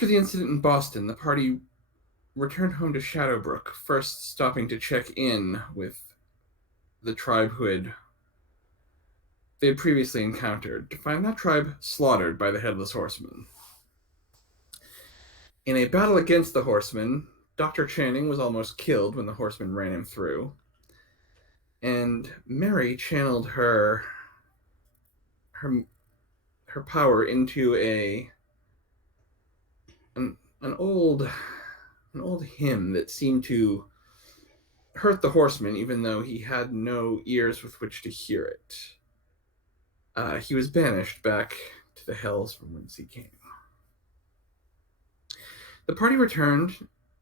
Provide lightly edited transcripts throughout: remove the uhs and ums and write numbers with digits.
After the incident in Boston, the party returned home to Shadowbrook, first stopping to check in with the tribe they had previously encountered, to find that tribe slaughtered by the headless horsemen. In a battle against the horsemen, Dr. Channing was almost killed when the horsemen ran him through, and Mary channeled her her power into an old hymn that seemed to hurt the horseman, even though he had no ears with which to hear it. He was banished back to the hells from whence he came. The party returned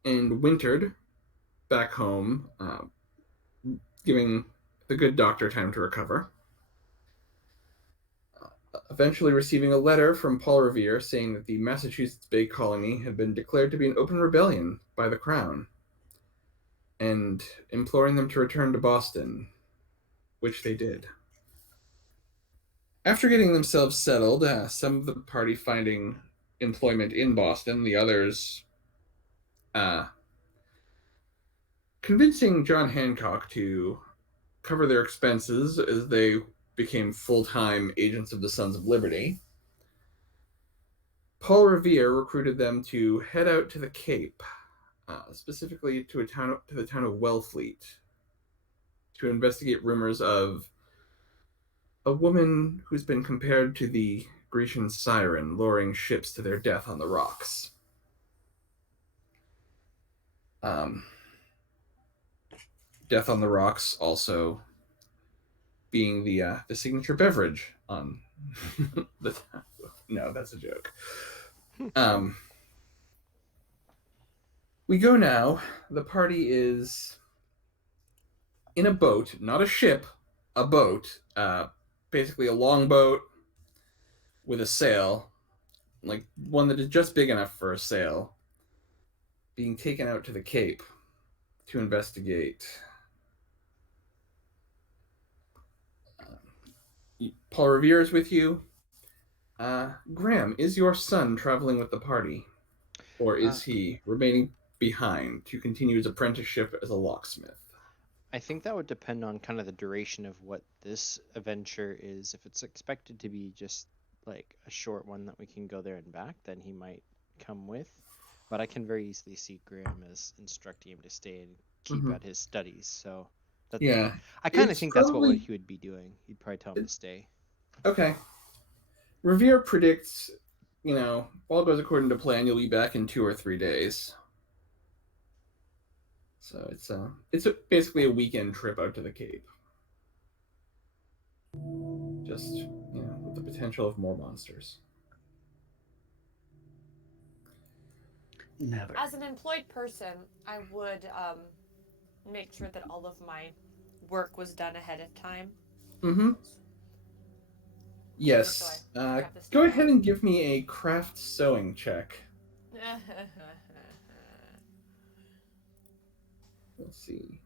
and wintered back home, giving the good doctor time to recover. Eventually receiving a letter from Paul Revere saying that the Massachusetts Bay Colony had been declared to be an open rebellion by the Crown, and imploring them to return to Boston, which they did. After getting themselves settled, some of the party finding employment in Boston, the others convincing John Hancock to cover their expenses as they became full-time agents of the Sons of Liberty. Paul Revere recruited them to head out to the Cape, specifically to the town of Wellfleet, to investigate rumors of a woman who's been compared to the Grecian siren luring ships to their death on the rocks. Death on the Rocks also being the signature beverage on the. No, that's a joke. We go now. The party is in a boat, not a ship, a boat. Basically a long boat with a sail, like one that is just big enough for a sail, being taken out to the Cape to investigate. Paul Revere is with you. Graham, is your son traveling with the party? Or is he remaining behind to continue his apprenticeship as a locksmith? I think that would depend on kind of the duration of what this adventure is. If it's expected to be just like a short one that we can go there and back, then he might come with. But I can very easily see Graham as instructing him to stay and keep at his studies. So yeah, I kind of think that's what he would be doing. He'd probably tell him to stay. Okay. Revere predicts, all goes according to plan, you'll be back in 2 or 3 days. So it's basically a weekend trip out to the Cape. Just, with the potential of more monsters. Never. As an employed person, I would make sure that all of my work was done ahead of time. Mm-hmm. Yes. Go ahead and give me a craft sewing check. Let's see.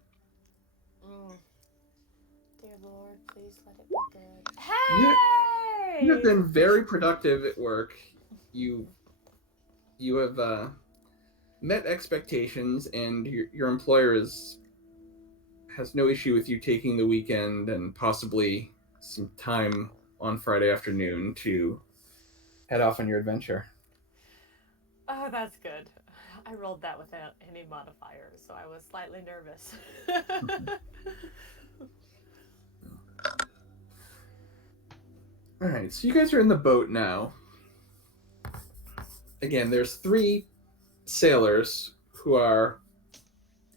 Dear Lord, please let it be good. Hey! You have been very productive at work. You have met expectations, and your employer has no issue with you taking the weekend and possibly some time on Friday afternoon to head off on your adventure. Oh, that's good. I rolled that without any modifiers, so I was slightly nervous. All right, so you guys are in the boat now. Again, there's 3 sailors who are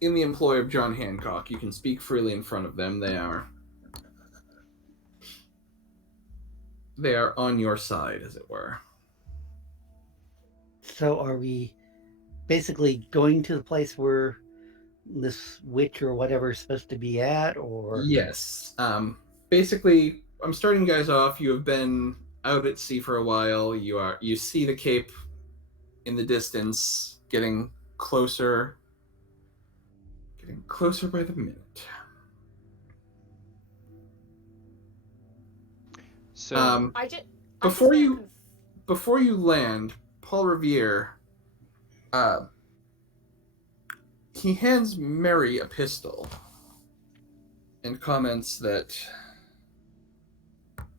in the employ of John Hancock. You can speak freely in front of them. They are on your side, as it were. So are we basically going to the place where this witch or whatever is supposed to be at, or? Yes. Basically, I'm starting you guys off. You have been out at sea for a while. You see the Cape in the distance, getting closer by the minute. So before you land, Paul Revere He hands Mary a pistol and comments that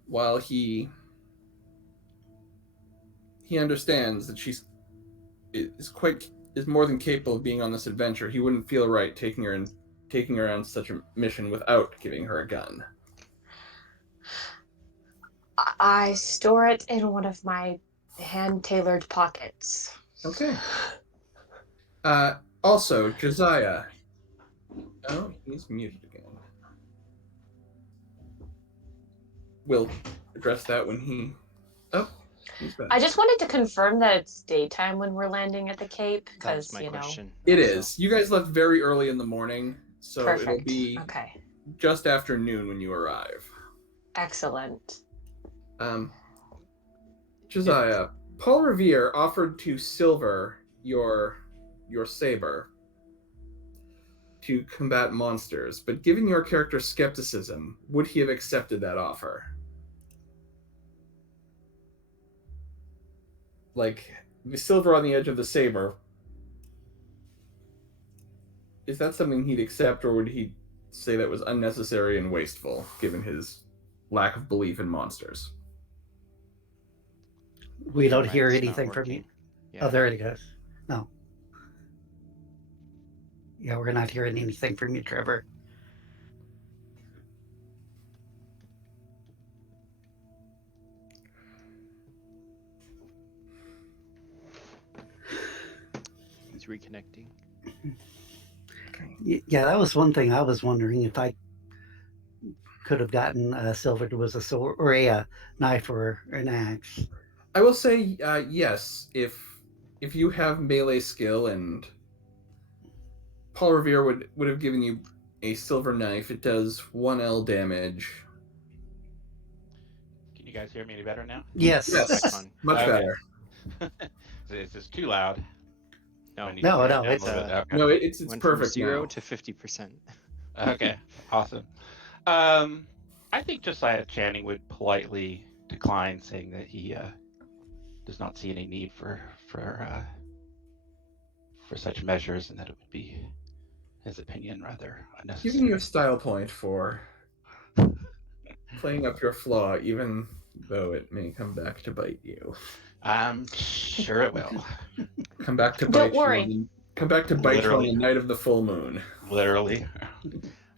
while he understands that she's is more than capable of being on this adventure, he wouldn't feel right taking her on such a mission without giving her a gun. I store it in one of my hand-tailored pockets. Okay. Also, Josiah. Oh, he's muted again. We'll address that when he... Oh, he's back. I just wanted to confirm that it's daytime when we're landing at the Cape, That was because, my you know... question. It also. is. You guys left very early in the morning, so Perfect. it'll be Okay. just after noon when you arrive. Excellent. Josiah, Paul Revere offered to silver your sabre to combat monsters, but given your character's skepticism, would he have accepted that offer? Like, the silver on the edge of the saber, is that something he'd accept, or would he say that was unnecessary and wasteful, given his lack of belief in monsters? We don't Mic's hear not anything from you. working. Yeah. Oh, there it goes. No. Yeah, we're not hearing anything from you, Trevor. He's reconnecting. Yeah, that was one thing I was wondering if I could have gotten silver was a sword or a knife or an axe. I will say yes, if you have melee skill, and Paul Revere would have given you a silver knife. It does 1L damage. Can you guys hear me any better now? Yes. Yes, much Okay. better. Is this too loud? No, I need No, to turn no, down a it's, little bit? Okay. No, it's went perfect from 0 now. to 50%. Okay, awesome. I think Josiah Channing would politely decline, saying that he does not see any need for such measures, and that it would be, his opinion, rather unnecessary. Giving you a style point for playing up your flaw, even though it may come back to bite you. I'm sure it will. Come back to Don't bite worry. you. Come back to bite you Literally. on the night of the full moon. Literally.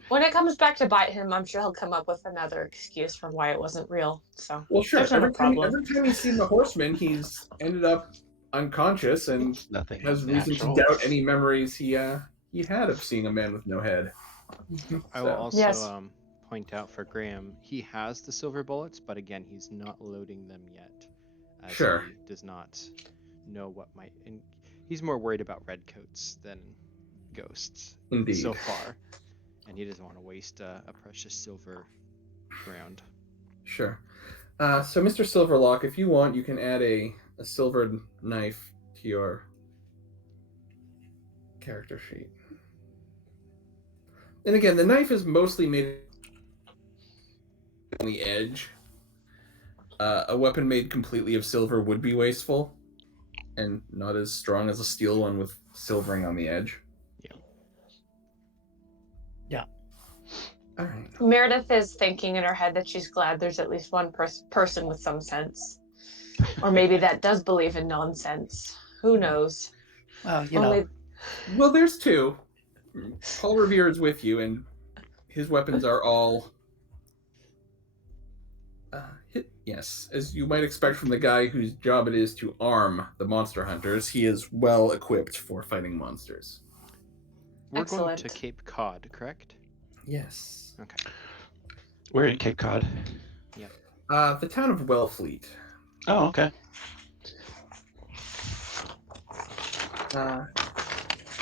When it comes back to bite him, I'm sure he'll come up with another excuse for why it wasn't real. So Well, sure. there's not a Every time problem. he's seen the horseman, he's ended up unconscious and It's nothing has reason unnatural. to doubt any memories he had of seeing a man with no head. I will So, also Yes. Point out for Graham, he has the silver bullets, but again, he's not loading them yet. As Sure. He does not know what might. And he's more worried about redcoats than ghosts Indeed. so far, and he doesn't want to waste a precious silver round. Sure. So, Mr. Silverlock, if you want, you can add a silvered knife to your character sheet. And again, the knife is mostly made on the edge. A weapon made completely of silver would be wasteful and not as strong as a steel one with silvering on the edge. Yeah. All right. Meredith is thinking in her head that she's glad there's at least one person with some sense. Or maybe that does believe in nonsense. Who knows? Well, you Only know, Well, there's two. Paul Revere is with you, and his weapons are all... yes, as you might expect from the guy whose job it is to arm the monster hunters, he is well equipped for fighting monsters. We're going Excellent. to Cape Cod, correct? Yes. Okay. We're in Cape Cod. The town of Wellfleet. Oh, okay.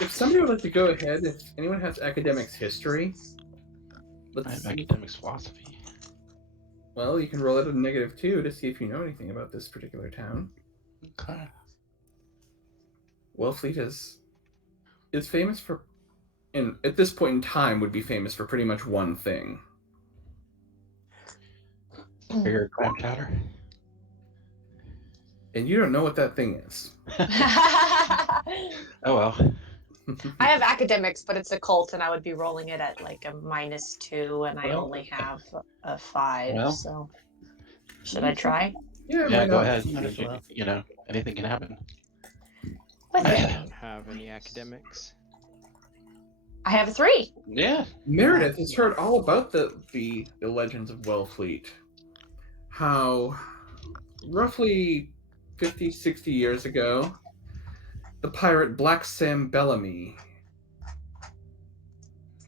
If somebody would like to go ahead, if anyone has academics history, I let's have see. academics philosophy. Well, you can roll it a -2 to see if you know anything about this particular town. Okay. Wellfleet is famous for, and at this point in time would be famous for pretty much one thing. Bigger clam chowder. And you don't know what that thing is. I Oh well. have academics, but it's a cult, and I would be rolling it at like a -2, and I Well, only have a 5. well. So, should I try? Yeah, Yeah, why go not? ahead. Might 'cause as well. you know, anything can happen. With I it, don't have any academics. I have a 3. Yeah. Meredith has heard all about the legends of Wellfleet. How roughly 50, 60 years ago, the pirate Black Sam Bellamy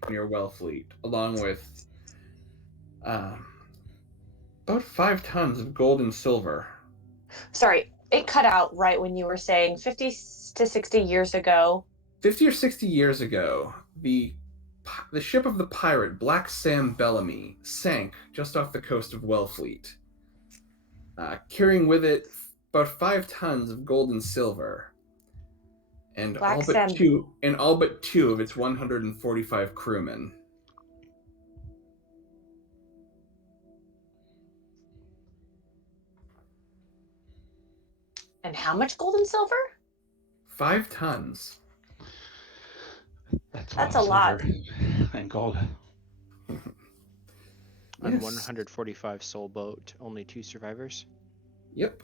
near Wellfleet, along with uh, about 5 tons of gold and silver. Sorry, it cut out right when you were saying 50 to 60 years ago. 50 or 60 years ago, the ship of the pirate Black Sam Bellamy sank just off the coast of Wellfleet, carrying with it about 5 tons of gold and silver, and Black Sam. all but two of its 145 crewmen. And how much gold and silver? 5 tons. That's a lot. And gold. On Yes. 145 soul boat, only 2 survivors. Yep.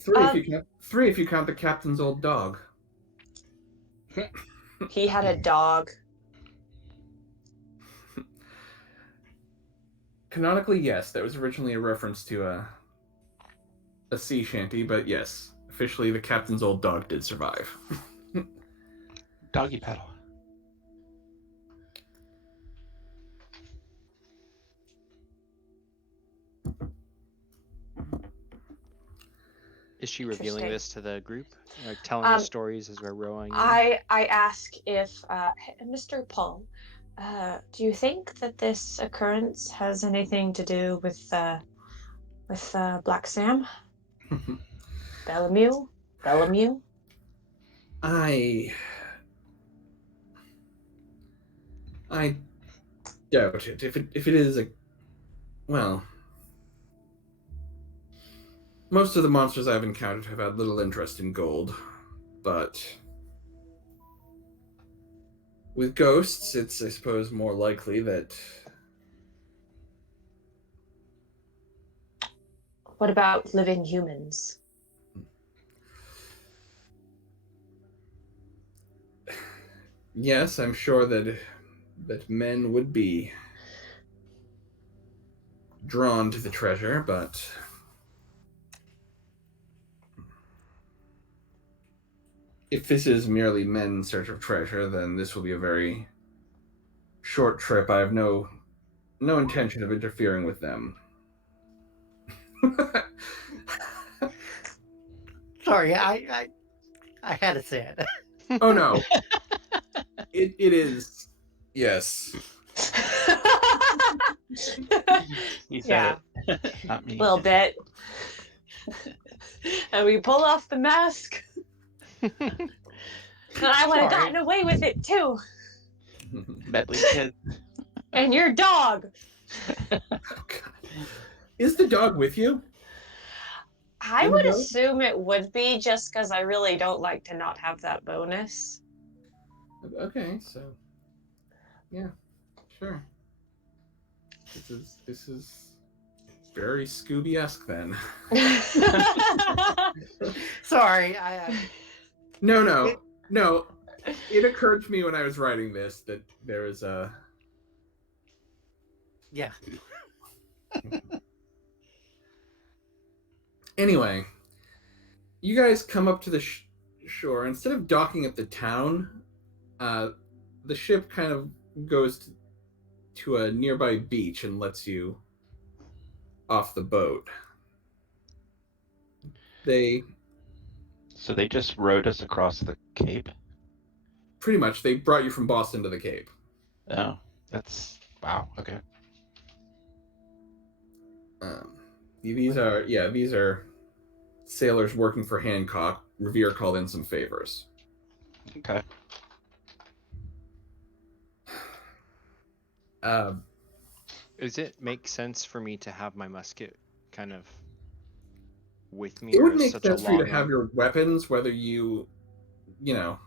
3 if you count the captain's old dog. He had a dog. Canonically, yes, that was originally a reference to a sea shanty, but yes, officially the captain's old dog did survive. Doggy paddle. Is she revealing Interesting. this to the group? Like telling us stories as we're rowing? in? I ask if Mr. Paul, do you think that this occurrence has anything to do with Black Sam? Bellamy? I doubt it. If it is well, most of the monsters I've encountered have had little interest in gold, but with ghosts, it's, I suppose, more likely that. What about living humans? Yes, I'm sure that men would be drawn to the treasure, but if this is merely men in search of treasure, then this will be a very short trip. I have no intention of interfering with them. Sorry, I had to say it. Oh no. It is, yes. You said Yeah, it. Not me. a little bit. And we pull off the mask. And I would have Sorry. gotten away with it too. Medley kid. And your dog. Oh, God. Is the dog with you? I In would the boat? assume it would be, just because I really don't like to not have that bonus. Okay, so yeah, sure. This is very Scooby-esque then. Sorry, No. It occurred to me when I was writing this that there is a. yeah. Anyway, you guys come up to the shore. Instead of docking at the town, the ship kind of goes to a nearby beach and lets you off the boat. So they just rowed us across the Cape? Pretty much, they brought you from Boston to the Cape. Oh, that's... Wow, okay. These are sailors working for Hancock. Revere called in some favors. Okay. Does it make sense for me to have my musket kind of with me? It or would is make such a sense for you to long have one- your weapons, whether you know,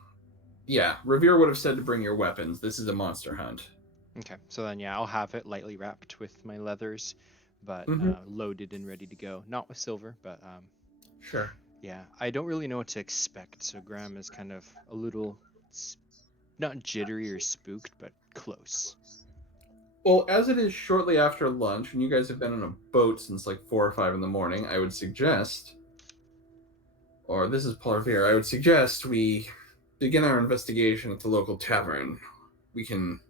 yeah, Revere would have said to bring your weapons. This is a monster hunt. Okay, so then yeah, I'll have it lightly wrapped with my leathers, but Mhm. loaded and ready to go. Not with silver, but Sure. yeah, I don't really know what to expect. So Graham is kind of a little, not jittery or spooked, but close. Well, as it is shortly after lunch, and you guys have been on a boat since like 4 or 5 in the morning, I would suggest, or this is Paul Revere, I would suggest we begin our investigation at the local tavern. We can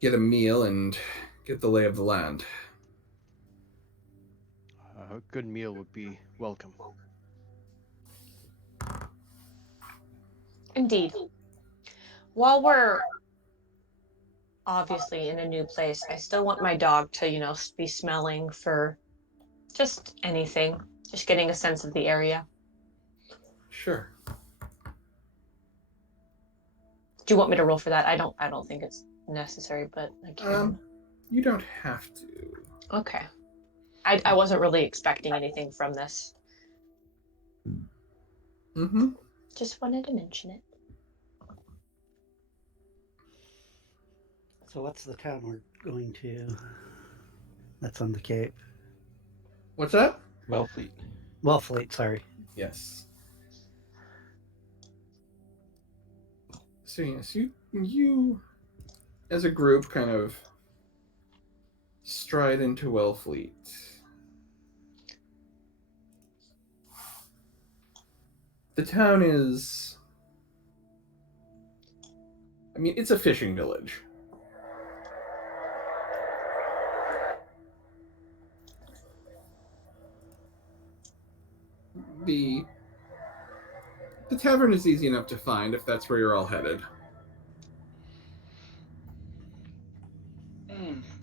get a meal and get the lay of the land. A good meal would be welcome. Indeed. While we're obviously in a new place, I still want my dog to, be smelling for just anything, just getting a sense of the area. Sure. Do you want me to roll for that? I don't think it's necessary, but I can. You don't have to. Okay. I wasn't really expecting anything from this. Mm-hmm. Just wanted to mention it. So what's the town we're going to? That's on the Cape. What's that? Wellfleet. Wellfleet, sorry. Yes. So yes, you as a group kind of stride into Wellfleet. The town is, I mean, it's a fishing village. The tavern is easy enough to find if that's where you're all headed.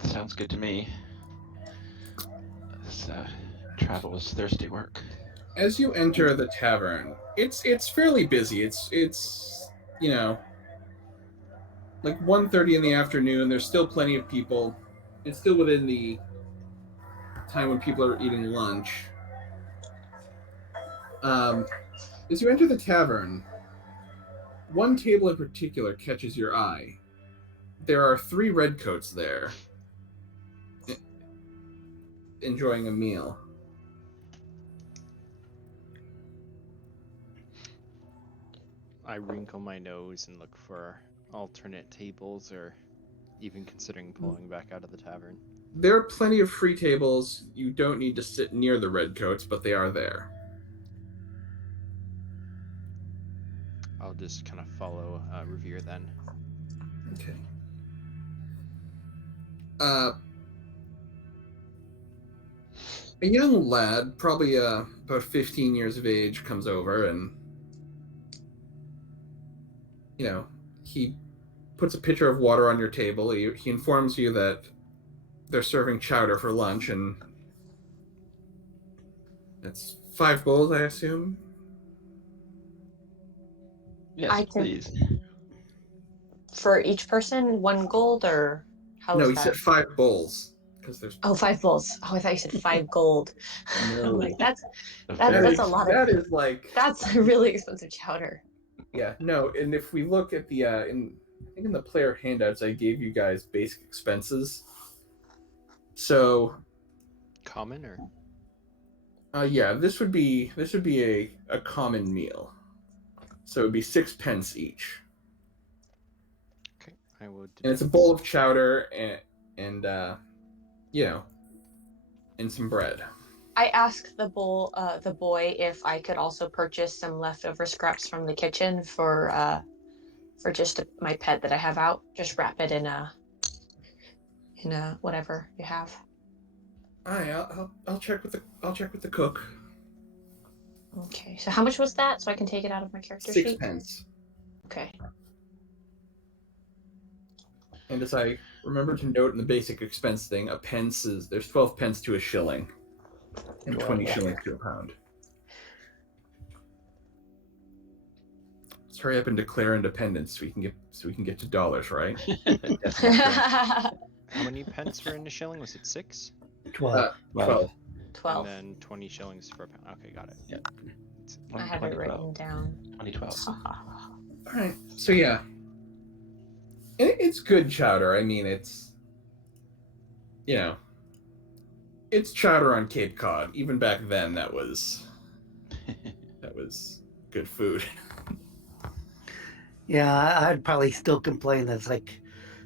Sounds good to me. This travel is thirsty work. As you enter the tavern, it's fairly busy. It's like 1:30 in the afternoon. There's still plenty of people. It's still within the time when people are eating lunch. As you enter the tavern, one table in particular catches your eye. There are 3 redcoats there, enjoying a meal. I wrinkle my nose and look for alternate tables, or even considering pulling back out of the tavern. There are plenty of free tables. You don't need to sit near the redcoats, but they are there. I'll just kind of follow Revere then. Okay. A young lad, probably about 15 years of age, comes over and, he puts a pitcher of water on your table. He informs you that they're serving chowder for lunch, and that's 5 gold, I assume? Yes, I can- please. For each person, 1 gold, or how No, is he that? said 5 bowls. Because there's... Oh, 5 bowls. Oh, I thought you said 5 gold. No. I'm like, that's Very a lot of. That is like... That's a really expensive chowder. Yeah, no, and if we look at the, I think in the player handouts, I gave you guys basic expenses. So... Common, or? Yeah, this would be a common meal. So it would be 6 pence each. Okay, I would. And it's a bowl of chowder and and some bread. I asked the boy if I could also purchase some leftover scraps from the kitchen for just my pet that I have out. Just wrap it in a whatever you have. I'll check with the cook. Okay. So how much was that? So I can take it out of my character 6 sheet. pence. Okay. And as I remember to note in the basic expense thing, there's 12 pence to a shilling, and 20 shillings to a pound. Let's hurry up and declare independence so we can get to dollars, right? How many pence were in a shilling? Was it 6? 12. 12. 12. And then 20 shillings for a pound. Okay, got it. Yeah. I have it written down. 2012. All right. So yeah, it's good chowder. I mean, it's it's chowder on Cape Cod. Even back then, that was good food. Yeah, I'd probably still complain that it's like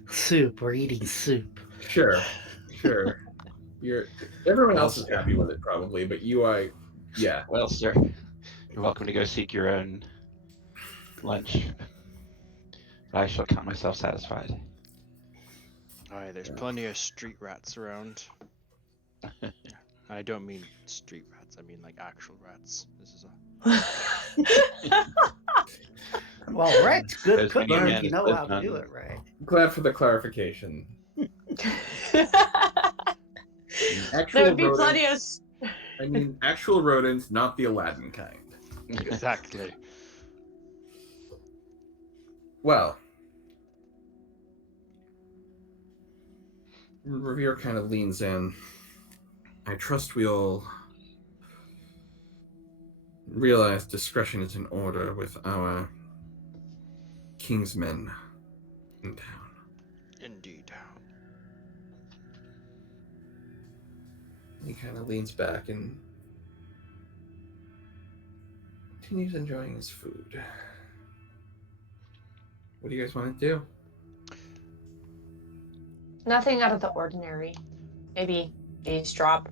soup or eating soup. Sure. Everyone Well, else is happy with it probably, but yeah. Well, sir, you're welcome to go seek your own lunch. I shall count myself satisfied. Alright, there's plenty of street rats around. I don't mean street rats, I mean like actual rats. This is a Well, Red's good Those cooking many if you know men how to live do on- it right. Glad for the clarification. There would be plenty of. I mean, actual rodents, not the Aladdin kind. exactly. Well, Revere kind of leans in. I trust we all realize discretion is in order with our kingsmen in town. Indeed. He kind of leans back and continues enjoying his food. What do you guys want to do? Nothing out of the ordinary. Maybe eavesdrop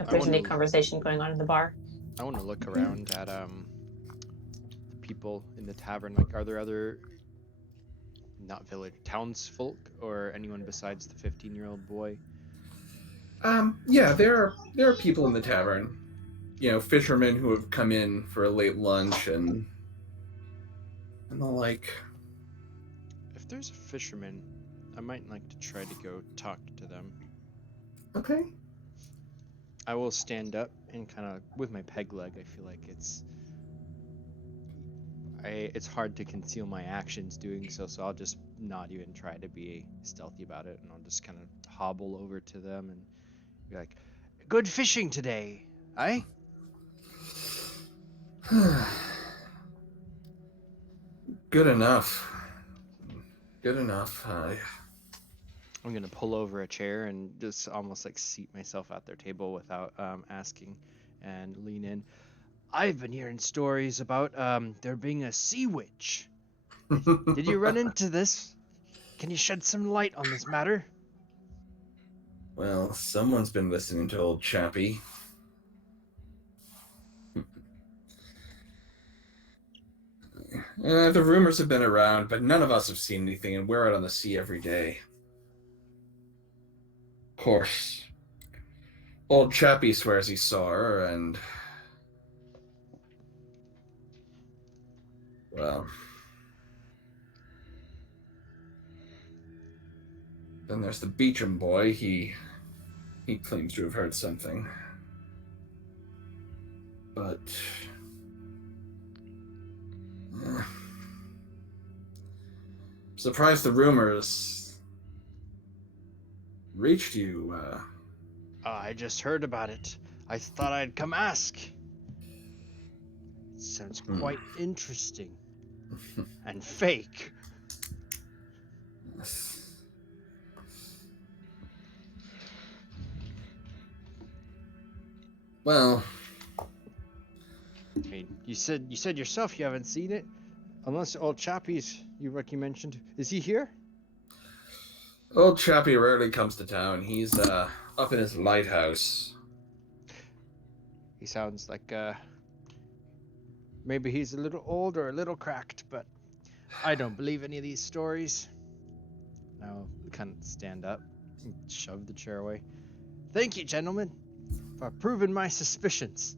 if there's any conversation going on in the bar. I want to look around at the people in the tavern. Like, are there other, not village, townsfolk, or anyone besides the 15-year-old boy? Yeah, there are people in the tavern. Fishermen who have come in for a late lunch and the like. If there's a fisherman, I might like to try to go talk to them. Okay. I will stand up and kind of, with my peg leg, I feel like it's hard to conceal my actions doing so, so I'll just not even try to be stealthy about it, and I'll just kind of hobble over to them and be like, good fishing today, eh? Good enough. I'm gonna pull over a chair and just almost like seat myself at their table without asking, and lean in. I've been hearing stories about there being a sea witch. Did you run into this? Can you shed some light on this matter? Well, someone's been listening to old Chappie. The rumors have been around, but none of us have seen anything, and we're out on the sea every day. Of course, old Chappie swears he saw her, and well, then there's the Beecham boy. He claims to have heard something, but surprised the rumors reached you. I just heard about it. I thought I'd come ask. Sounds quite interesting. And fake. Well, I mean, you said yourself you haven't seen it, unless old Chappie's you mentioned. Is he here? old Chappie rarely comes to town. He's up in his lighthouse. He sounds like maybe he's a little old or a little cracked, but I don't believe any of these stories. Now, kind of stand up and shove the chair away. Thank you, gentlemen, for proving my suspicions.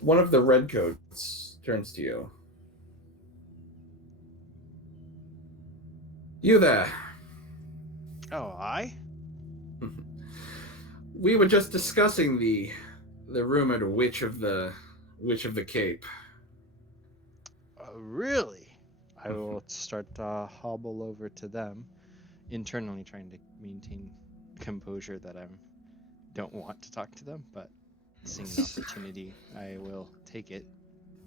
One of the redcoats turns to you. You there? Oh, I? We were just discussing the rumored witch of the Cape. Really? I will start to hobble over to them. internally trying to maintain composure that I don't want to talk to them, but seeing an opportunity, I will take it.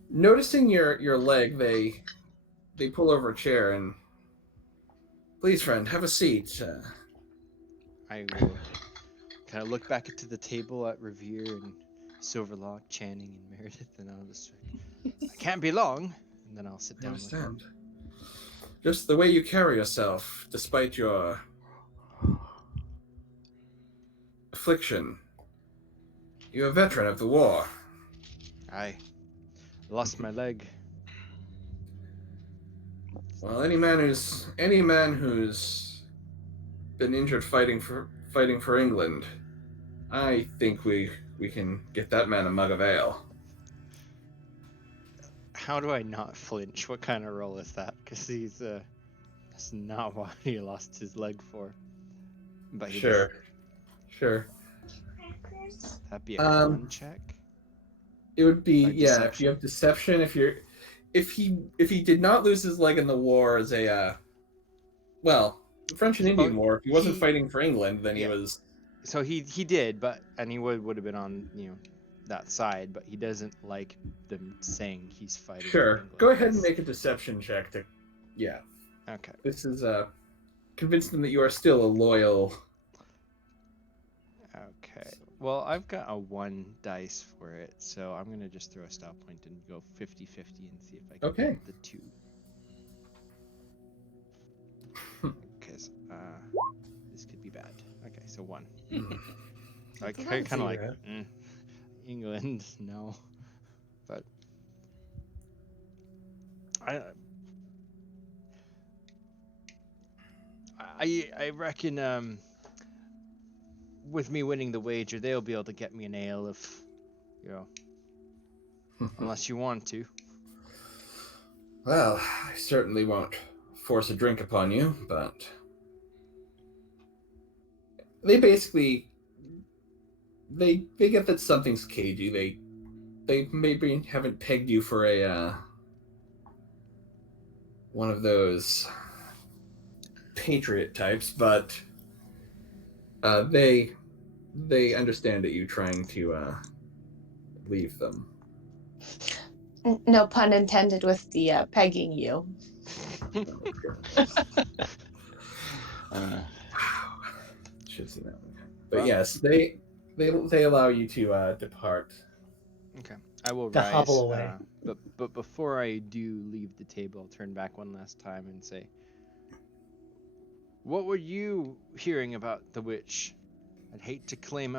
Noticing your leg, they pull over a chair and, please, friend, have a seat. I will kind of look back into the table at Revere and Silverlock, Channing, and Meredith, and I'll just say, I can't be long, and then I'll sit I down with them. understand. Just the way you carry yourself, despite your affliction. You're a veteran of the war. I lost my leg. Well, any man who's been injured fighting for England, I think we can get that man a mug of ale. How do I not flinch? What kind of role is that? Because that's not what he lost his leg for. But he Sure. that'd be a con check. It would be, Like yeah, if you have deception, if he did not lose his leg in the war as a the French and Indian War, if he wasn't fighting for England, then he was. So he did, and he would have been on that side, but he doesn't like them saying he's fighting. Sure. For England. Go ahead and make a deception check to. Yeah. Okay. This is convince them that you are still a loyal. Okay. Well, I've got a 1 dice for it, so I'm gonna just throw a stop point and go 50-50 and see if I can get the 2. Because this could be bad. Okay, so 1. I kind of like England, no, but I reckon with me winning the wager, they'll be able to get me an ale if unless you want to. Well, I certainly won't force a drink upon you, but they basically they get that something's cagey. They maybe haven't pegged you for a one of those patriot types, but they understand that you trying to leave them. No pun intended with the pegging you. Should see that one. But yes, they allow you to depart. Okay, I will To rise. hobble away. But before I do leave the table, I'll turn back one last time and say, "What were you hearing about the witch? I'd hate to claim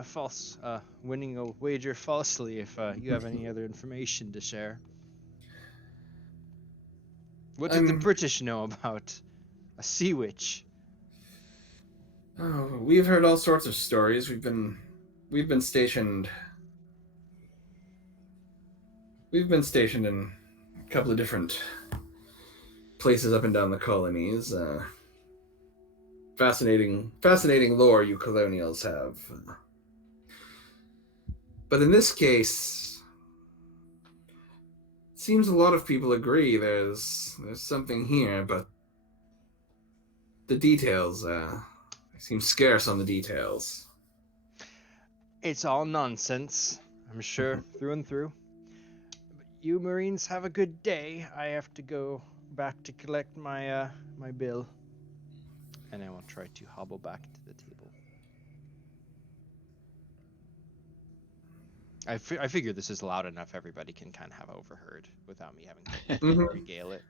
winning a wager falsely if you have any other information to share. What did the British know about a sea witch?" Oh, we've heard all sorts of stories. We've been stationed. We've been stationed in a couple of different places up and down the colonies. Fascinating lore you colonials have. But in this case, it seems a lot of people agree there's something here, but the details seem scarce on the details. It's all nonsense, I'm sure, through and through. But you Marines have a good day. I have to go back to collect my my bill. And I will try to hobble back to the table. I figure this is loud enough everybody can kind of have overheard without me having to regale it.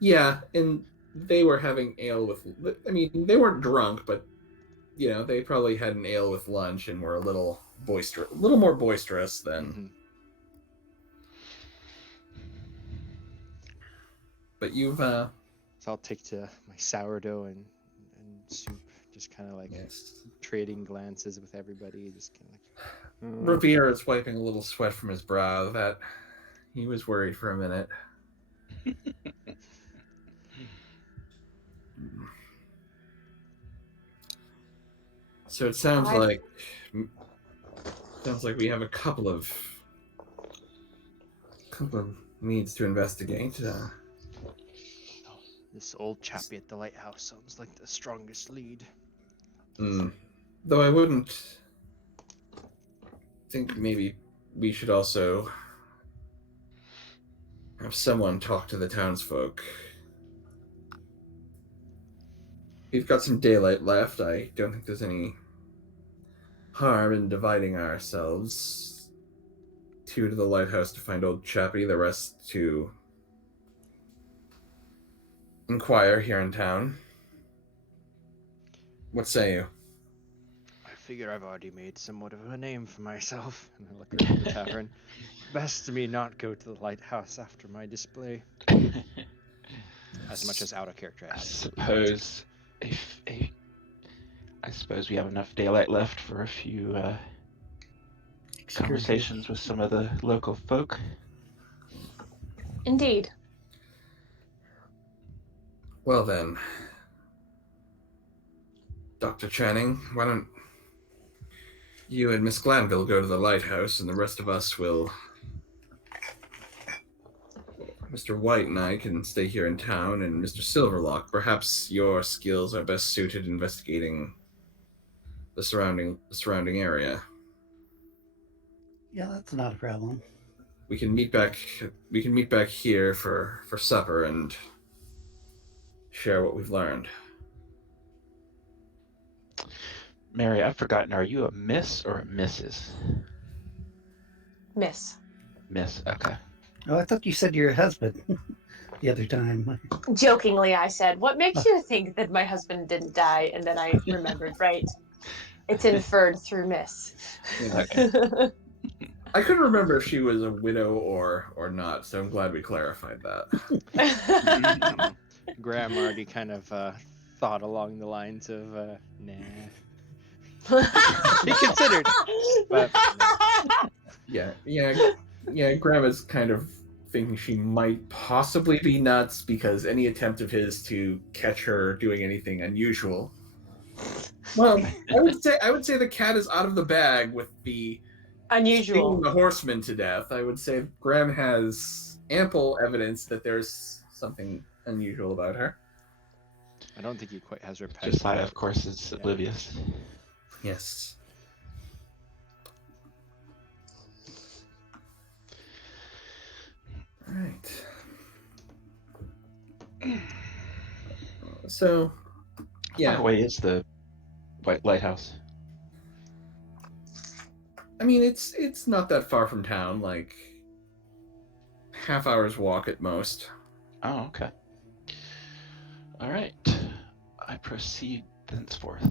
Yeah, and they were having ale with... I mean, they weren't drunk, but, they probably had an ale with lunch and were a little more boisterous than... Mm-hmm. But you've... So I'll take to my sourdough and soup, just kind of like trading glances with everybody, just kind of like... Revere is wiping a little sweat from his brow. That he was worried for a minute. So it sounds like we have a couple of needs to investigate. The This old chappie at the lighthouse sounds like the strongest lead. Though I wouldn't think maybe we should also have someone talk to the townsfolk. We've got some daylight left. I don't think there's any harm in dividing ourselves. 2 to the lighthouse to find old Chappie, the rest to inquire here in town. What say you? I figure I've already made somewhat of a name for myself. And I look around the tavern. Best to me not go to the lighthouse after my display. As much as out of character. I suppose I suppose we have enough daylight left for a few conversations with some of the local folk. Indeed. Well then, Dr. Channing, why don't you and Miss Glanville go to the lighthouse, and the rest of us will... Mr. White and I can stay here in town, and Mr. Silverlock, perhaps your skills are best suited investigating the surrounding area. Yeah, that's not a problem. We can meet back here for supper and share what we've learned. Mary, I've forgotten, are you a miss or a Mrs.? Miss. Miss, okay. Oh, I thought you said your husband the other time. Jokingly, I said, "What makes you think that my husband didn't die?" And then I remembered, right? It's inferred through Miss. Yeah. Okay. I couldn't remember if she was a widow or not, so I'm glad we clarified that. Graham already kind of thought along the lines of, nah. Be considered. But, Yeah, Grandma's kind of thinking she might possibly be nuts because any attempt of his to catch her doing anything unusual. Well, I would say the cat is out of the bag with the unusual stinging the horsemen to death. I would say Graham has ample evidence that there's something unusual about her. I don't think he quite has her pegged. Josiah, of course, is oblivious. Yes. All right. So, How far away is the White Lighthouse? I mean, it's not that far from town, like half hour's walk at most. Oh, okay. All right. I proceed thenceforth.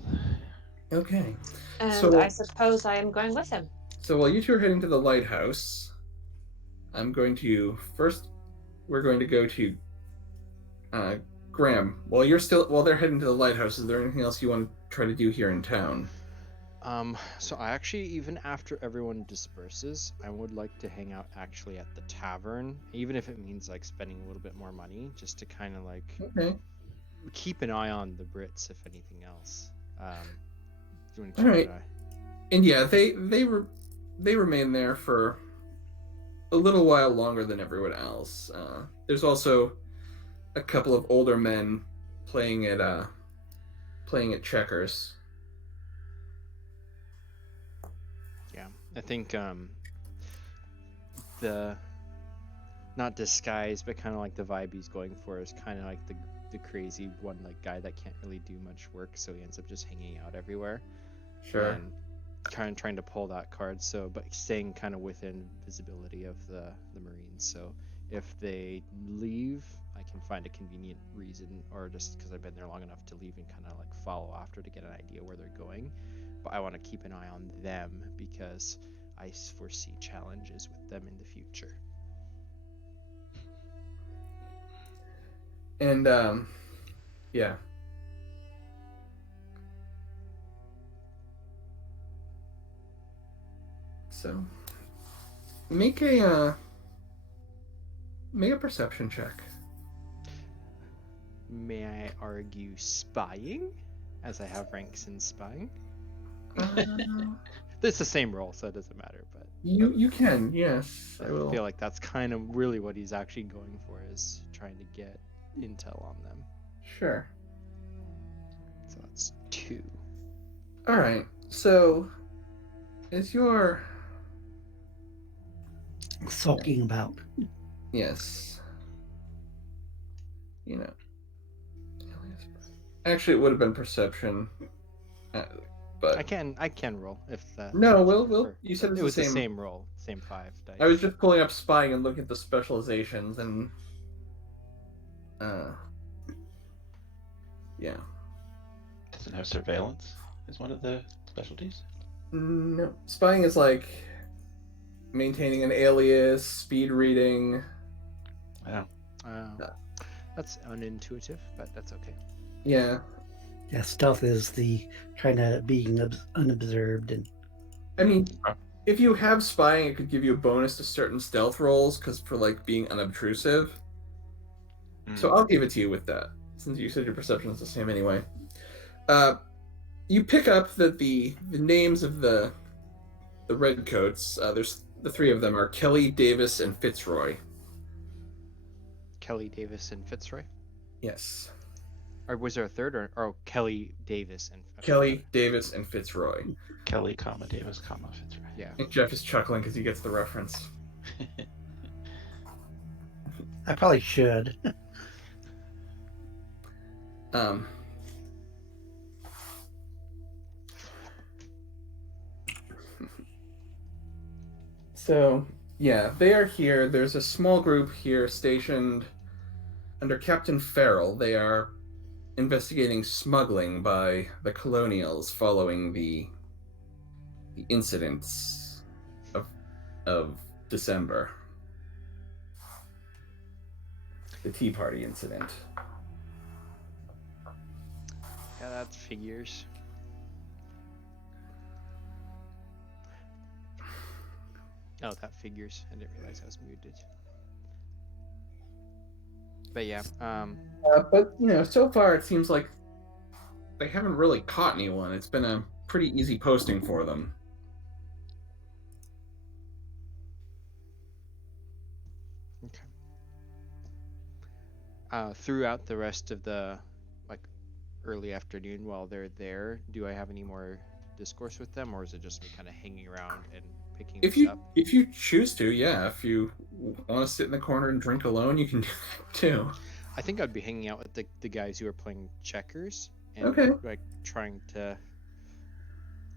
Okay. And So- I suppose I am going with him. So while you two are heading to the lighthouse, we're going to go to Graham. While they're heading to the lighthouse, is there anything else you want to try to do here in town? So I actually, even after everyone disperses, I would like to hang out actually at the tavern, even if it means like spending a little bit more money, just to kind of like Okay. keep an eye on the Brits, if anything else. Do you want to All keep right. an eye? And yeah, they remain there for a little while longer than everyone else. There's also a couple of older men playing at checkers. Yeah, I think the not disguise, but kind of like the vibe he's going for is kind of like the crazy one, like guy that can't really do much work, so he ends up just hanging out everywhere. Sure. And kind of trying to pull that card, so but staying kind of within visibility of the Marines. So if they leave, I can find a convenient reason, or just because I've been there long enough to leave and kind of like follow after to get an idea where they're going. But I want to keep an eye on them because I foresee challenges with them in the future. And yeah. So make a perception check. May I argue spying, as I have ranks in spying? It's the same role, so it doesn't matter. But you can, yes. I I will. feel like that's kind of really what he's actually going for, is trying to get intel on them. Sure. So that's 2. All right. So, as you're Sulking about. yes, you know, actually, it would have been perception, but I can roll if that. no, we'll. or- You said but it's it was the the same. same roll, same 5 dice. I was just pulling up spying and looking at the specializations, and yeah. Doesn't have surveillance is one of the specialties. No, spying is like maintaining an alias, speed reading. Wow. That's unintuitive, but that's okay. Yeah, Yeah, stealth is the kind of being unobserved and I mean, if you have spying, it could give you a bonus to certain stealth rolls because for like being unobtrusive. So I'll give it to you with that, since you said your perception is the same anyway. You pick up that the names of the redcoats. There's the 3 of them are Kelly, Davis, and Fitzroy. Kelly, Davis, and Fitzroy. Yes, Or was there a third? Or Kelly, Davis, and Kelly, Davis, and Fitzroy. Kelly, comma Davis, comma Fitzroy. Yeah. And Jeff is chuckling because he gets the reference. I probably should. So, yeah, they are here. There's a small group here stationed under Captain Farrell. They are investigating smuggling by the Colonials following the incidents of December. The Tea Party incident. Yeah, that figures. Oh, that figures. I didn't realize I was muted. But yeah, But, so far it seems like they haven't really caught anyone. It's been a pretty easy posting for them. okay. Throughout the rest of the early afternoon while they're there, do I have any more discourse with them, or is it just me kind of hanging around and picking If this you up? if you choose to, yeah. If you want to sit in the corner and drink alone, you can do that too. I think I'd be hanging out with the guys who are playing checkers and Okay. trying to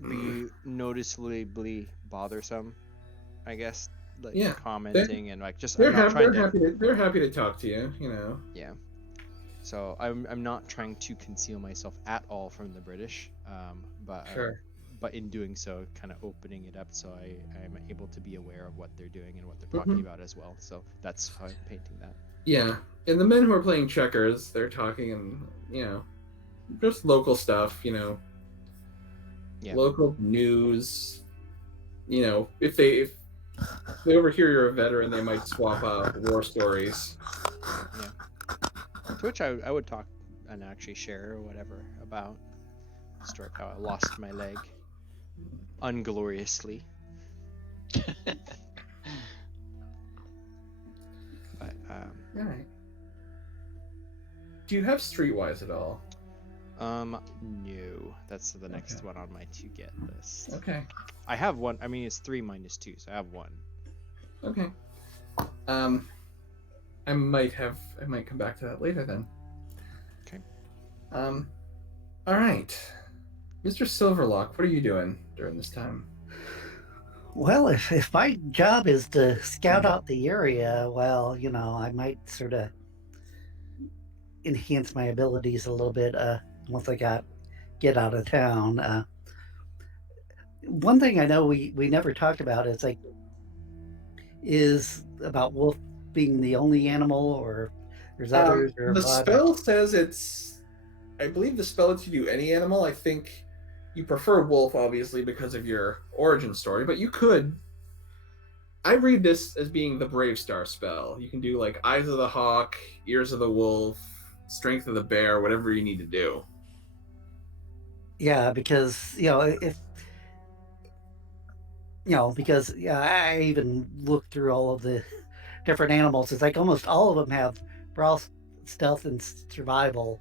be noticeably bothersome, I guess. Yeah, Commenting and just They're, I'm not trying to. they're happy to talk to you. Yeah. So I'm not trying to conceal myself at all from the British, but Sure. but in doing so, kind of opening it up so I'm able to be aware of what they're doing and what they're talking about as well. So that's how I'm painting that. Yeah, and the men who are playing checkers, they're talking and just local stuff. Yeah. Local news. If they overhear you're a veteran, they might swap out war stories. Yeah. To which I would talk and actually share or whatever about the story of how I lost my leg ungloriously. But All right. Do you have Streetwise at all? no, that's the next Okay. one on my to get list. Okay. I have one. I mean, it's 3 minus 2, so I have 1. Okay. I might come back to that later then. Okay. All right. Mr. Silverlock, what are you doing during this time? Well, if my job is to scout out the area, well, I might sort of enhance my abilities a little bit once I get out of town. One thing I know we never talked about is about wolf being the only animal, or there's others. Or The what. spell says I believe the spell lets you do any animal. I think you prefer wolf, obviously, because of your origin story, but you could. I read this as being the Brave Star spell. You can do like Eyes of the Hawk, Ears of the Wolf, Strength of the Bear, whatever you need to do. Yeah, because I even looked through all of the different animals. It's like almost all of them have brawl, stealth, and survival.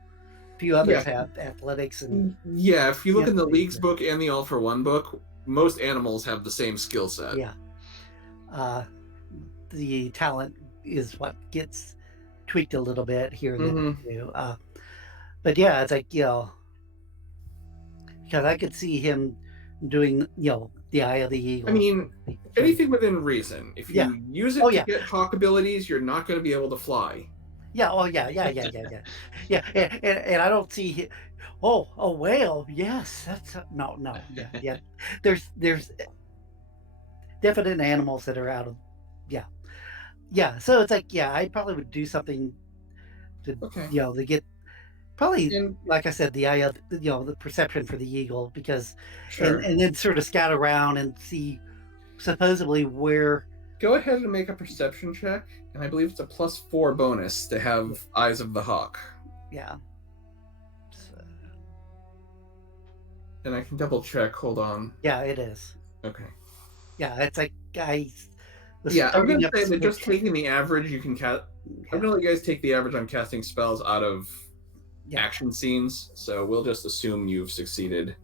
few others Yeah. have athletics and Yeah, if you look in the Yeah, League's yeah. book and the All for One book, most animals have the same skill set. yeah. The talent is what gets tweaked a little bit here and there too. But yeah, it's like because I could see him doing the Eye of the Eagle. I mean, anything within reason. If you use it to get hawk abilities, you're not going to be able to fly. Yeah. Oh yeah. Yeah. And I don't see. Oh, a whale. Yes. That's no. Yeah. There's definite animals that are out of. Yeah. So it's like I probably would do something to to get probably like I said the eye of the perception for the eagle because and then sort of scout around and see supposedly where. Go ahead and make a perception check, and I believe it's a +4 bonus to have Eyes of the Hawk. Yeah. So. And I can double check. Hold on. Yeah, it is. Okay. Yeah, it's like I'm going to say that just taking the average, you can cast. I'm going to let you guys take the average on casting spells out of action scenes, so we'll just assume you've succeeded.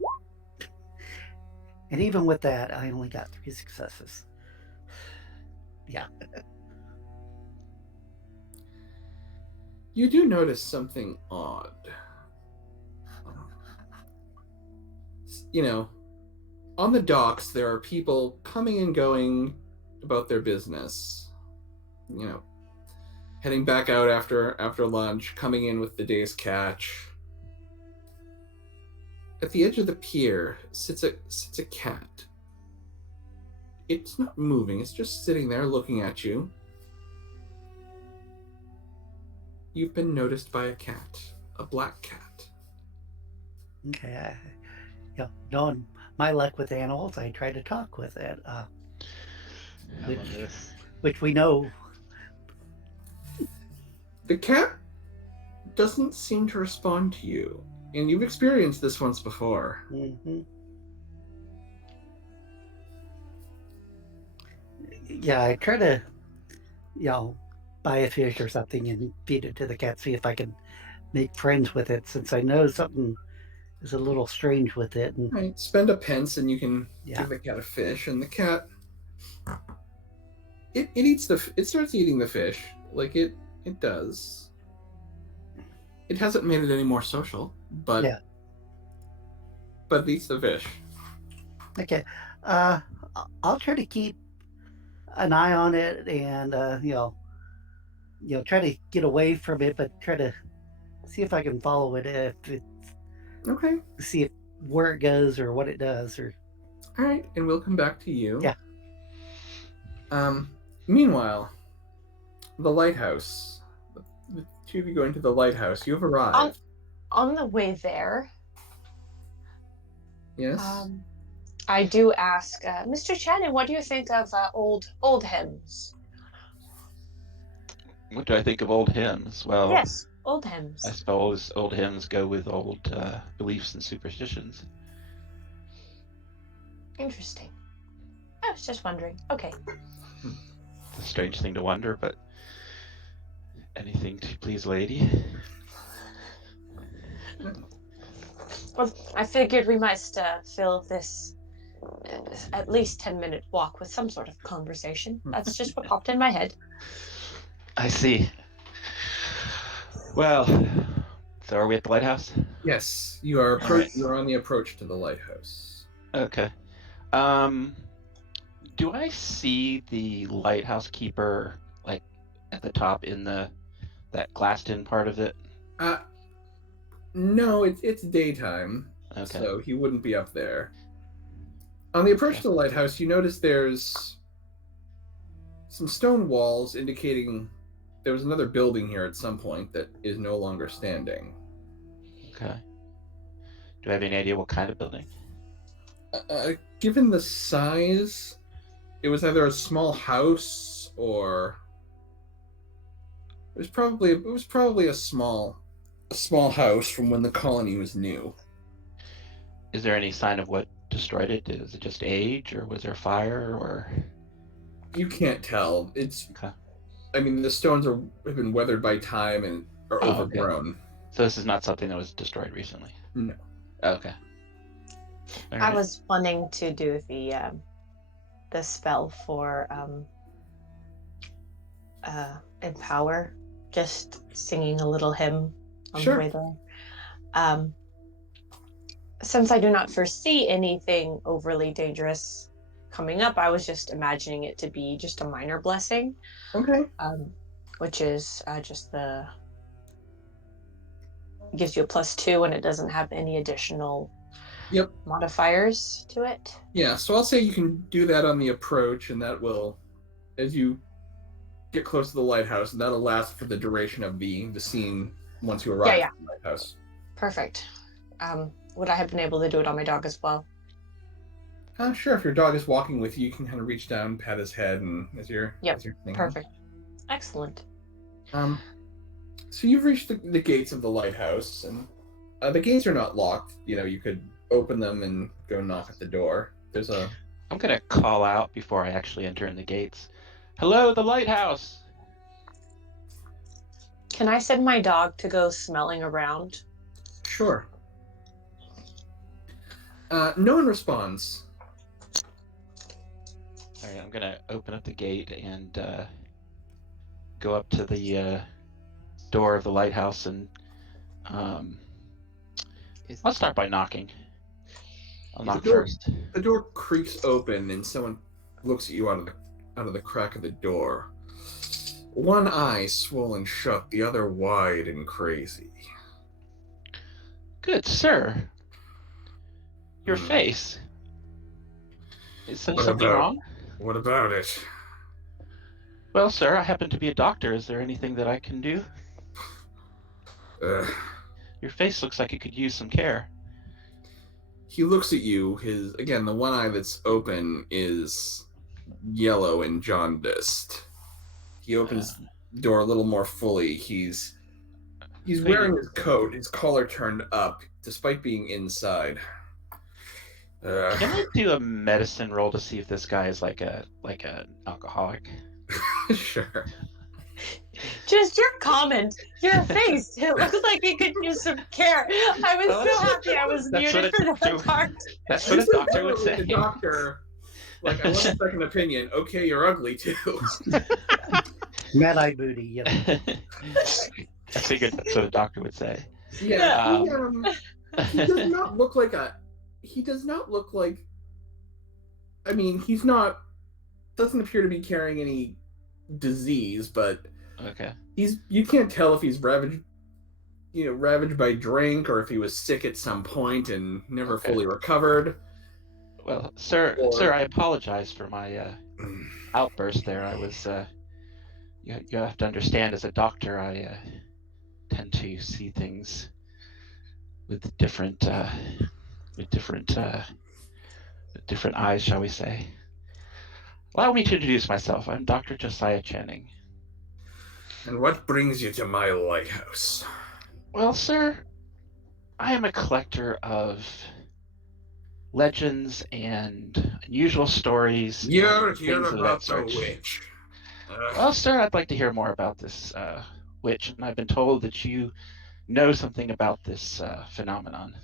And even with that, I only got 3 successes. Yeah. You do notice something odd. On the docks, there are people coming and going about their business. Heading back out after lunch, coming in with the day's catch. At the edge of the pier sits a cat. It's not moving, it's just sitting there looking at you. You've been noticed by a cat, a black cat. Okay. Knowing my luck with animals, I try to talk with it. Which we know. The cat doesn't seem to respond to you, and you've experienced this once before. Mm-hmm. Yeah, I try to, buy a fish or something and feed it to the cat, see if I can make friends with it, since I know something is a little strange with it. And right, spend a pence and you can give the cat a fish, and the cat it starts eating the fish like it does. It hasn't made it any more social, but it eats the fish. Okay, I'll try to keep an eye on it and try to get away from it, but try to see if I can follow it if it's see where it goes or what it does or. All right, and we'll come back to you. Yeah. Meanwhile, the lighthouse. The two of you going to the lighthouse. You have arrived. On the way there. Yes. I do ask, Mr. Channon, what do you think of old hymns? What do I think of old hymns? Well, yes, old hymns. I suppose old hymns go with old beliefs and superstitions. Interesting. I was just wondering. Okay. It's a strange thing to wonder, but anything to please lady. Well, I figured we must fill this at least 10-minute walk with some sort of conversation. That's just what popped in my head. I see. Well, so are we at the lighthouse? Yes, you are. Right. You are on the approach to the lighthouse. Okay. Do I see the lighthouse keeper like at the top in that glassed-in part of it? No, it's daytime, so he wouldn't be up there. On the approach to the lighthouse, you notice there's some stone walls indicating there was another building here at some point that is no longer standing. Okay. Do I have any idea what kind of building? Given the size, it was either a small house or it was probably a small house from when the colony was new. Is there any sign of what destroyed it? Is it just age, or was there fire, or? You can't tell. It's okay. I mean, the stones have been weathered by time and are overgrown. So this is not something that was destroyed recently? No. Okay. All I right. was wanting to do the spell for empower, just singing a little hymn on Sure. the way there. Since I do not foresee anything overly dangerous coming up, I was just imagining it to be just a minor blessing, Okay. which is just gives you a +2 and it doesn't have any additional Yep. modifiers to it. Yeah, so I'll say you can do that on the approach, and that will, as you get close to the lighthouse, and that'll last for the duration of the scene once you arrive Yeah. at the lighthouse. Perfect. Would I have been able to do it on my dog as well? Sure, if your dog is walking with you, you can kind of reach down, pat his head, and as you're thinking. Perfect. Excellent. So you've reached the gates of the lighthouse, and the gates are not locked. You could open them and go knock at the door. I'm going to call out before I actually enter in the gates. Hello, the lighthouse! Can I send my dog to go smelling around? Sure. No one responds. All right, I'm going to open up the gate and go up to the door of the lighthouse, and I'll start by knocking. I'll knock first. The door creaks open, and someone looks at you out of the crack of the door. One eye swollen shut, the other wide and crazy. Good sir. Your face. Is there something wrong? What about it? Well, sir, I happen to be a doctor. Is there anything that I can do? Your face looks like it could use some care. He looks at you. The one eye that's open is yellow and jaundiced. He opens the door a little more fully. He's wearing his coat, his collar turned up, despite being inside. Can I do a medicine roll to see if this guy is like an alcoholic? Sure. Just your comment, your face. It looks like it could use some care. I was so happy I was muted for that part. That's what a doctor would say. The doctor, I want a second opinion. Okay, you're ugly too. Mad-eye booty, yeah. I figured that's what a doctor would say. Yeah, he does not look like he does not look like. I mean, doesn't appear to be carrying any disease, but okay, you can't tell if he's ravaged by drink or if he was sick at some point and never fully recovered. Well, sir, I apologize for my outburst there. I was you have to understand, as a doctor, I tend to see things with different eyes, shall we say. Allow me to introduce myself. I'm Dr. Josiah Channing. And what brings you to my lighthouse? Well, sir, I am a collector of legends and unusual stories. You're here about the witch. Well, sir, I'd like to hear more about this witch, and I've been told that you know something about this phenomenon.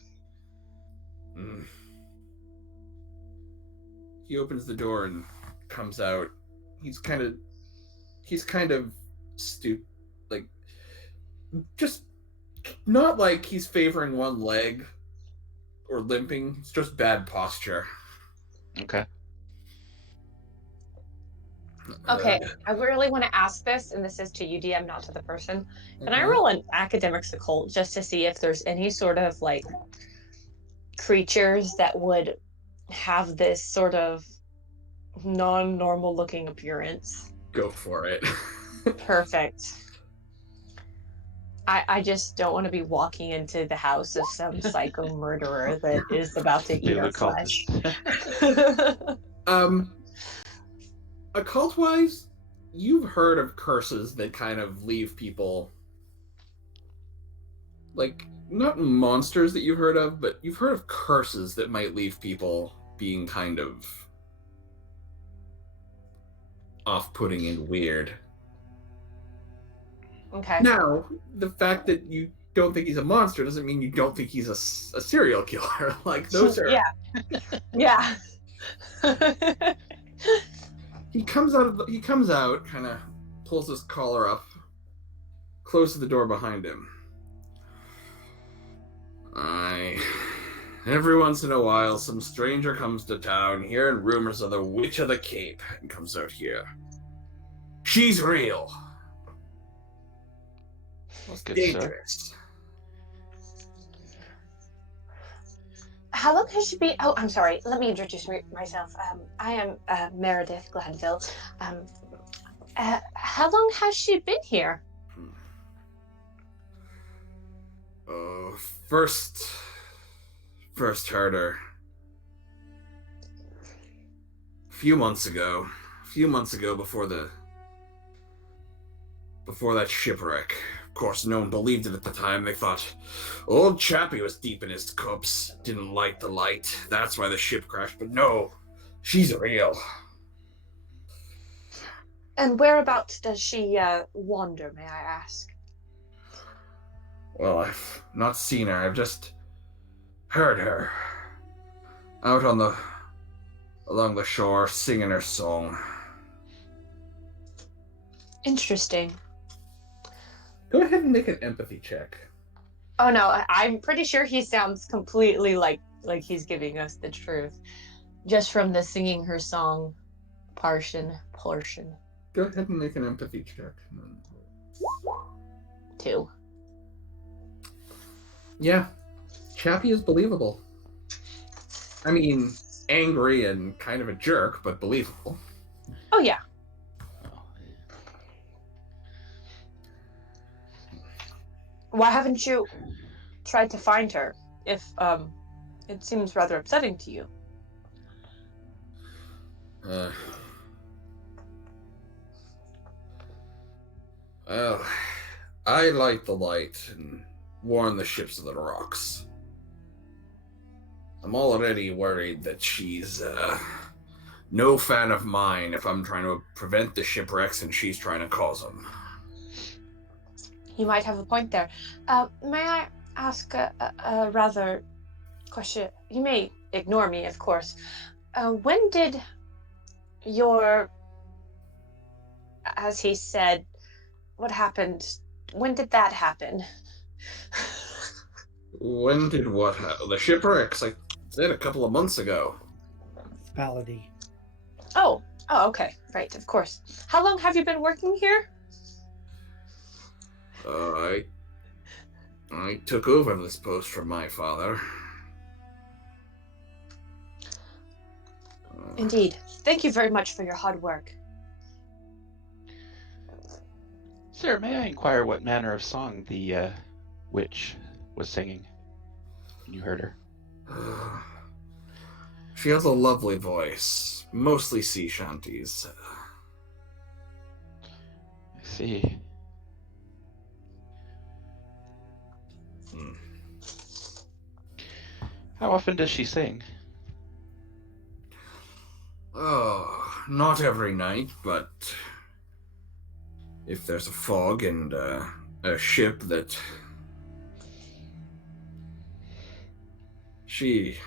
He opens the door and comes out. He's kind of just not like he's favoring one leg or limping. It's just bad posture. Okay. Okay, I really want to ask this, and this is to you, DM, not to the person. Can I roll an academics occult just to see if there's any sort of creatures that would have this sort of non-normal looking appearance? Go for it. Perfect. I just don't want to be walking into the house of some psycho murderer that is about to eat our flesh. Occult-wise, you've heard of curses that kind of leave people, not monsters that you've heard of, but you've heard of curses that might leave people being kind of off-putting and weird. Okay. Now, the fact that you don't think he's a monster doesn't mean you don't think he's a serial killer. Like, those are... Yeah. He comes out, kind of pulls his collar up, closes the door behind him. Every once in a while, some stranger comes to town, hearing rumors of the Witch of the Cape, and comes out here. She's real. It's Good, dangerous. How long has she been? Oh, I'm sorry. Let me introduce myself. I am Meredith Glanville. How long has she been here? First heard her a few months ago before that shipwreck. Of course, no one believed it at the time. They thought old Chappie was deep in his cups, didn't like the light. That's why the ship crashed. But no, she's real. And whereabouts does she wander, may I ask? Well, I've not seen her. I've just heard her out along the shore singing her song. Interesting. Go ahead and make an empathy check. Oh no, I'm pretty sure he sounds completely like he's giving us the truth, just from the singing her song portion. Go ahead and make an empathy check. 2. Yeah, Chappie is believable. I mean, angry and kind of a jerk, but believable. Oh yeah. Why haven't you tried to find her? If it seems rather upsetting to you. Well, I light the light and warn the ships of the rocks. I'm already worried that she's no fan of mine if I'm trying to prevent the shipwrecks and she's trying to cause them. You might have a point there. May I ask a rather question? You may ignore me, of course. When did your, as he said, what happened? When did that happen? When did what happen? The shipwrecks, I said, a couple of months ago. Paladin. Oh, okay. Right, of course. How long have you been working here? I took over this post from my father. Indeed. Thank you very much for your hard work. Sir, may I inquire what manner of song the witch was singing when you heard her? She has a lovely voice, mostly sea shanties. I see. How often does she sing? Oh, not every night, but if there's a fog and a ship that she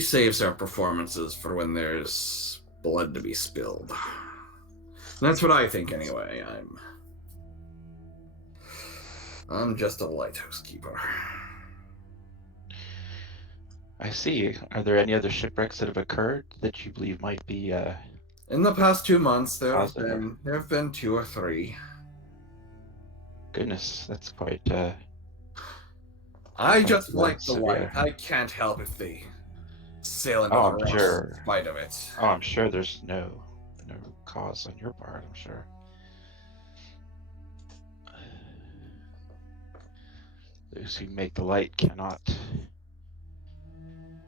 saves our performances for when there's blood to be spilled. That's what I think anyway. I'm just a lighthouse keeper. I see. Are there any other shipwrecks that have occurred that you believe might be In the past 2 months, there have Positive. been 2 or 3. Goodness, that's quite I Quite just like the severe. light. I can't help if they sail into Oh, the I'm rocks sure. in spite of it. Oh, I'm sure there's no cause on your part, I'm sure. Those who make the light cannot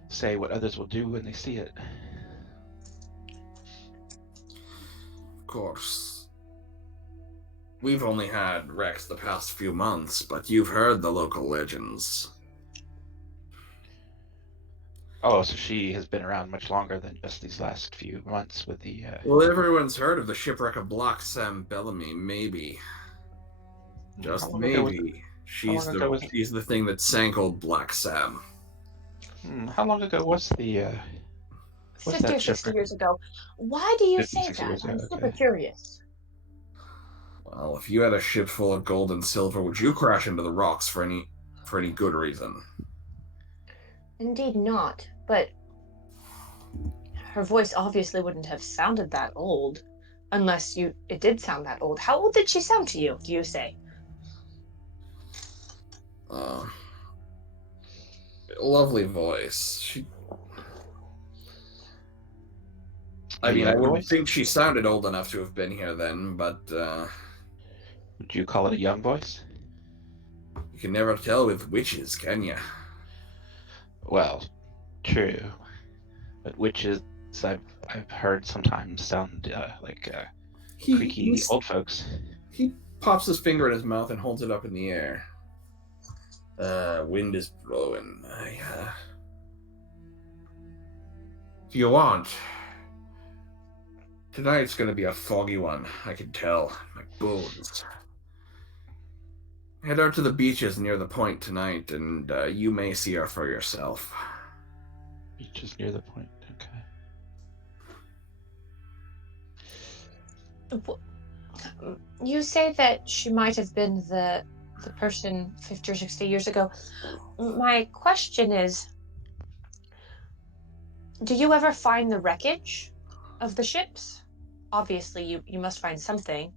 say what others will do when they see it. Of course. We've only had wrecks the past few months, but you've heard the local legends. Oh, so she has been around much longer than just these last few months with the... Well, everyone's heard of the shipwreck of Block Sam Bellamy, maybe. How Just long ago was maybe. She's long ago was- the thing that sank old Black Sam. How long ago was the 50 or 60 shipwreck? years ago. Why do you 50, say 60 that? years I'm ago, super okay. curious. Well, if you had a ship full of gold and silver, would you crash into the rocks for any good reason? Indeed not, but her voice obviously wouldn't have sounded that old unless it did sound that old. How old did she sound to you, do you say? Lovely voice. I A mean, I young wouldn't voice? think she sounded old enough to have been here then, but Would you call it a young voice? you can never tell with witches, can you? Well, true. But witches, I've heard sometimes sound like creaky old folks. He pops his finger in his mouth and holds it up in the air. Wind is blowing. If you want, tonight's gonna be a foggy one. I can tell. My bones. Head out to the beaches near the point tonight, and you may see her for yourself. Beaches near the point. Okay. You say that she might have been the person 50 or 60 years ago. My question is, do you ever find the wreckage of the ships? Obviously, you must find something.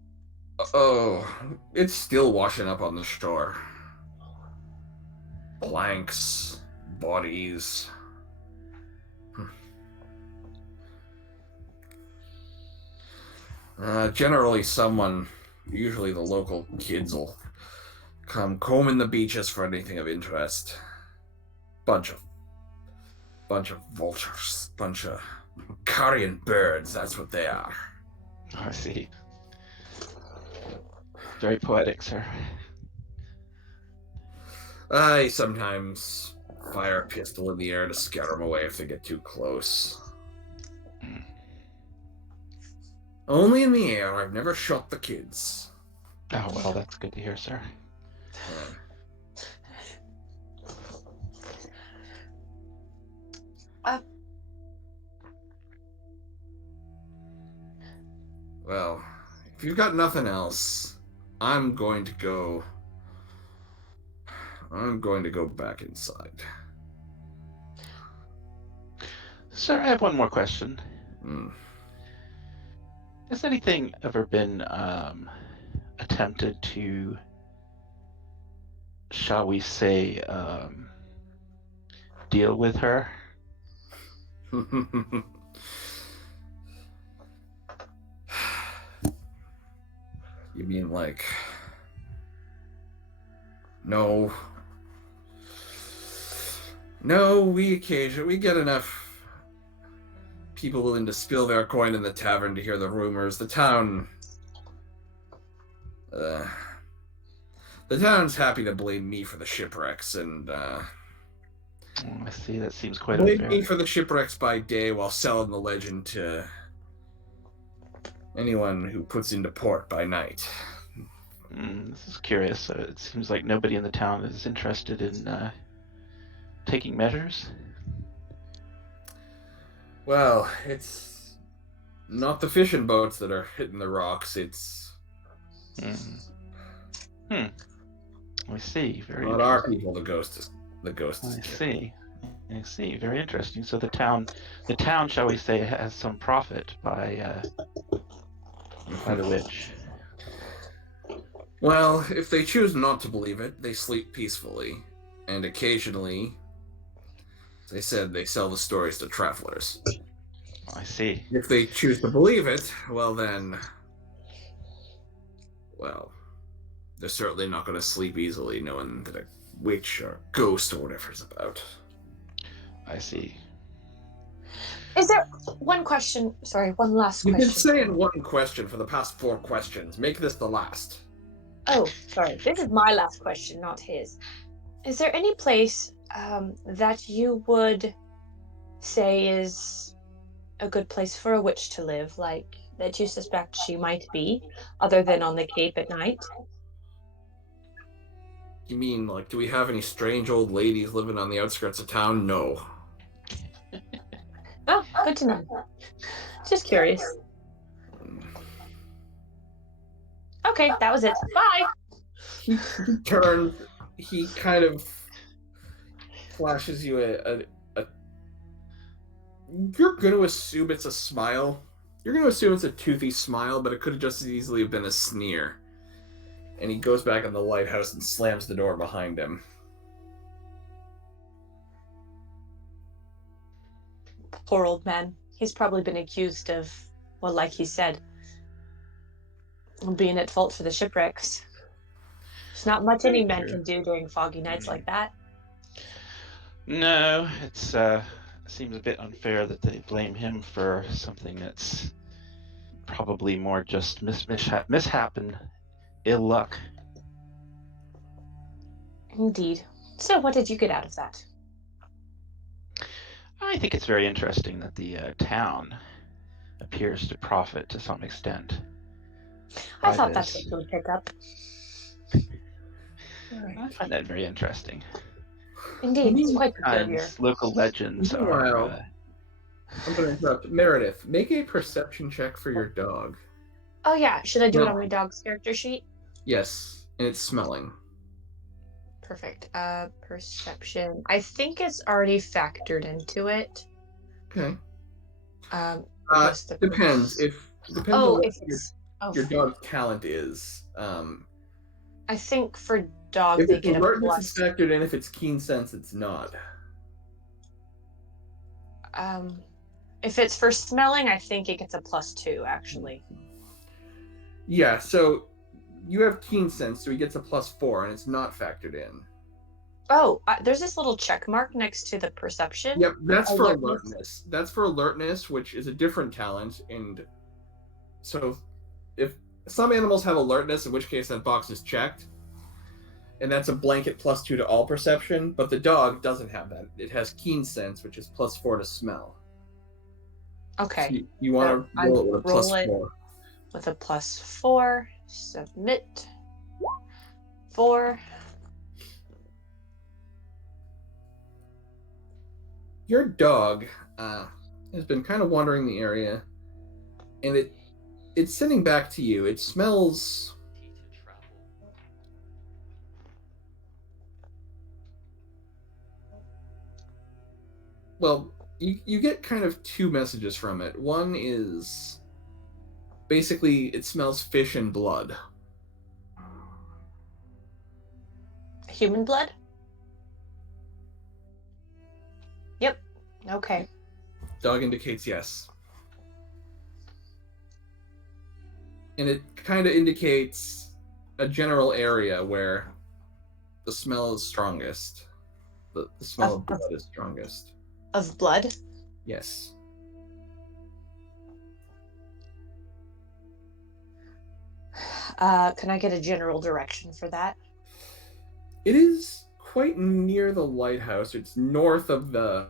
Oh, it's still washing up on the shore. Planks, bodies. Generally someone, usually the local kids, will come combing the beaches for anything of interest. Bunch of vultures, bunch of carrion birds, that's what they are. I see. Very poetic, sir. I sometimes fire a pistol in the air to scare them away if they get too close. Only in the air. I've never shot the kids. Oh, well, that's good to hear, sir. Well, if you've got nothing else, I'm going to go back inside. Sir, I have one more question. Hmm. Has anything ever been attempted to, shall we say, deal with her? You mean like... No, we get enough people willing to spill their coin in the tavern to hear the rumors. The town's happy to blame me for the shipwrecks, and I see, that seems quite blame unfair. me for the shipwrecks by day while selling the legend to anyone who puts into port by night. This is curious. It seems like nobody in the town is interested in taking measures. Well, it's not the fishing boats that are hitting the rocks. It's I see. Very not our people. The ghost is. I see. Very interesting. So the town, shall we say, has some profit by the witch. Well, if they choose not to believe it, they sleep peacefully, and occasionally, they said they sell the stories to travelers. I see. If they choose to believe it, well then, they're certainly not going to sleep easily knowing that a witch or ghost or whatever is about. I see. Is there one question? Sorry, one last You've question. been saying one question for the past 4 questions. Make this the last. Oh, sorry. This is my last question, not his. Is there any place that you would say is a good place for a witch to live, like that you suspect she might be, other than on the Cape at night? You mean, like, do we have any strange old ladies living on the outskirts of town? No. Oh, good to know. Just curious. Okay, that was it. Bye. He turns. He kind of flashes you a. You're going to assume it's a smile. You're going to assume it's a toothy smile, but it could have just as easily have been a sneer. And he goes back in the lighthouse and slams the door behind him. Poor old man. He's probably been accused of, well, like he said, being at fault for the shipwrecks. There's not much any man can do during foggy nights like that. No, it's seems a bit unfair that they blame him for something that's probably more just mishap and ill luck. Indeed. So what did you get out of that? I think it's very interesting that the town appears to profit to some extent. I by thought that's this. what you would pick up. I find that very interesting. Indeed, it's quite peculiar. Sometimes local legends Meanwhile, are. I'm going to interrupt. Meredith, make a perception check for your dog. Oh yeah, should I do it No. on my dog's character sheet? Yes, and it's smelling. Perfect. Perception. I think it's already factored into it. Okay. Just the Depends. Depends on Oh, what if it's your dog's talent is. I think for dog If they it's get a alertness, it's plus. factored in. If it's keen sense, it's not. If it's for smelling, I think it gets a +2 actually. Yeah, so you have keen sense, so he gets a +4, and it's not factored in. Oh, there's this little check mark next to the perception. Yep, that's for Alertness. alertness. That's for alertness, which is a different talent. And so, if some animals have alertness, in which case that box is checked, and that's a blanket +2 to all perception. But the dog doesn't have that. It has keen sense, which is +4 to smell. Okay. So you want to roll it with a +4. With a +4. Submit. 4. Your dog has been kind of wandering the area, and it's sitting back to you. It smells. Well, you get kind of two messages from it. One is basically it smells fish and blood. Human blood? Yep. Okay. Dog indicates yes. And it kind of indicates a general area where the smell is strongest. The smell of blood is strongest. Of blood? Yes. Can I get a general direction for that? It is quite near the lighthouse. It's north of the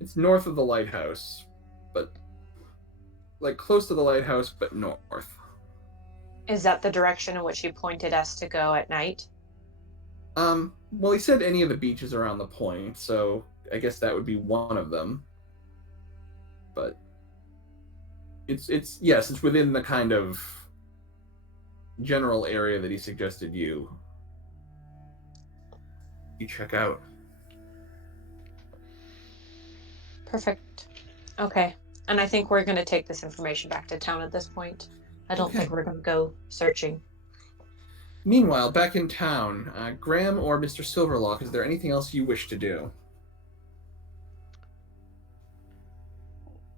lighthouse, but like close to the lighthouse, but north. Is that the direction in which he pointed us to go at night? Well, he said any of the beaches around the point, so I guess that would be one of them. But it's yes, it's within the kind of general area that he suggested you check out. Perfect. Okay. And I think we're going to take this information back to town at this point. I don't think we're going to go searching. Meanwhile, back in town, Graham or Mr. Silverlock, is there anything else you wish to do?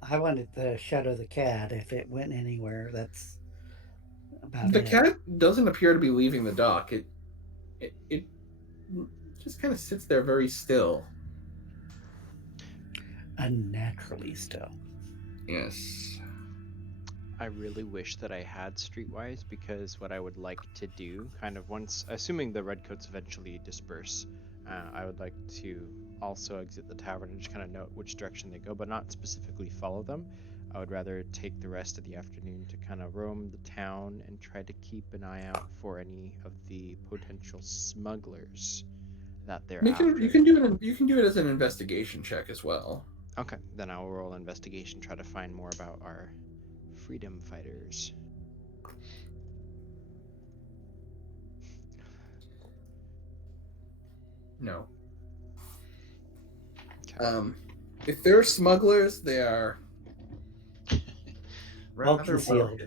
I wanted to shadow the cat if it went anywhere. That's about The it. cat doesn't appear to be leaving the dock. It just kind of sits there very still. Unnaturally still. Yes. I really wish that I had Streetwise, because what I would like to do, kind of once, assuming the redcoats eventually disperse, I would like to also exit the tavern and just kind of note which direction they go, but not specifically follow them. I would rather take the rest of the afternoon to kind of roam the town and try to keep an eye out for any of the potential smugglers that they're after. You can do it. You can do it as an investigation check as well. Okay, then I will roll investigation, try to find more about our freedom fighters. No. Okay. If they're smugglers, they are Well rather concealed.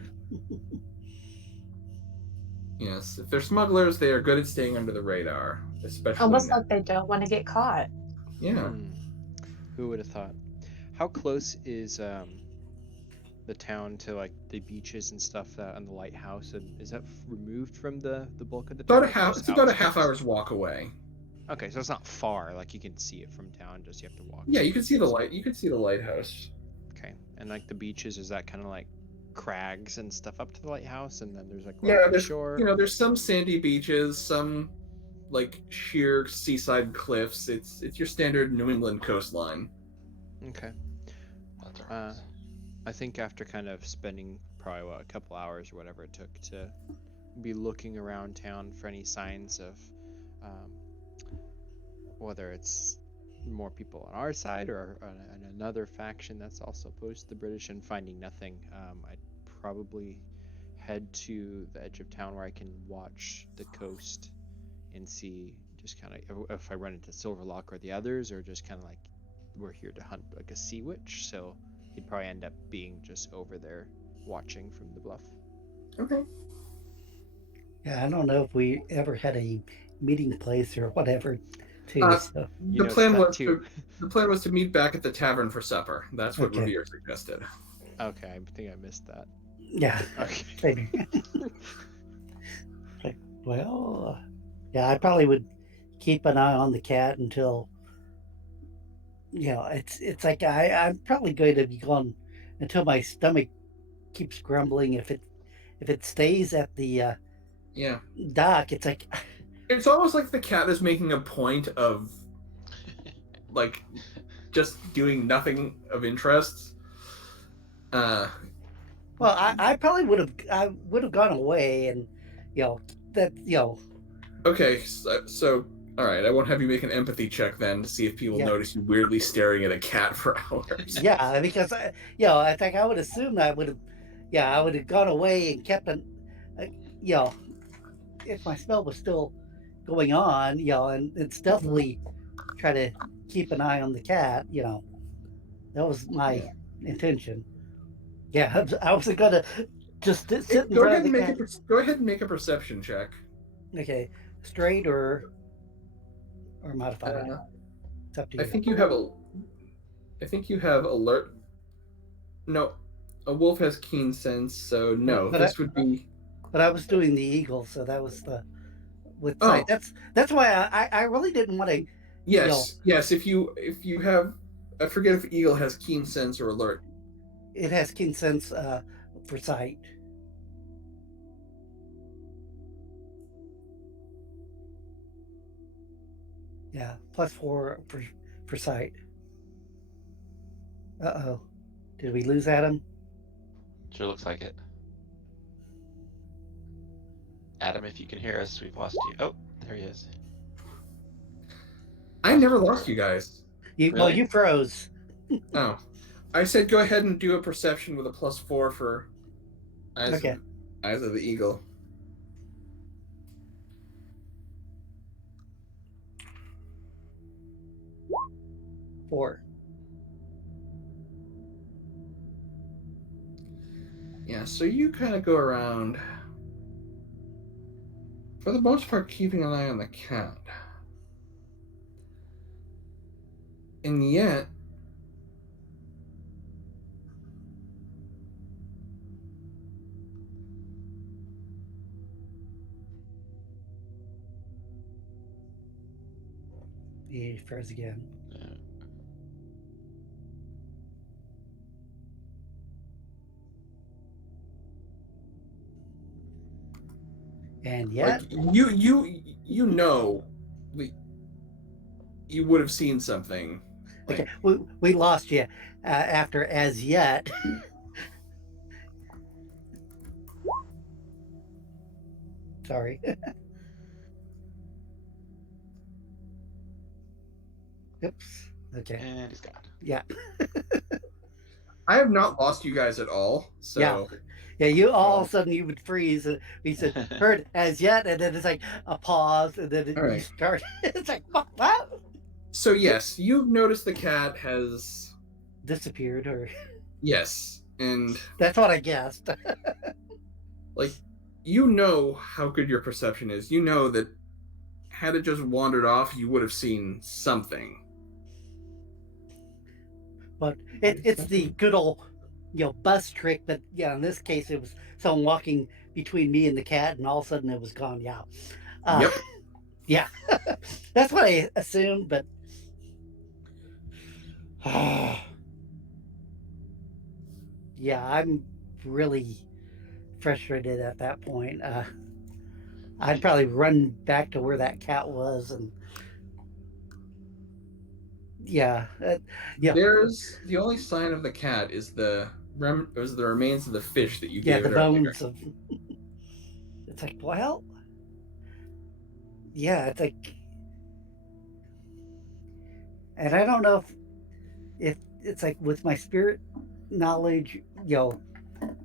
Yes, if they're smugglers, they are good at staying under the radar, especially Almost now. like they don't want to get caught. Yeah. Who would have thought? How close is the town to like the beaches and stuff and the lighthouse? And is that removed from the bulk of the town? It's about a half hour's walk away. Okay, so it's not far. Like you can see it from town. Just you have to walk. Yeah, you can see the light. You can see the lighthouse. Okay, and like the beaches, is that kind of like crags and stuff up to the lighthouse, and then there's like There's shore. there's some sandy beaches, some like sheer seaside cliffs. It's your standard New England coastline. Okay. That's right. I think after kind of spending probably a couple hours or whatever it took to be looking around town for any signs of whether it's more people on our side or on another faction that's also opposed to the British, and finding nothing, I'd probably head to the edge of town where I can watch the coast and see just kind of if I run into Silverlock or the others, or just kind of like we're here to hunt like a sea witch, so he'd probably end up being just over there watching from the bluff. Okay. Yeah, I don't know if we ever had a meeting place or whatever. Too, so. The plan was to meet back at the tavern for supper. That's what Okay. Revere suggested. Okay, I think I missed that. Yeah. Okay. Well, yeah, I probably would keep an eye on the cat until, it's like I'm probably going to be gone until my stomach keeps grumbling. If it stays at the dock, it's like it's almost like the cat is making a point of like just doing nothing of interest. Well, I probably would have gone away, and Okay, so all right, I won't have you make an empathy check then to see if people notice you weirdly staring at a cat for hours. Yeah, because I think I would assume that I would have gone away and kept if my smell was still going on, and stealthily try to keep an eye on the cat. That was my intention. Yeah, I wasn't gonna just sit in front of the cat. Go ahead and make a perception check. Okay, straight or modified. It's up to you. I think you have alert. No, a wolf has keen sense, so no. But this would be. But I was doing the eagle, so that was with sight. That's why I really didn't want to. Yes. If you have, I forget if eagle has keen sense or alert. It has keen sense for sight. Yeah, +4 for sight. Uh-oh. Did we lose Adam? Sure looks like it. Adam, if you can hear us, we've lost you. Oh, there he is. I never lost you guys. Well, you froze. Oh. I said go ahead and do a perception with a +4 for eyes of the eagle. Four. Yeah, so you kind of go around, for the most part, keeping an eye on the cat. And yet, He froze again. And yet, like, you know, you would have seen something. okay, we lost you after as yet. Sorry. Oops. Okay. And he's gone. Yeah. I have not lost you guys at all. So Yeah, you all of a sudden you would freeze. And he said, "Heard as yet," and then it's like a pause, and then All you right. start. It's like what? So yes, you've noticed the cat has Disappeared, or yes, and that's what I guessed. like you know how good your perception is. You know that had it just wandered off, you would have seen something. But it's the good old, bus trick. But yeah, in this case, it was someone walking between me and the cat, and all of a sudden it was gone. Yeah. Yep. Yeah. That's what I assumed, but. Yeah, I'm really frustrated at that point. I'd probably run back to where that cat was, and yeah. There's the only sign of the cat is the remains of the fish that you Yeah, gave the it earlier. bones of. It's like, well, yeah, it's like, and I don't know if it's like with my spirit knowledge,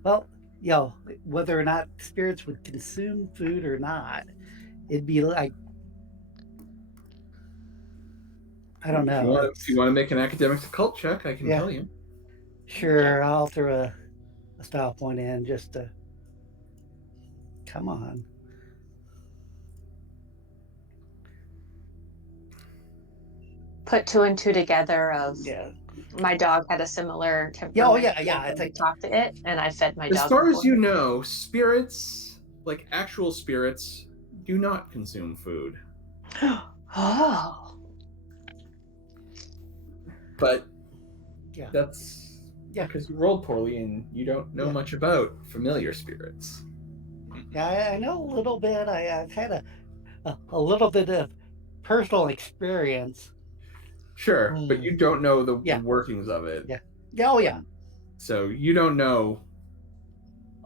well, whether or not spirits would consume food or not, it'd be like, I don't know. If you want to make an academic occult check, I can tell you. Sure, I'll throw a style point in just to. Come on. Put 2 and 2 together of Yeah. my dog had a similar temperament. Yeah, oh, yeah. It's I like, talked to it, and I fed my dog. As far as before. you know, spirits, like actual spirits, do not consume food. Oh. But yeah. that's Yeah. because you rolled poorly and you don't know much about familiar spirits. Yeah, I know a little bit. I've had a little bit of personal experience. Sure, but you don't know the workings of it. Yeah. Yeah, oh yeah. So you don't know.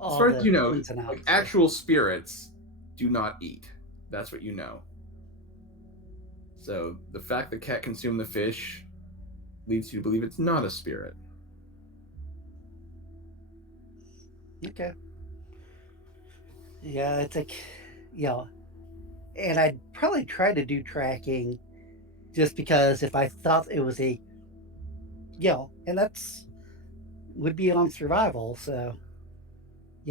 As far as you know, like actual spirits do not eat. That's what you know. So the fact the cat consumed the fish leads you to believe it's not a spirit. Okay. Yeah, it's like, and I'd probably try to do tracking just because if I thought it was a, and that's would be on survival. So,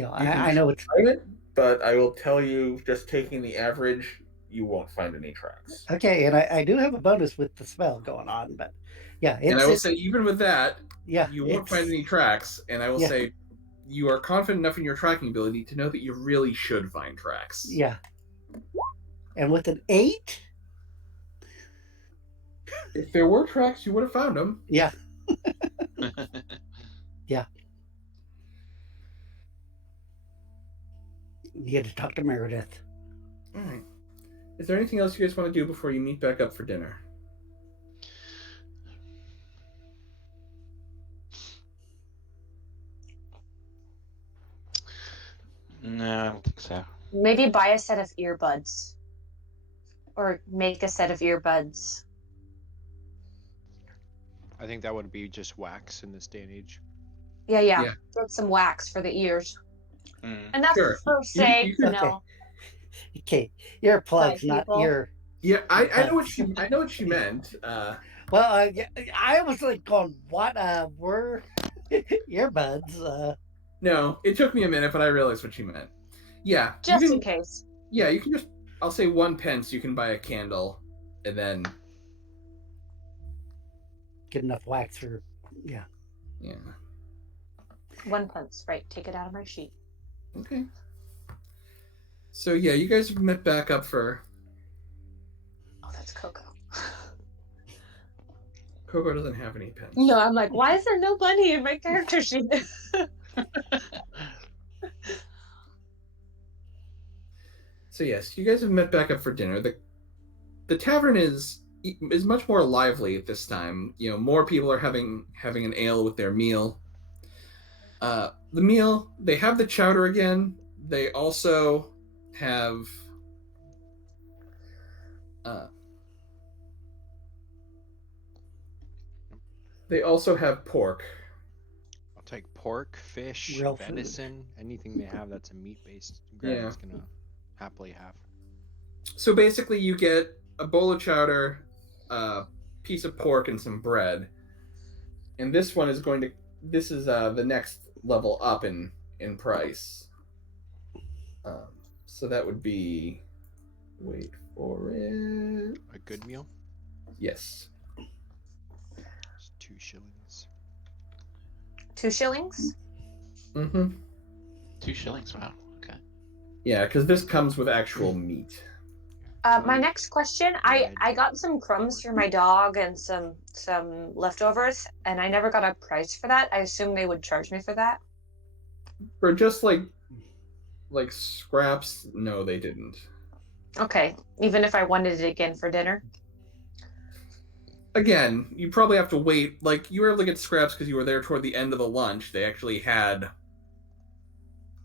I know it's. It, but I will tell you, just taking the average, you won't find any tracks. Okay, and I do have a bonus with the spell going on, but yeah. And I will say, even with that, yeah, you won't find any tracks. And I will say, you are confident enough in your tracking ability to know that you really should find tracks. Yeah. And with an 8? If there were tracks, you would have found them. Yeah. Yeah. You get to talk to Meredith. All right. Is there anything else you guys want to do before you meet back up for dinner? No, I don't think so. Maybe buy a set of earbuds. Or make a set of earbuds. I think that would be just wax in this day and age. Yeah. Get some wax for the ears. Enough for say, Okay, earplugs, not people. ear. Yeah, I know what she meant. Well, I was like going, what? Were earbuds? No, it took me a minute, but I realized what she meant. Yeah, just in case. Yeah, you can just. I'll say 1 pence. You can buy a candle, and then get enough wax for. Yeah. 1 pence, right? Take it out of my sheet. Okay. So yeah, you guys have met back up for. Oh, that's Coco. Coco doesn't have any pens. No, I'm like, why is there no bunny in my character sheet? So yes, you guys have met back up for dinner. The tavern is much more lively at this time. More people are having an ale with their meal. The meal, they have the chowder again. They also have they also have pork. I'll take pork, fish, Real food. venison, anything they have that's a meat-based Yeah. Graham's gonna happily have. So basically, you get a bowl of chowder, a piece of pork, and some bread. And this one is going to. This is the next level up in price. So that would be. Wait for it. A good meal? Yes. It's 2 shillings. 2 shillings? Mm-hmm. 2 shillings. Wow. Okay. Yeah, because this comes with actual meat. My next question, I got some crumbs for my dog and some leftovers, and I never got a price for that. I assume they would charge me for that. For just like scraps, no, they didn't. Okay, even if I wanted it again for dinner. Again, you probably have to wait. Like, you were able to get scraps because you were there toward the end of the lunch. They actually had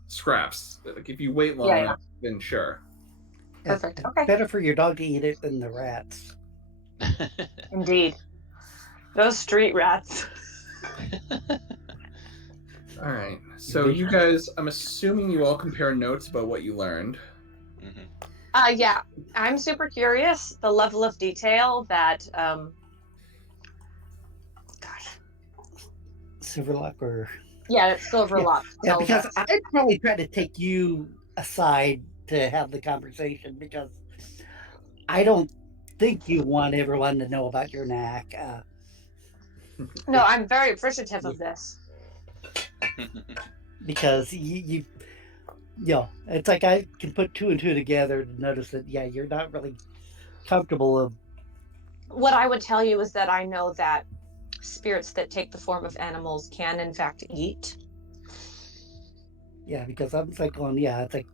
scraps. Like, if you wait long enough, then sure. Perfect. It's Okay. better for your dog to eat it than the rats. Indeed. Those street rats. All right. So you guys, I'm assuming you all compare notes about what you learned. Mm-hmm. Yeah. I'm super curious the level of detail that Silverlock or yeah, it's Silverlock. yeah, because I'd probably try to take you aside to have the conversation because I don't think you want everyone to know about your knack. No, I'm very appreciative of this. Because you know, it's like I can put 2 and 2 together to notice that you're not really comfortable. What I would tell you is that I know that spirits that take the form of animals can in fact eat. Yeah, because I'm like going, it's like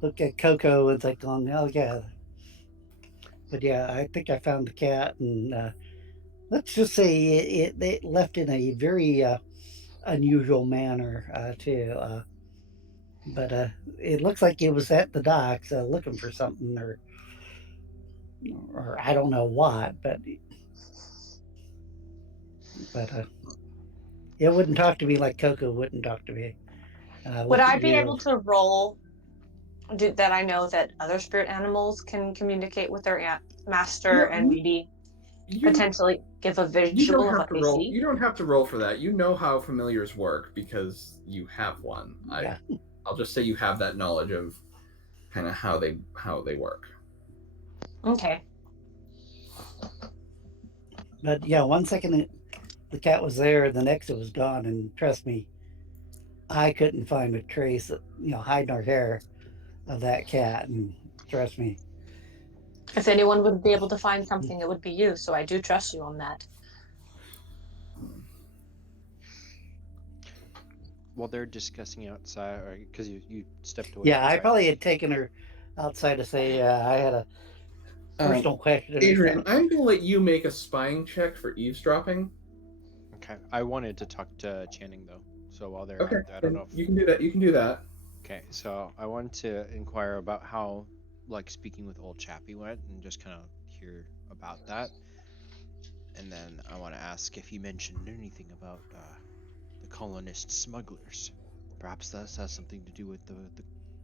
look at Coco, it's like going, oh yeah. But yeah, I think I found the cat, and let's just say it left in a very unusual manner too. But it looks like it was at the docks looking for something, or I don't know what, but it wouldn't talk to me like Coco wouldn't talk to me. Would I be able to roll that I know that other spirit animals can communicate with their master and maybe potentially give a visual of what they see? You don't have to roll for that. You know how familiars work because you have one. I'll just say you have that knowledge of kind of how they work. Okay. But yeah, 1 second the cat was there, the next it was gone, and trust me, I couldn't find a trace, hide nor hair of that cat, and trust me. If anyone would be able to find something, it would be you, so I do trust you on that. While they're discussing outside, or because you stepped away. Yeah, I probably had taken her outside to say I had a personal question. Adrian, I'm going to let you make a spying check for eavesdropping. Okay, I wanted to talk to Channing though, so while they're Okay, out there, I don't know if you can do that. You can do that. Okay, so I want to inquire about how, like, speaking with old Chappie went, and just kind of hear about that. And then I want to ask if he mentioned anything about the colonist smugglers. Perhaps that has something to do with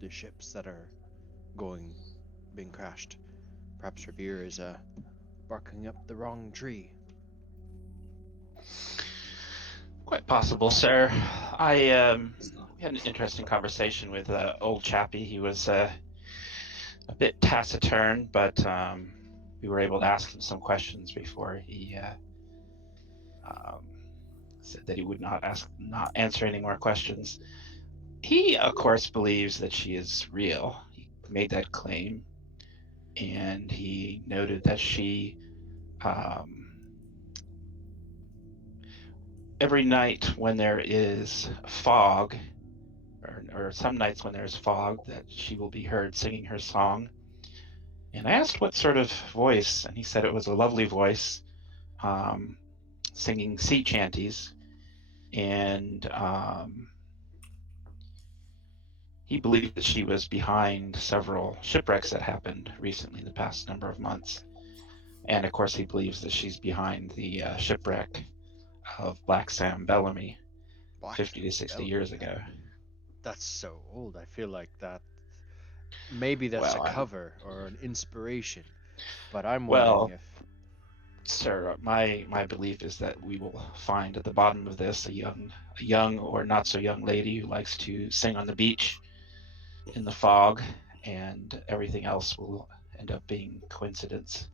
the ships that are being crashed. Perhaps Revere is barking up the wrong tree. Quite possible, sir. I had an interesting conversation with old Chappie. He was a bit taciturn, but we were able to ask him some questions before he said that he would not answer any more questions. He, of course, believes that she is real. He made that claim, and he noted that she every night when there is fog, or some nights when there's fog, that she will be heard singing her song. And I asked what sort of voice, and he said it was a lovely voice, singing sea chanties. And he believed that she was behind several shipwrecks that happened recently in the past number of months. And of course, he believes that she's behind the shipwreck of Black Sam Bellamy Black 50 to 60 years ago. That's so old. I feel like that maybe that's Well, a cover or an inspiration, but I'm Well, wondering if sir, my belief is that we will find at the bottom of this a young or not so young lady who likes to sing on the beach in the fog, and everything else will end up being coincidence.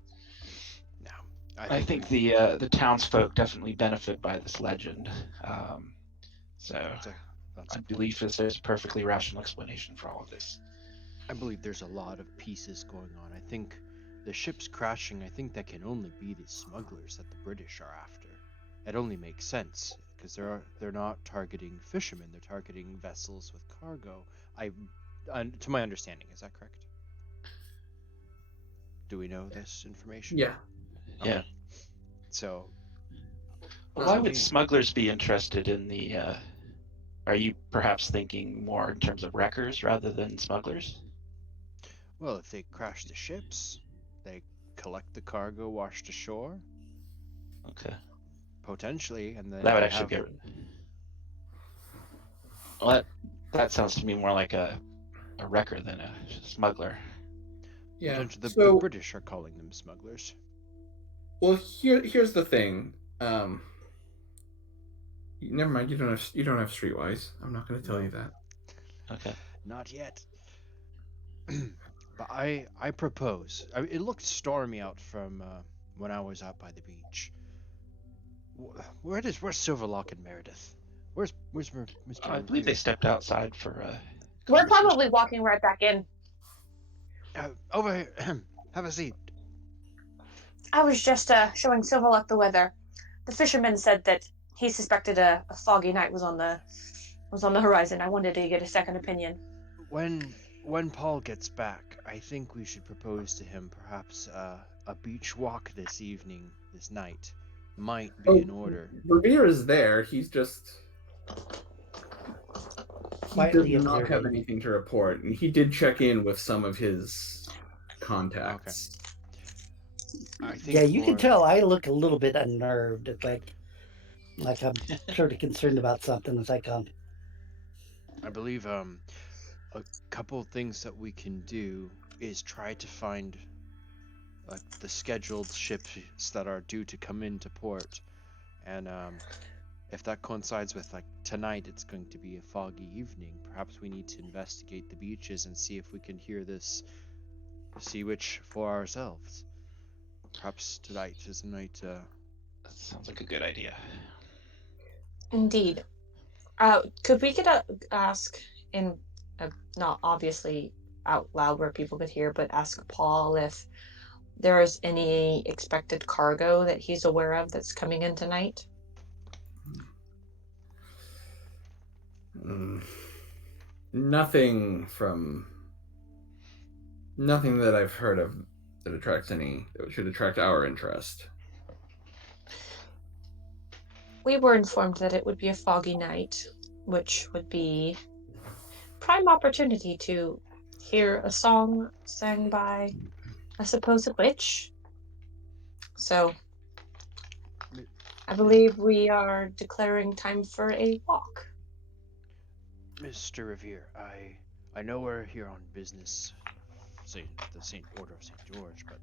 no. I think the townsfolk definitely benefit by this legend. So that's my a belief point. is there's a perfectly rational explanation for all of this. I believe there's a lot of pieces going on. I think the ship's crashing. I think that can only be the smugglers that the British are after. It only makes sense because they're not targeting fishermen. They're targeting vessels with cargo. To my understanding, is that correct? Do we know this information? Yeah. Okay. Yeah. So Why would me- smugglers be interested in the? Are you perhaps thinking more in terms of wreckers rather than smugglers? well, if they crash the ships, they collect the cargo washed ashore, Okay. potentially, and then That would they actually have. be. Well, that sounds to me more like a wrecker than a smuggler. Yeah. Potentially, the So, British are calling them smugglers. well, here's the thing. Never mind. You don't have Streetwise. I'm not going to tell you that. Okay. Not yet. But I propose. It looked stormy out from when I was out by the beach. Where's Silverlock and Meredith? Where's Mr. I believe they Revere? stepped outside for We're conversation. probably walking right back in. Over here. Have a seat. I was just showing Silverlock the weather. The fisherman said that he suspected a foggy night was on the horizon. I wanted to get a second opinion. When Paul gets back, I think we should propose to him perhaps a beach walk this evening, this night. Might be in order. Revere is there. He's just. He does Quietly not have observing. anything to report, and he did check in with some of his contacts. I think Yeah, you can more- tell I look a little bit unnerved. It's like I'm sort of concerned about something. It's like I believe a couple of things that we can do is try to find like the scheduled ships that are due to come into port, and if that coincides with like tonight, it's going to be a foggy evening. Perhaps we need to investigate the beaches and see if we can hear this sea witch for ourselves. Perhaps tonight is a night. That sounds like a good idea. Indeed. Could we ask in not obviously out loud where people could hear, but ask Paul if there is any expected cargo that he's aware of that's coming in tonight? Nothing that I've heard of that should attract our interest. We were informed that it would be a foggy night, which would be prime opportunity to hear a song sang by a supposed witch. So I believe we are declaring time for a walk. Mr. Revere, I know we're here on business, the Saint Order of St. George, but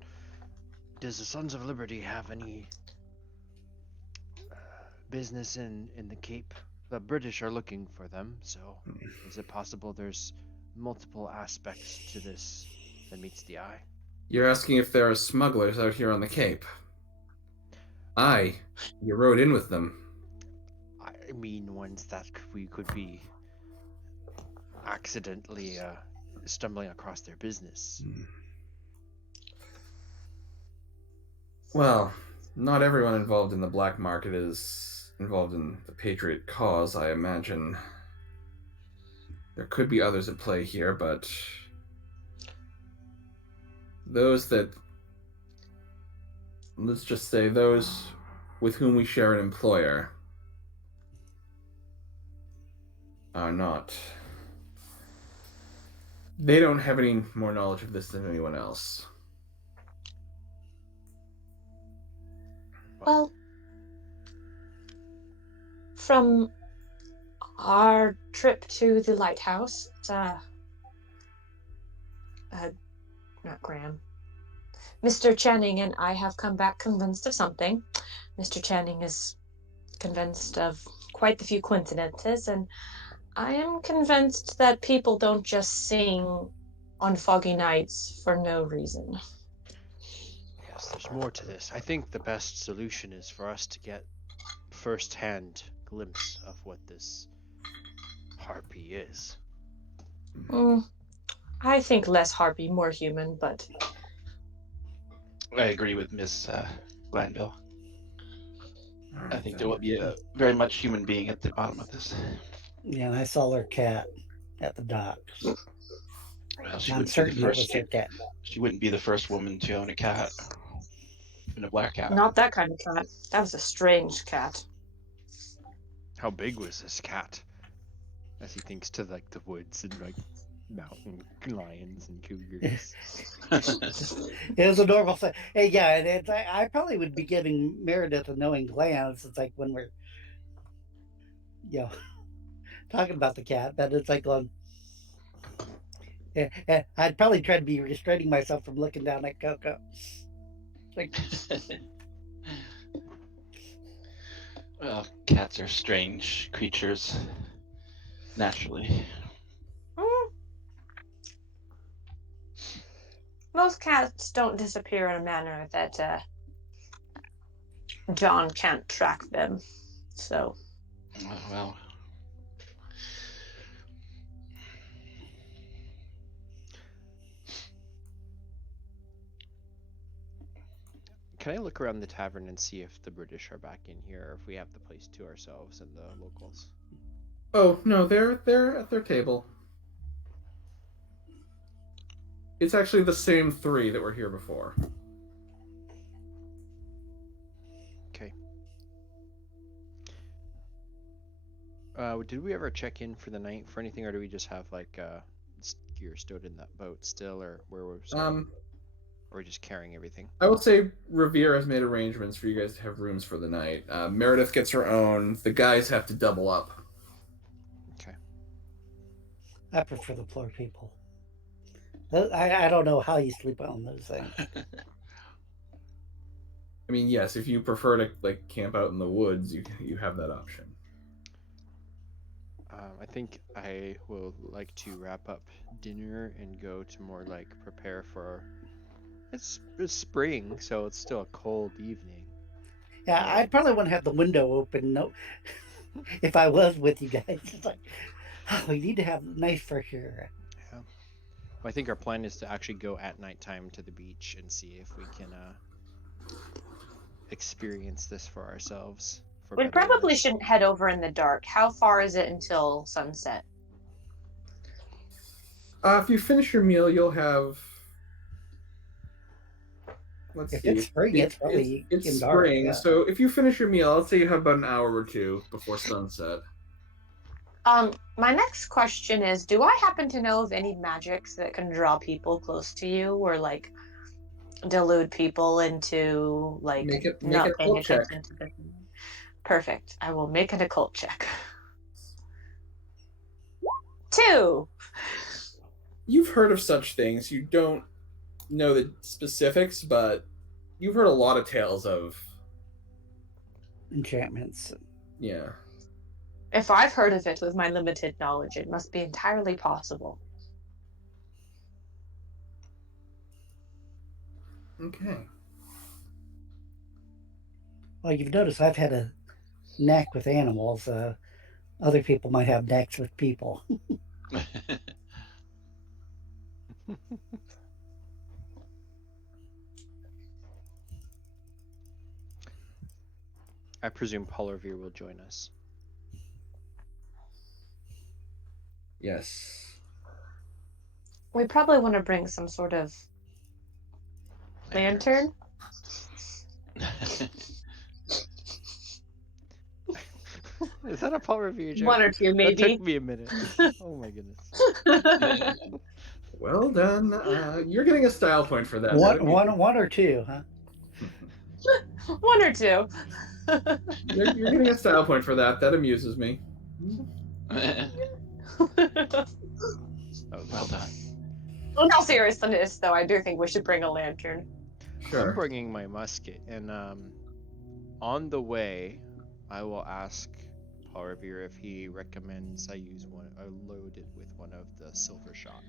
does the Sons of Liberty have any business in the Cape? The British are looking for them, so is it possible there's multiple aspects to this that meets the eye? You're asking if there are smugglers out here on the Cape. Aye, you rode in with them. I mean ones that we could be accidentally stumbling across their business. Well, not everyone involved in the black market is involved in the Patriot cause, I imagine. There could be others at play here, but let's just say those with whom we share an employer are not They don't have any more knowledge of this than anyone else. Well, from our trip to the lighthouse, not Graham, Mr. Channing and I have come back convinced of something. Mr. Channing is convinced of quite the few coincidences, and I am convinced that people don't just sing on foggy nights for no reason. Yes, there's more to this. I think the best solution is for us to get first-hand glimpse of what this harpy is. I think less harpy, more human, but I agree with Miss Glanville. Alright, I think then. there will be a very much human being at the bottom of this. Yeah, and I saw her cat at the dock. Well, she I'm wouldn't be the certain it was first. her cat. She wouldn't be the first woman to own a cat, even a black cat. not that kind of cat. That was a strange cat. How big was this cat? As he thinks to like the woods and like mountain lions and cougars. It was a normal thing. Hey, yeah, and I probably would be giving Meredith a knowing glance. It's like when we're, talking about the cat, but it's like going. Yeah, I'd probably try to be restraining myself from looking down at Coco. Like, Well, cats are strange creatures, naturally. Most cats don't disappear in a manner that John can't track them. So, Well, Can I look around the tavern and see if the British are back in here, or if we have the place to ourselves and the locals? Oh no, they're at their table. It's actually the same 3 that were here before. Okay. Did we ever check in for the night for anything, or do we just have like gear stowed in that boat still, or where we're? Or are we just carrying everything? I will say Revere has made arrangements for you guys to have rooms for the night. Meredith gets her own. The guys have to double up. Okay. I prefer the poor people. I don't know how you sleep on those things. I mean, yes, if you prefer to like camp out in the woods, you have that option. I think I will like to wrap up dinner and go to more like prepare for. It's spring, so it's still a cold evening. Yeah, I probably wouldn't have the window open. No, if I was with you guys, it's like, we need to have nice fresh air. Yeah. Well, I think our plan is to actually go at nighttime to the beach and see if we can experience this for ourselves. we probably shouldn't head over in the dark. How far is it until sunset? If you finish your meal, you'll have. Let's If see. it's spring, it's probably it's in dark, spring. yeah. So if you finish your meal, let's say you have about an hour or 2 before sunset. My next question is, do I happen to know of any magics that can draw people close to you, or like delude people into like Make it not a paying occult check. attention to this? Perfect. I will make an occult check. 2. You've heard of such things. You don't know the specifics, but you've heard a lot of tales of Enchantments. Yeah. If I've heard of it with my limited knowledge, it must be entirely possible. Okay. Well, you've noticed I've had a knack with animals. Other people might have knacks with people. I presume Paul Revere will join us. Yes. We probably want to bring some sort of lantern. Is that a Paul Revere joke? 1 or 2, maybe. That took me a minute. Oh my goodness. Well done. You're getting a style point for that. One or two, huh? One or two. You're getting a style point for that. That amuses me. Well done. In all seriousness, though, I do think we should bring a lantern. Sure. I'm bringing my musket, and on the way, I will ask Paul Revere if he recommends I load it with one of the silver shot.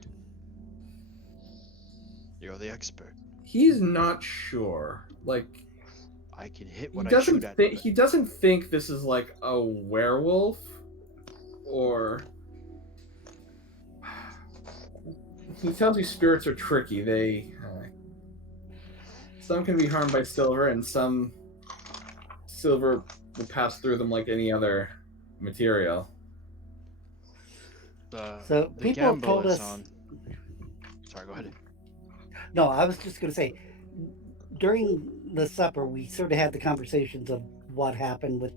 You're the expert. He's not sure. Like, I can hit he what I doesn't shoot at. think he doesn't think this is like a werewolf, or he tells you spirits are tricky. They some can be harmed by silver, and some silver will pass through them like any other material. So the people have gamble told is us. on. Sorry, go ahead. No, I was just going to say, during the supper, we sort of had the conversations of what happened with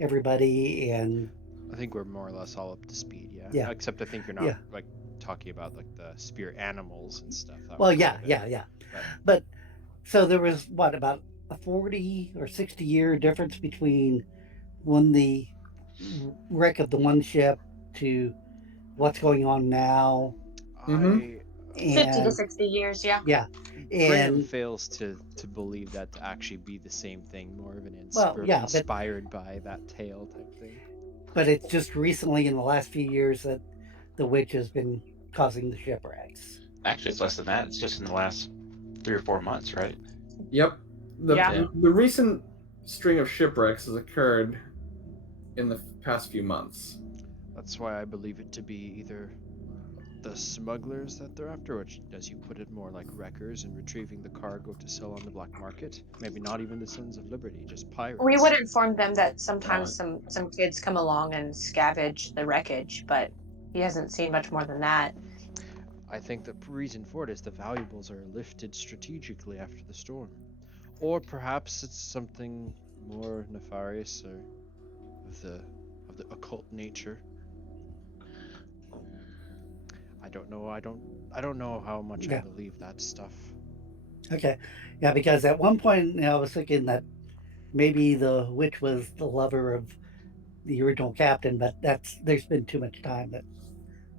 everybody, and I think we're more or less all up to speed, yeah. Yeah. Except I think you're not Yeah. like talking about like the spirit animals and stuff. That well, was yeah, kind of yeah, it. yeah. But But so there was what, about a 40 or 60 year difference between when the wreck of the one ship to what's going on now, Mhm. 50 to and 60 years, yeah. yeah, Graham and fails to believe that to actually be the same thing, more of an Well, yeah, but- inspired by that tale type thing. but it's just recently in the last few years that the witch has been causing the shipwrecks. Actually, it's less than that. It's just in the last 3 or 4 months, right? Yep. Yeah. The recent string of shipwrecks has occurred in the past few months. That's why I believe it to be either the smugglers that they're after, which, as you put it, more like wreckers and retrieving the cargo to sell on the black market. Maybe not even the Sons of Liberty, just pirates. We would inform them that sometimes some kids come along and scavenge the wreckage, but he hasn't seen much more than that. I think the reason for it is the valuables are lifted strategically after the storm. Or perhaps it's something more nefarious or of the occult nature. I don't know. I don't know how much I Yeah. believe that stuff. Okay, yeah, because at one point I was thinking that maybe the witch was the lover of the original captain, but there's been too much time that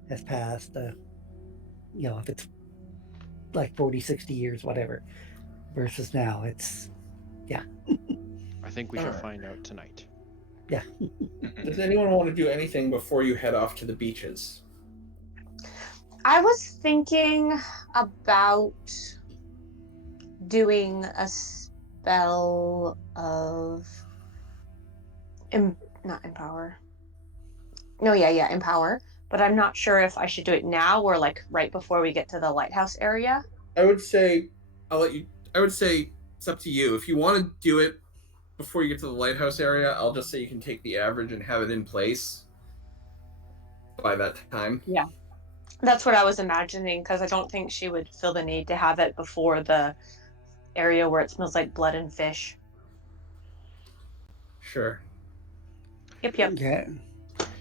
has passed. If it's like 40, 60 years, whatever, versus now, it's I think we should Alright. find out tonight. Does anyone want to do anything before you head off to the beaches? I was thinking about doing a spell of not empower. No, yeah, empower. But I'm not sure if I should do it now or like right before we get to the lighthouse area. I would say it's up to you. If you want to do it before you get to the lighthouse area, I'll just say you can take the average and have it in place by that time. Yeah. That's what I was imagining, because I don't think she would feel the need to have it before the area where it smells like blood and fish. Sure. Yep. okay.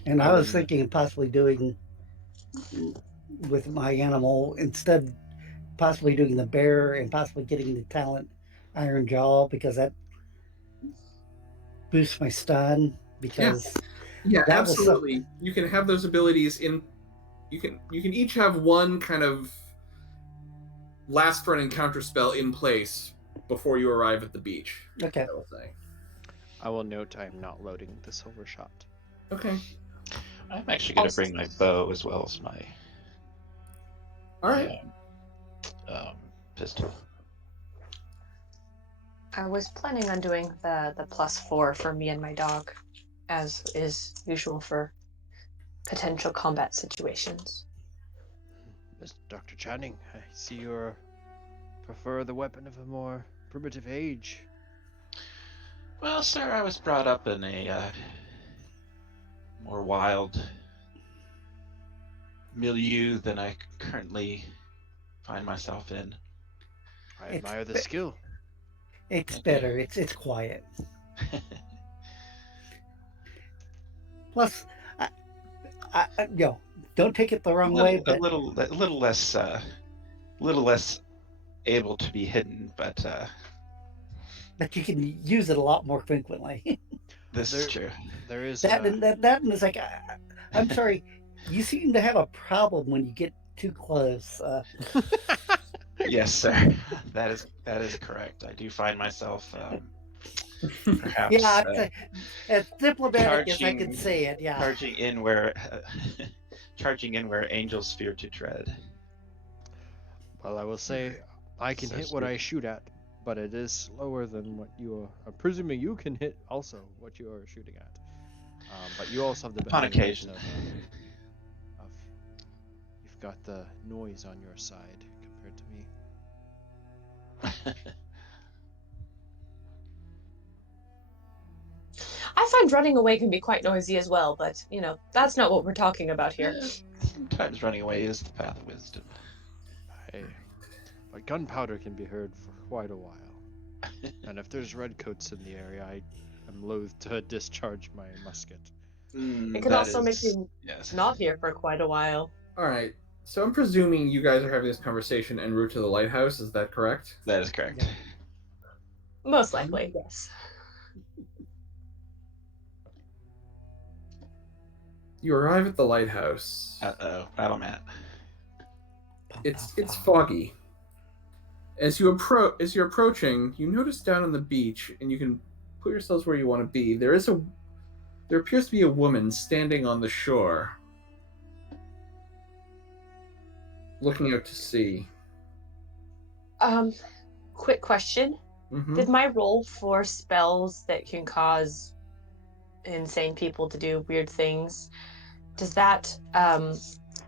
And I was thinking of possibly doing with my animal instead, possibly doing the bear and possibly getting the talent Iron Jaw, because that boosts my stun. Because Yeah, that was absolutely. You can have those abilities in. You can each have one kind of last for an encounter spell in place before you arrive at the beach. okay. I will say. I will note I am not loading the silver shot. Okay. I'm actually going to bring my bow as well as my All right. pistol. I was planning on doing the +4 for me and my dog, as is usual for potential combat situations. Mr. Dr. Channing, I see you prefer the weapon of a more primitive age. Well, sir, I was brought up in a more wild milieu than I currently find myself in. I It's admire the be- skill. It's Okay. better. It's quiet. Plus, I don't take it the wrong way, a but little less little less able to be hidden, but But you can use it a lot more frequently. this is true. There is that and is like, I'm sorry, you seem to have a problem when you get too close. Yes, sir. That is correct. I do find myself perhaps Yeah, as diplomatic as I can say it. Yeah. charging in where charging in where angels fear to tread. Well, I will say I can So hit what sweet. I shoot at, but it is slower than what you are. I'm presuming you can hit also what you are shooting at. But you also have the Upon benefit occasion. of you've got the noise on your side compared to me. I find running away can be quite noisy as well, but that's not what we're talking about here. Sometimes running away is the path of wisdom. Hey, but gunpowder can be heard for quite a while. And if there's redcoats in the area, I am loath to discharge my musket. It could also make you not here for quite a while. All right. So I'm presuming you guys are having this conversation en route to the lighthouse. Is that correct? That is correct. Most likely, yes. You arrive at the lighthouse. Uh-oh, battle mat. It's foggy. As you're approaching, you notice down on the beach, and you can put yourselves where you want to be. There appears to be a woman standing on the shore, looking out to sea. Quick question. Mm-hmm. Did my roll for spells that can cause insane people to do weird things, does that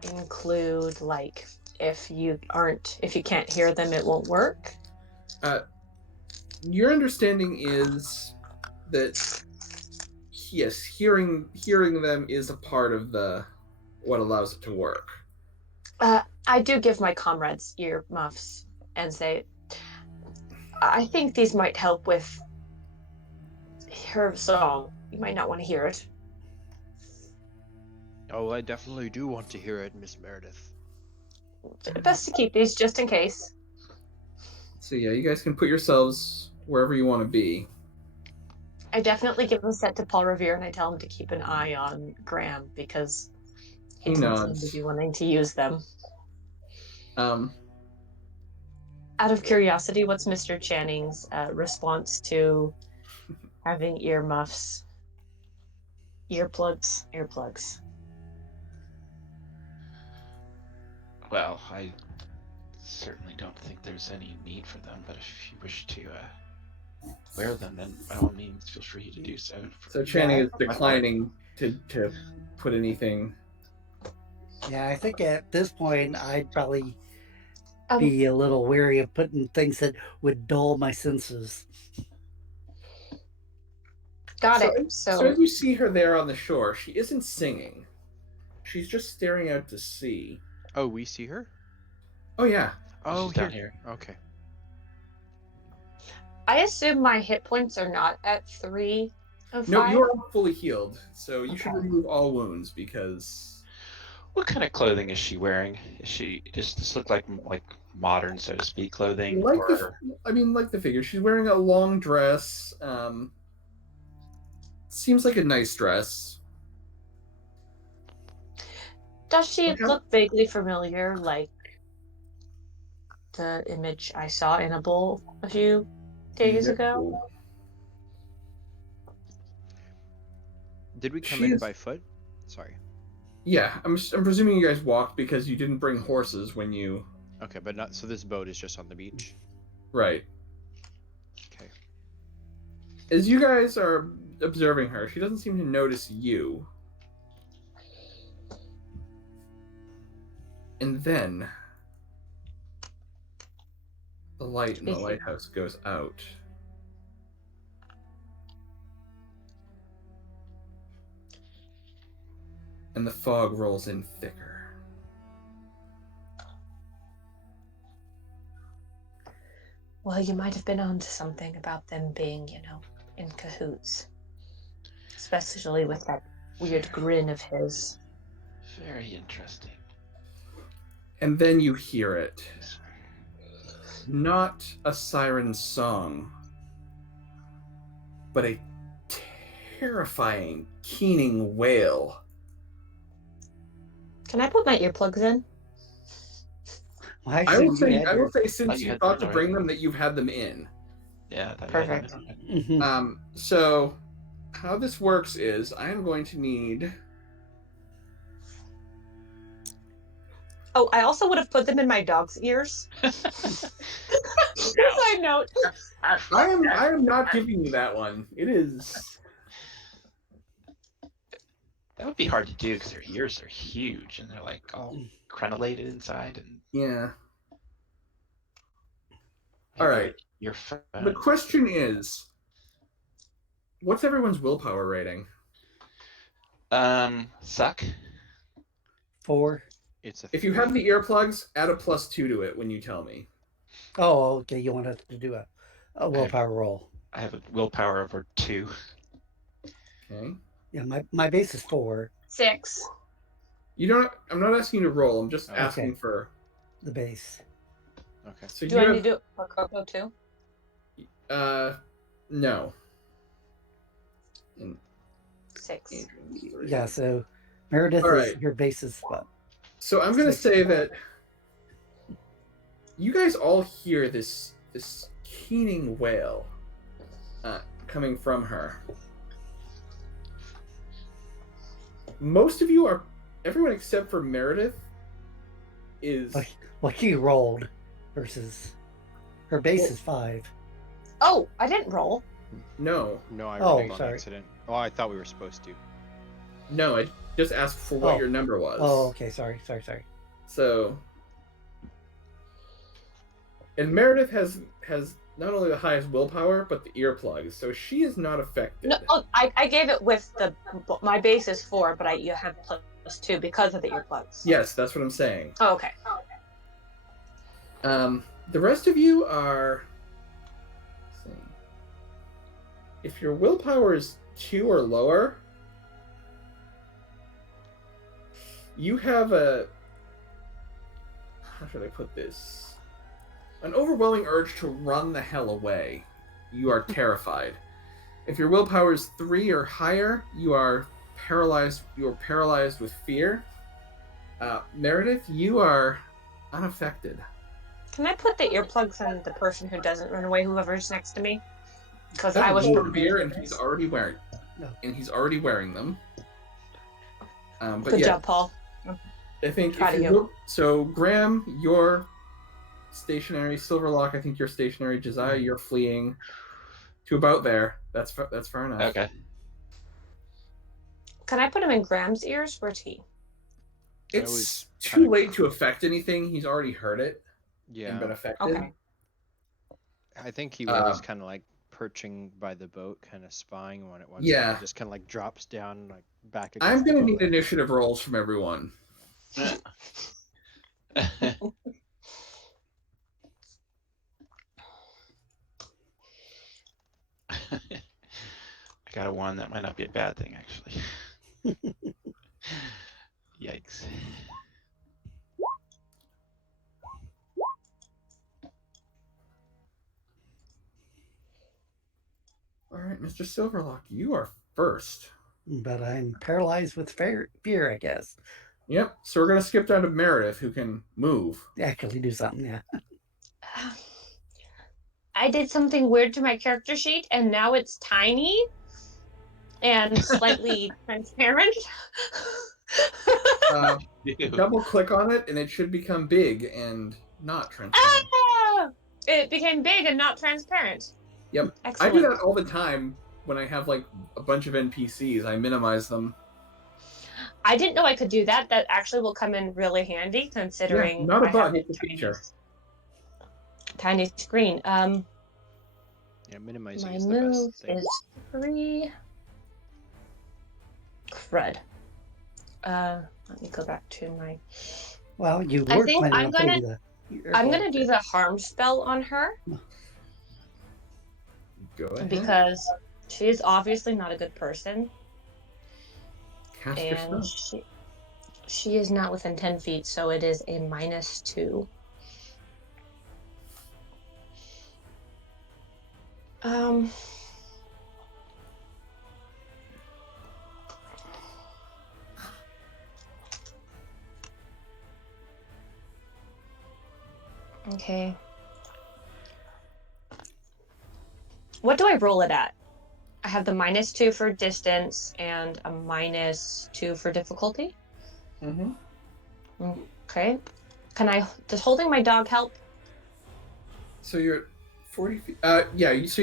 include, like, if you can't hear them, it won't work? Your understanding is that yes, hearing them is a part of what allows it to work. I do give my comrades ear muffs and say, I think these might help with her song. You might not want to hear it. Oh, I definitely do want to hear it, Miss Meredith. Best to keep these just in case. So yeah, you guys can put yourselves wherever you want to be. I definitely give a set to Paul Revere, and I tell him to keep an eye on Graham because he doesn't seem to be wanting to use them. Out of curiosity, what's Mr. Channing's response to having earmuffs? Earplugs. Well, I certainly don't think there's any need for them, but if you wish to wear them, then by all means, feel free to do so. So Channing is declining to put anything. Yeah, I think at this point I'd probably be a little wary of putting things that would dull my senses. Got it. So as you see her there on the shore, she isn't singing. She's just staring out to sea. Oh, we see her? Oh yeah. Oh, she's down here. Okay. I assume my hit points are not at 3 of 5. No, you are fully healed, so you should remove all wounds because. What kind of clothing is she wearing? Is she just look like modern, so to speak, clothing? Like the figure. She's wearing a long dress. Seems like a nice dress. Does she look vaguely familiar, like the image I saw in a bowl a few days ago? Did we come in by foot? Sorry. Yeah, I'm presuming you guys walked because you didn't bring horses when you. Okay, but not. So this boat is just on the beach. Right. Okay. As you guys are observing her, she doesn't seem to notice you. And then the light in the lighthouse goes out. And the fog rolls in thicker. Well, you might have been onto something about them being, in cahoots. Especially with that weird grin of his. Very interesting. And then you hear it. not a siren song, but a terrifying, keening wail. Can I put my earplugs in? Well, I actually, will say, you had since you you had thought them to bring already. them, that you've had them in. Yeah. That Perfect. Mhm. So how this works is I am going to need. Oh, I also would have put them in my dog's ears. Side note. I am not giving you that one. It is. That would be hard to do because their ears are huge and they're like all crenellated inside. And Yeah. All right. Your The question is, what's everyone's willpower rating? Suck. 4. It's a If you 3. have the earplugs, add a +2 to it when you tell me. Oh, okay. You want us to do a willpower roll. I have a willpower over 2. Okay. Yeah, my base is 4. 6. You don't. I'm not asking you to roll. I'm just Okay. asking for. The base. Okay. So Do you I have. need to do it for Coco too? No. And 6. Adrian's 3. Yeah. So Meredith, All right. your base is what? So I'm gonna 6. say that you guys all hear this keening wail coming from her. Most of you are, everyone except for Meredith is. Well, she rolled versus her base Well- is 5. Oh, I didn't roll. No, No, I Oh, rolled on sorry. accident. Oh, I thought we were supposed to. no, I just asked for what Oh. your number was. Oh, okay. Sorry. So, and Meredith has not only the highest willpower but the earplugs, so she is not affected. No, oh, I gave it with my base is 4, but you have +2 because of the earplugs. Yes, that's what I'm saying. Oh, okay. The rest of you are. Let's see. If your willpower is 2 or lower, you have a. How should I put this? An overwhelming urge to run the hell away. You are terrified. If your willpower is 3 or higher, you are paralyzed. You are paralyzed with fear. Meredith, you are unaffected. Can I put the earplugs on the person who doesn't run away, whoever's next to me? Because That's I was more beer, and he's already wearing. No. And he's already wearing them. But Good yeah, job, Paul. I think Proud if of you you. look, so Graham, you're stationary. Silverlock, I think you're stationary. Josiah, you're fleeing to about there. That's far enough. Okay. Can I put him in Graham's ears? Where's he? That It's was too kinda late to affect anything. He's already heard it and been Yeah. affected. Okay. I think he was kind of like perching by the boat, kind of spying when it once Yeah. just kind of like drops down like back I'm against the gonna boat. need initiative rolls from everyone. I got a 1. That might not be a bad thing, actually. Yikes. All right, Mr. Silverlock, you are first. But I'm paralyzed with fear, I guess. Yep. So we're gonna skip down to Meredith, who can move. Actually, do something. Yeah. I did something weird to my character sheet, and now it's tiny and slightly transparent. Double click on it, and it should become big and not transparent. Ah! It became big and not transparent. Yep. Excellent. I do that all the time when I have like a bunch of NPCs. I minimize them. I didn't know I could do that. That actually will come in really handy, considering Yeah, not a I bug, have it's a feature. tiny screen. Yeah, minimizing My is the move best thing. is 3. Crud. Let me go back to my. Well, you I were think planning I'm on gonna- putting I'm gonna do the harm spell on her Go ahead. because she is obviously not a good person, Cast your and spell. she is not within 10 feet, so it is a -2. Um. Okay. What do I roll it at? I have the -2 for distance and a -2 for difficulty. Mm-hmm. Okay. Does holding my dog help? So you're at 40 feet. Yeah. So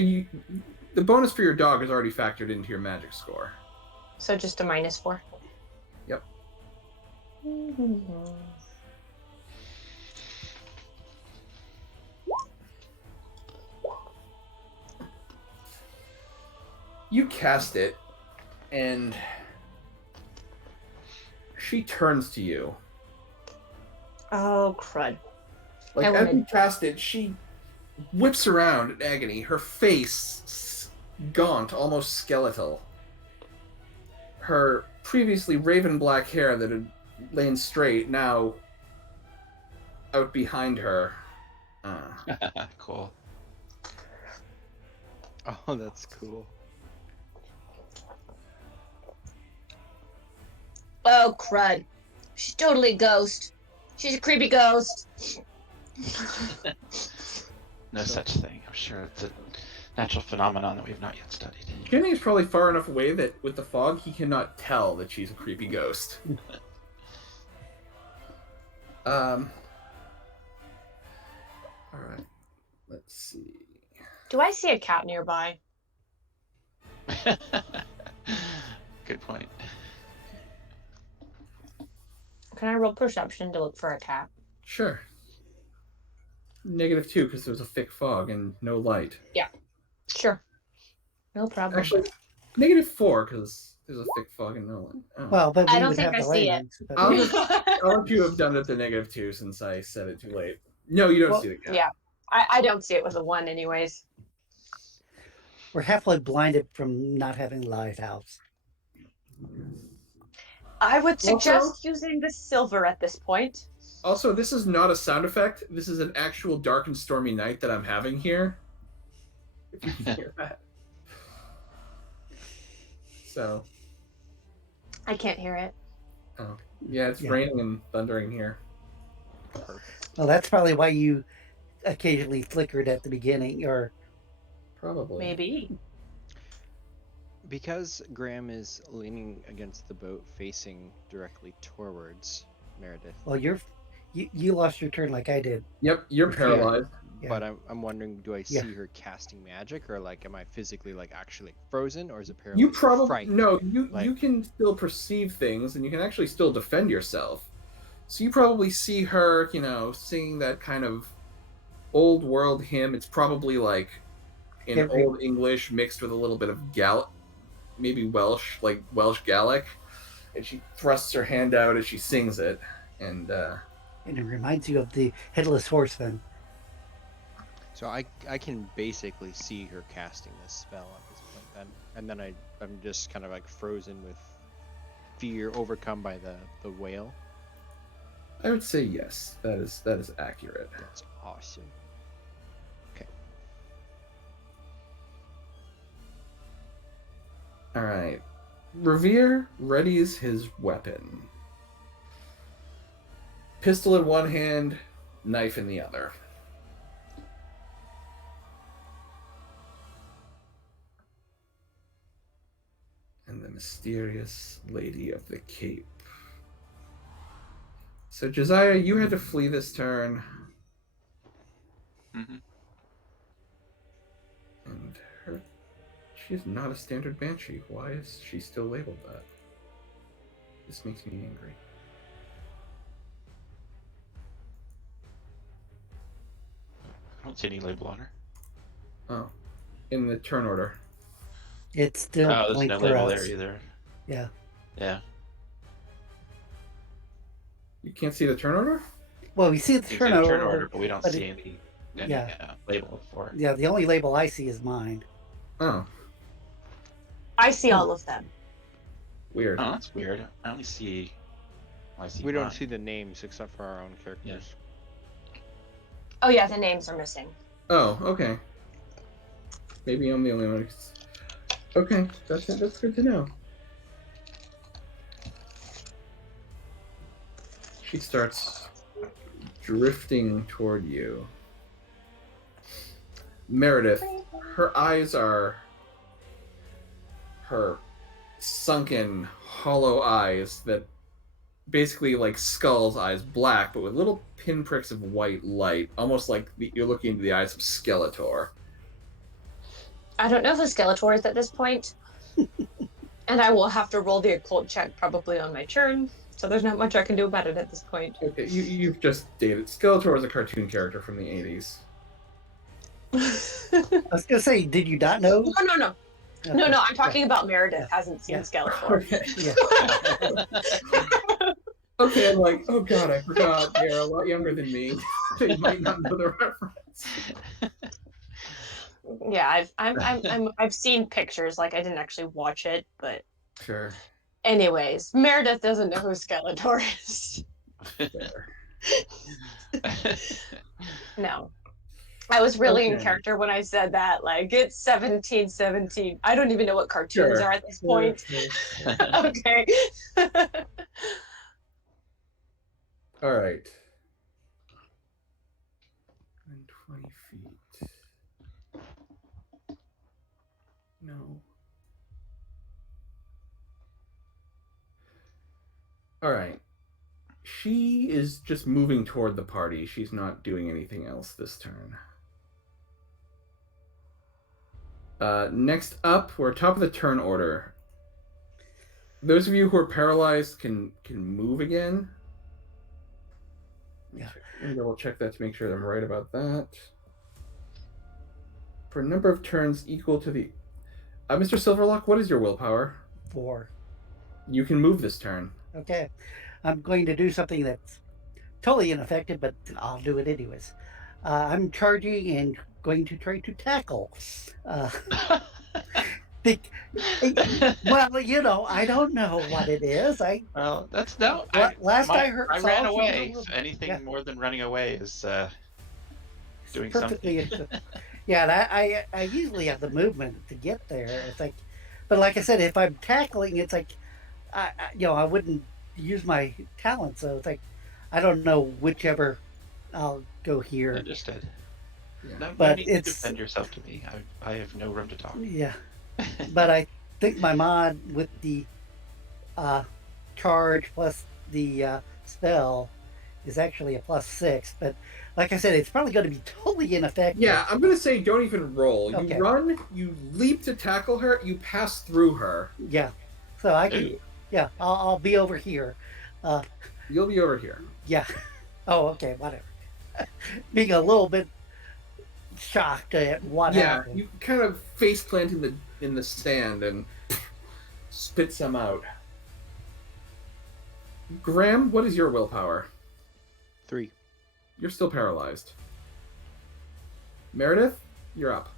the bonus for your dog is already factored into your magic score. So just a -4. Yep. You cast it, and she turns to you. Oh, crud. Like, I as wanna- you cast it, she whips around in agony, her face gaunt, almost skeletal. Her previously raven black hair that had lain straight now out behind her. Cool. Oh, that's cool. Oh, crud. She's totally a ghost. She's a creepy ghost. No such thing. I'm sure it's a natural phenomenon that we've not yet studied. Jenny is probably far enough away that with the fog, he cannot tell that she's a creepy ghost. Alright. Let's see. Do I see a cat nearby? Good point. Can I roll perception to look for a cat? Sure. -2 because there's a thick fog and no light. Sure. No problem. Actually, -4 because there's a thick fog and no light. Oh. Well, but we I don't would think have I the see it. ravens, but- I'll let you have done it the -2 since I said it too late. No, you don't Well, see the cat. Yeah. I don't see it with a 1 anyways. We're halfway blinded from not having lighthouse. I would suggest Also- using the silver at this point. Also, this is not a sound effect. This is an actual dark and stormy night that I'm having here. If you can hear that. So, I can't hear it. oh, yeah, it's Yeah. raining and thundering here. Perfect. Well, that's probably why you occasionally flickered at the beginning, or Probably. Maybe. Because Graham is leaning against the boat facing directly towards Meredith. well, you lost your turn like I did. Yep, you're paralyzed. Yeah. But I'm wondering, do I see Yeah. her casting magic, or like, am I physically like actually frozen, or is it paralyzed? You probably frightened? no. You Like- can still perceive things, and you can actually still defend yourself. So you probably see her, singing that kind of old world hymn. It's probably like in Every- Old English mixed with a little bit of maybe Welsh, like Welsh Gaelic. And she thrusts her hand out as she sings it, and And it reminds you of the headless horseman. So I can basically see her casting this spell at this point then, and then I'm just kind of like frozen with fear, overcome by the whale. I would say yes. That is accurate. That's awesome. Okay. All right. Revere readies his weapon. Pistol in one hand, knife in the other. And the mysterious Lady of the Cape. So, Josiah, you had to flee this turn, Mm-hmm. and she is not a standard banshee. Why is she still labeled that? This makes me angry. I don't see any label on her. Oh, in the turn order. It's still Oh, there's blank no for label us. there either. Yeah. Yeah. You can't see the turn order? Well, we see the You can see turn the turn order. order, but we don't but see it- any yeah. label for it. Yeah, the only label I see is mine. Oh, I see all of them. weird. Oh, that's weird. I only see. I see. We don't mine. see the names except for our own characters. Oh yeah, the names are missing. Oh, okay. Maybe I'm the only one. Okay, that's it. That's good to know. She starts drifting toward you. Meredith, her eyes are her sunken, hollow eyes that basically like Skull's eyes, black, but with little pinpricks of white light, almost like you're looking into the eyes of Skeletor. I don't know who Skeletor is at this point, and I will have to roll the occult check probably on my turn, so there's not much I can do about it at this point. Okay, you've just dated. Skeletor was a cartoon character from the 80s. I was gonna say, did you not know? No. Okay. No, I'm talking about Meredith hasn't seen Skeletor. Okay. Yeah. Okay, I'm like, oh god, I forgot. They're a lot younger than me. They might not know the reference. Yeah, I've seen pictures. Like I didn't actually watch it, but Sure. anyways, Meredith doesn't know who Skeletor is. Fair. No. I was really in Okay. character when I said that. Like, it's 1717. I don't even know what cartoons Sure. are at this point. Sure. Okay. All right. And 20 feet. No. All right. She is just moving toward the party. She's not doing anything else this turn. Next up, we're top of the turn order. Those of you who are paralyzed can move again. Yeah. And we'll check that to make sure I'm right about that. For a number of turns equal to the... Mr. Silverlock, what is your willpower? 4. You can move this turn. Okay. I'm going to do something that's totally ineffective, but I'll do it anyways. I'm charging and going to try to tackle. Well, you know, I don't know what it is. Well, that's no. Last I heard, I saw ran from away. the- So anything yeah. more than running away is doing perfectly. something. Yeah, and I usually have the movement to get there. It's like, but like I said, if I'm tackling, it's like, I wouldn't use my talent. So it's like, I don't know whichever I'll go here. Understood. Yeah. No, But no need to it's- defend yourself to me. I have no room to talk. Yeah, but I think my mod with the charge plus the spell is actually a +6. But like I said, it's probably going to be totally ineffective. Yeah, I'm going to say don't even roll. Okay. You run, you leap to tackle her, you pass through her. Yeah. So I can. Ooh. Yeah, I'll be over here. You'll be over here. Yeah. Oh, okay, whatever. Being a little bit shocked at what Yeah, happened. you kind of face plant in the sand and spit some out. Graham, what is your willpower? 3. You're still paralyzed. Meredith, you're up.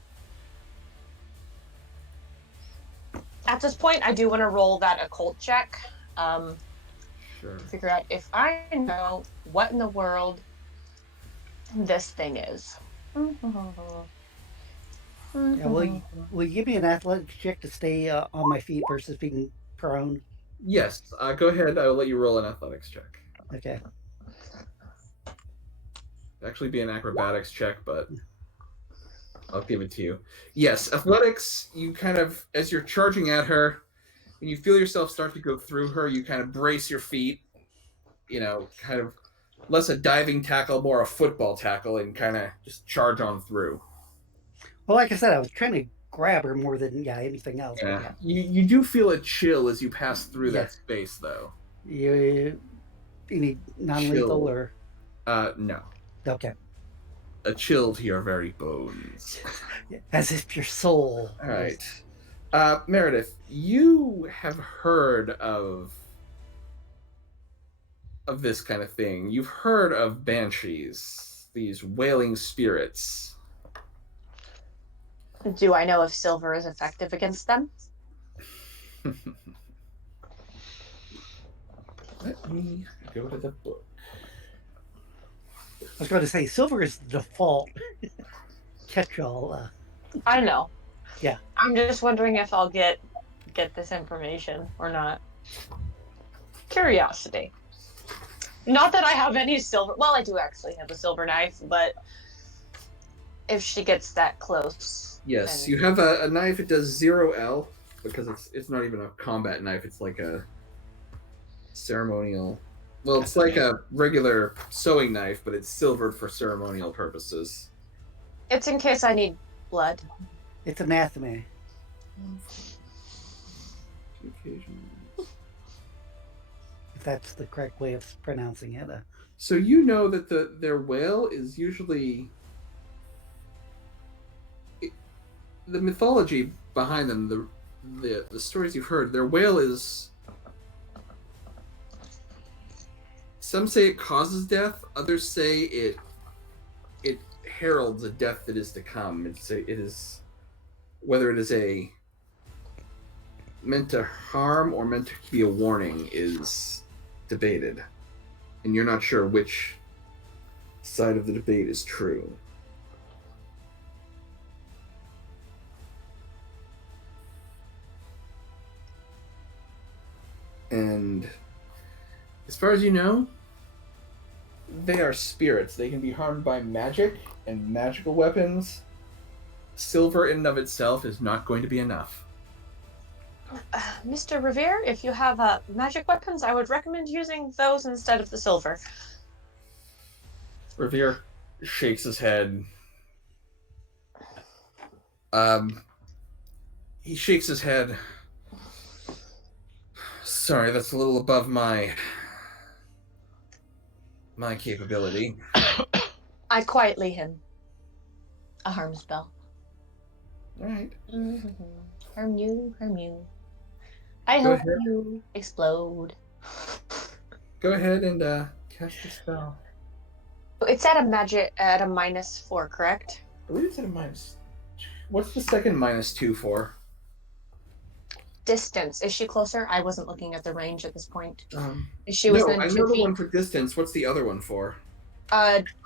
At this point, I do want to roll that occult check. Sure. Figure out if I know what in the world this thing is. Yeah, will you give me an athletics check to stay on my feet versus being prone? Yes, go ahead. I will let you roll an athletics check. Okay. Actually be an acrobatics check, but I'll give it to you. Yes, athletics, you kind of, as you're charging at her, when you feel yourself start to go through her, you kind of brace your feet, kind of less a diving tackle, more a football tackle, and kind of just charge on through. Well, like I said, I was trying to grab her more than anything else. but Yeah. You do feel a chill as you pass through Yeah. that space, though. You need non-lethal Chill. or No. okay, A chill to your very bones. as if your soul. All right. Meredith, you have heard of this kind of thing. You've heard of banshees, these wailing spirits. Do I know if silver is effective against them? Let me go to the book. I was going to say silver is the default catch-all. I don't know. Yeah. I'm just wondering if I'll get this information or not. Curiosity. Not that I have any silver. Well, I do actually have a silver knife, but if she gets that close, Yes, then... you have a knife. It does 0L because it's not even a combat knife. It's like a ceremonial. Well, it's like a regular sewing knife, but it's silvered for ceremonial purposes. It's in case I need blood. It's anathema. If that's the correct way of pronouncing it. So you know that their wail is usually the mythology behind them. The stories you've heard. Their wail is. Some say it causes death. Others say it heralds a death that is to come. It is whether it is meant to harm or meant to be a warning is debated, and you're not sure which side of the debate is true. And as far as you know, they are spirits. They can be harmed by magic and magical weapons. Silver in and of itself is not going to be enough. Mr. Revere, if you have magic weapons, I would recommend using those instead of the silver. Revere shakes his head. He shakes his head. Sorry, that's a little above my capability. I quietly him. A harm spell. All right. Mm-hmm. Harm you, harm you. I Go hope ahead. you explode. Go ahead and cast the spell. It's at a -4, correct? I believe it's at a minus. What's the second -2 for? Distance. Is she closer? I wasn't looking at the range at this point. Is she No, within I 2 know the feet? one for distance. What's the other one for?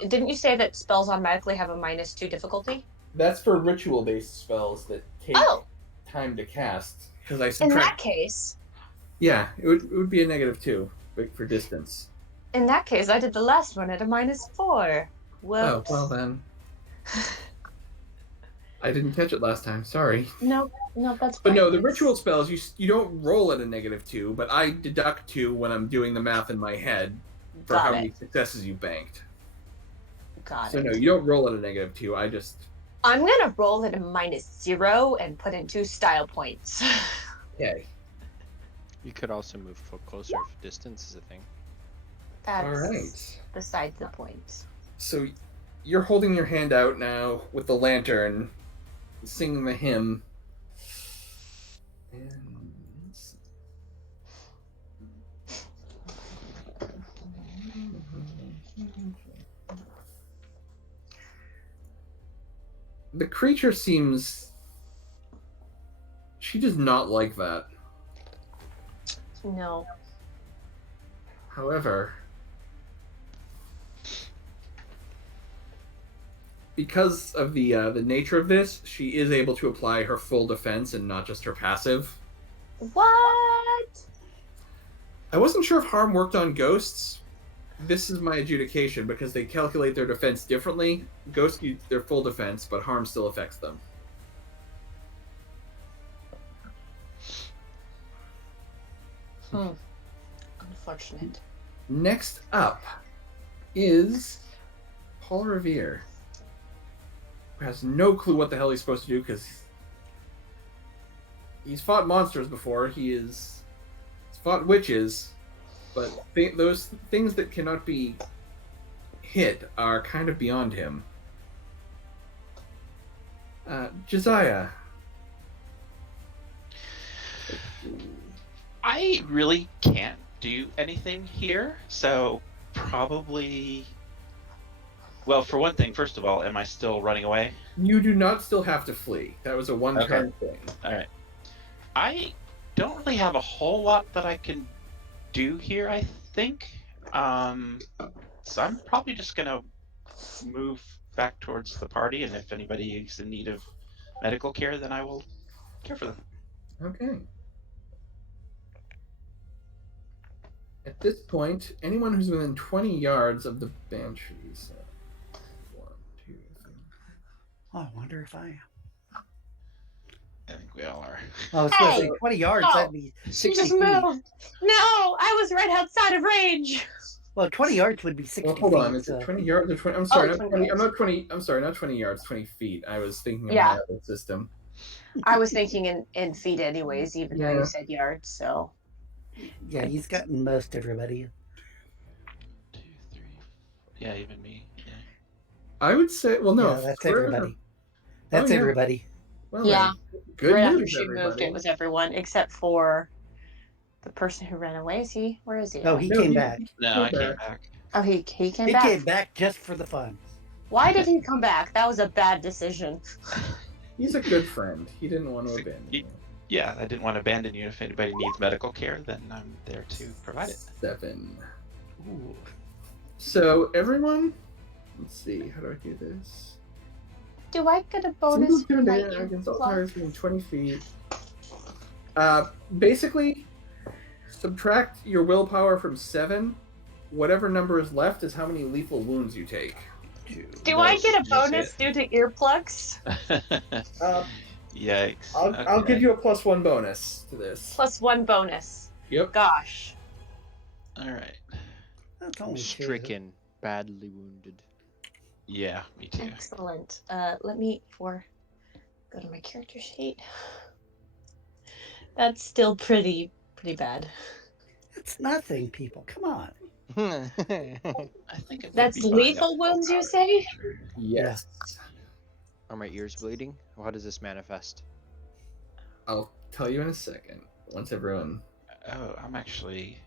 Didn't you say that spells automatically have a -2 difficulty? That's for ritual-based spells that take time to cast. Because I In subtract. that case, Yeah, it would be a -2 for distance. I did the last one at a -4. Whoops. Oh, well then. I didn't catch it last time. Sorry. No, that's But fine. no, the ritual spells you don't roll at a -2, but I deduct 2 when I'm doing the math in my head for Got how it. many successes you banked. Got So it. no, you don't roll at a -2. I just I'm gonna roll at a -0 and put in 2 style points. okay. You could also move closer if distance is a thing. That's All right. besides the point. So you're holding your hand out now with the lantern, singing the hymn. And the creature seems. She does not like that. No. However, because of the nature of this, she is able to apply her full defense and not just her passive. What? I wasn't sure if harm worked on ghosts. This is my adjudication because they calculate their defense differently. Ghosts use their full defense, but harm still affects them. Unfortunate. Next up is Paul Revere, who has no clue what the hell he's supposed to do because he's fought monsters before. He's fought witches, but those things that cannot be hit are kind of beyond him. Josiah. I really can't do anything here, so probably. Well, for one thing, first of all, am I still running away? You do not still have to flee. That was a one-turn thing. All right. I don't really have a whole lot that I can do here, I think. So I'm probably just gonna move back towards the party, and if anybody is in need of medical care, then I will care for them. Okay. At this point, anyone who's within 20 yards of the banshees. 1, 2, 3. Oh, I wonder if I am. I think we all are. Oh, I was going to say Hey! 20 yards. No! That'd be She 60 just feet. moved. No, I was right outside of range. Well, 20 yards would be 60 Well, hold feet. on. Is So. it 20 yards or 20? I'm sorry, not 20 20. I'm yards. not 20. I'm sorry, not 20 yards. 20 feet. I was thinking of Yeah. my other system. I was thinking in feet anyways, even though Yeah. you said yards, so. Yeah, he's gotten most everybody. 2, 3, 4. Yeah, even me. Yeah. I would say, well, no. Yeah, that's we're- everybody. That's yeah. everybody. Well, Yeah. then, good Right after news, she moved, everybody. it was everyone except for the person who ran away. Is he? Where is he? Oh, at? he No, came he- back. No, I Came came back. back. Oh, he came He back. came back just for the fun. Why did he come back? That was a bad decision. He's a good friend. He didn't want to He- abandon he- you. Yeah, I didn't want to abandon you. If anybody needs medical care, then I'm there to provide it. 7. Ooh. So everyone, let's see. How do I do this? Do I get a bonus? Single for turned my against all earplug? targets within 20 feet. Basically, subtract your willpower from 7. Whatever number is left is how many lethal wounds you take. Do I get a That's bonus due to earplugs? Yikes. I'll give you a +1 bonus to this. Plus 1 bonus. Yep. Gosh. All right. That's only two. Stricken, badly wounded. Yeah, me too. Excellent. Let me go to my character sheet. That's still pretty bad. It's nothing, people. Come on. I think it would That's be fine. lethal wounds, you say? Yes. Are my ears bleeding? Or how does this manifest? I'll tell you in a second. Once everyone. Oh, I'm actually.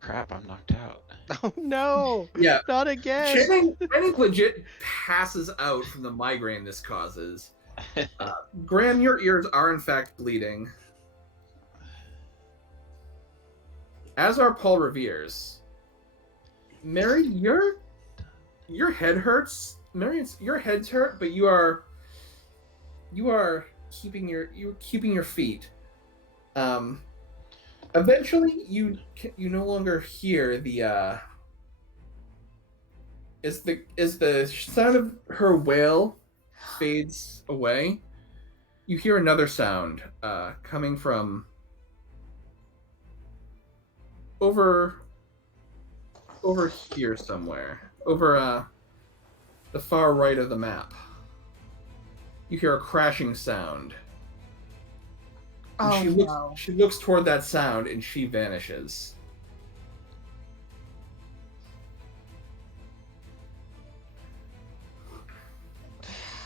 Crap, I'm knocked out. Oh no! Yeah. Not again! Channing legit passes out from the migraine this causes. Graham, your ears are in fact bleeding. As are Paul Revere's. Mary, your head hurts. Marian's, your head's hurt, but you are keeping your feet. Eventually, you no longer hear the as the sound of her wail fades away. You hear another sound coming from over here somewhere, over the far right of the map. You hear a crashing sound. And Oh, she looks toward that sound and she vanishes.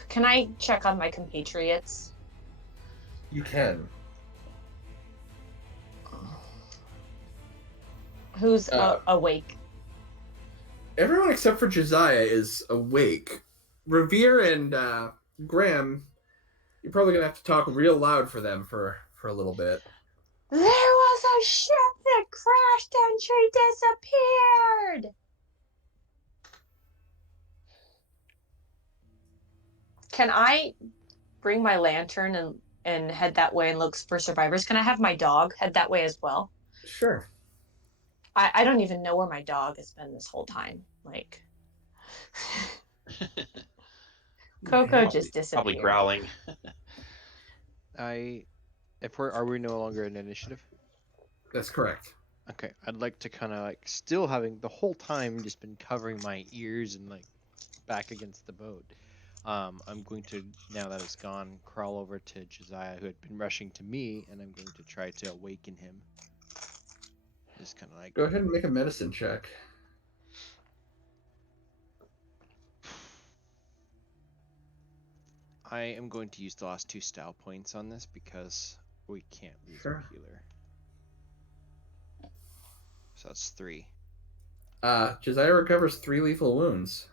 Can I check on my compatriots? You can. Who's awake? Everyone except for Josiah is awake. Revere and Graham, you're probably gonna have to talk real loud for them for a little bit. There was a ship that crashed and she disappeared! Can I bring my lantern and head that way and look for survivors? Can I have my dog head that way as well? Sure. I don't even know where my dog has been this whole time. Like, Coco just disappeared. Probably growling. Are we no longer in initiative? That's correct. Okay, I'd like to kind of like still having the whole time just been covering my ears and like back against the boat. I'm going to, now that it's gone, crawl over to Josiah, who had been rushing to me, and I'm going to try to awaken him. Just kind of like Go ahead and make a medicine check. I am going to use the last 2 style points on this because we can't lose Sure. our healer. So that's 3. Josiah recovers 3 lethal wounds.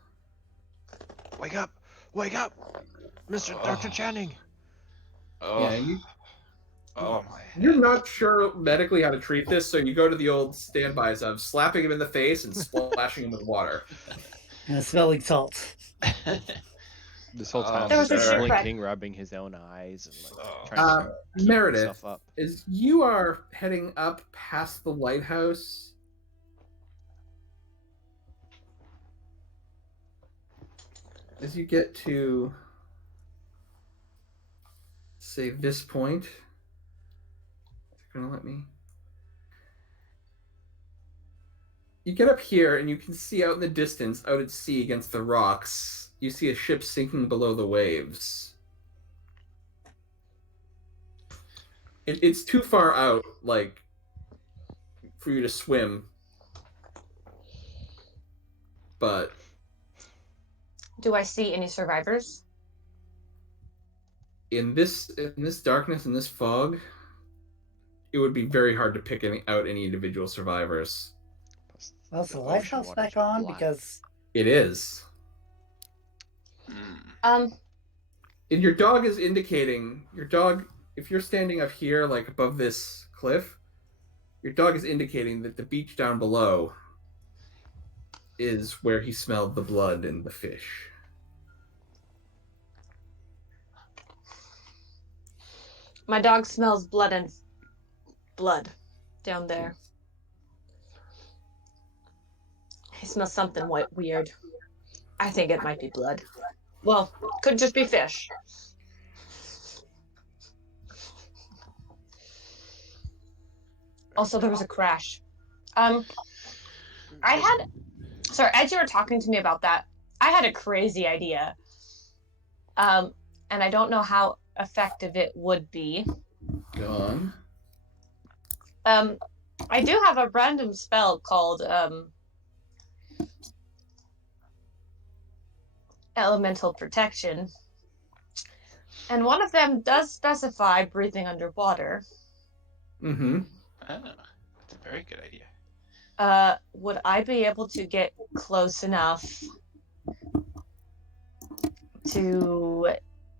Wake up! Wake up! Dr. Channing! Oh, Yeah, oh my you're head. not sure medically how to treat this, so you go to the old standbys of slapping him in the face and splashing him with water. And smelling salts. This whole time There was he's a been shipwreck. blinking, rubbing his own eyes, and like Oh. trying to keep Meredith, himself up. as you are heading up past the lighthouse, as you get to, say, this point, is it going to let me? You get up here and you can see out in the distance, out at sea against the rocks, you see a ship sinking below the waves. It's too far out, like, for you to swim. But Do I see any survivors? in this darkness, in this fog, it would be very hard to pick out any individual survivors. Plus, Well, is the ocean lighthouse water's back on? black. Because It is. Hmm. And your dog is indicating, if you're standing up here, like above this cliff, your dog is indicating that the beach down below is where he smelled the blood and the fish. My dog smells blood and blood down there. He smells something weird. I think it might be blood. Well, could just be fish. Also, there was a crash. Sorry, as you were talking to me about that, I had a crazy idea. And I don't know how effective it would be. Go on. I do have a random spell called Elemental Protection. And one of them does specify breathing underwater. Mm-hmm. Oh, that's a very good idea. Would I be able to get close enough to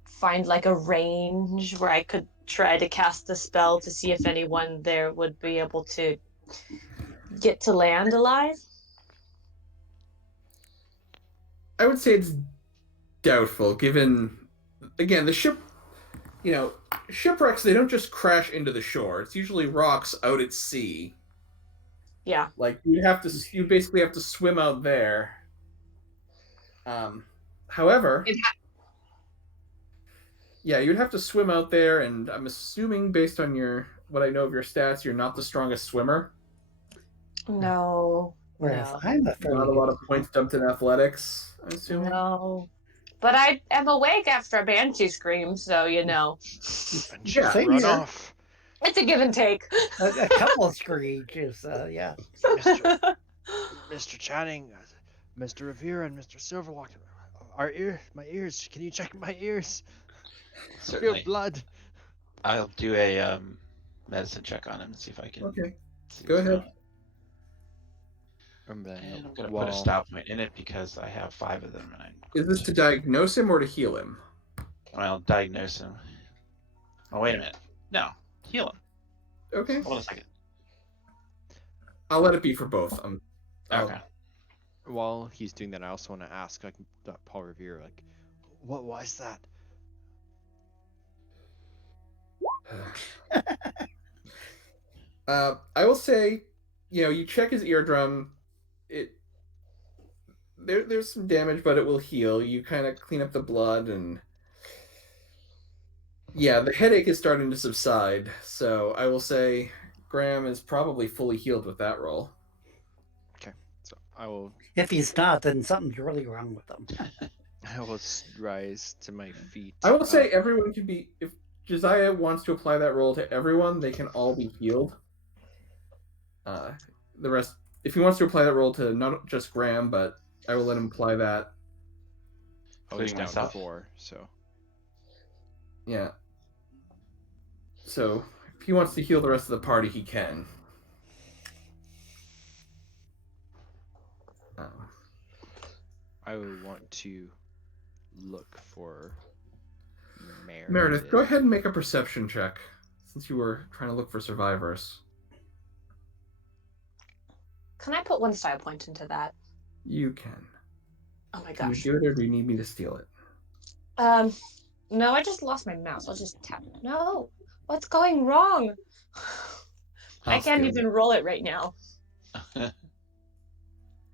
find like a range where I could try to cast the spell to see if anyone there would be able to get to land alive? I would say it's doubtful, given, again, the ship, shipwrecks, they don't just crash into the shore. It's usually rocks out at sea. Yeah. Like, you basically have to swim out there. However, yeah, you'd have to swim out there, and I'm assuming, based on what I know of your stats, you're not the strongest swimmer. No. whereas No. I'm a fairly Not a lot of good points dumped in athletics, I'm assuming. No. But I am awake after a banshee scream, so And Yeah. just run off. It's a give and take. a couple of screeches, yeah. Mr. Channing, Mr. Revere, and Mr. Silverlock. My ears. Can you check my ears? I feel Certainly. blood. I'll do a medicine check on him and see if I can. Okay. See Go what's ahead. going And on. And I'm gonna put a stop point in it because I have 5 of them, and I'm. Is this to diagnose him or to heal him? I'll diagnose him. Oh wait a minute. No, heal him. Okay. Hold on a second. I'll let it be for both. Okay. While he's doing that, I also want to ask, like, Paul Revere, like, what was that? I will say, you check his eardrum. There's some damage, but it will heal. You kind of clean up the blood, and yeah, the headache is starting to subside. So I will say, Graham is probably fully healed with that roll. Okay, so I will If he's not, then something's really wrong with him. rise to my feet. I will say everyone can be. If Josiah wants to apply that roll to everyone, they can all be healed. The rest, if he wants to apply that roll to not just Graham, but I will let him apply that. I was including down myself. 4, so Yeah. So if he wants to heal the rest of the party, he can. I would want to look for Meredith. Meredith, go ahead and make a perception check, since you were trying to look for survivors. Can I put 1 style point into that? You can. Oh my Can you gosh. do it, or do you need me to steal it? No, I just lost my mouse. I'll just tap. No, what's going wrong? I can't Hospital. even roll it right now.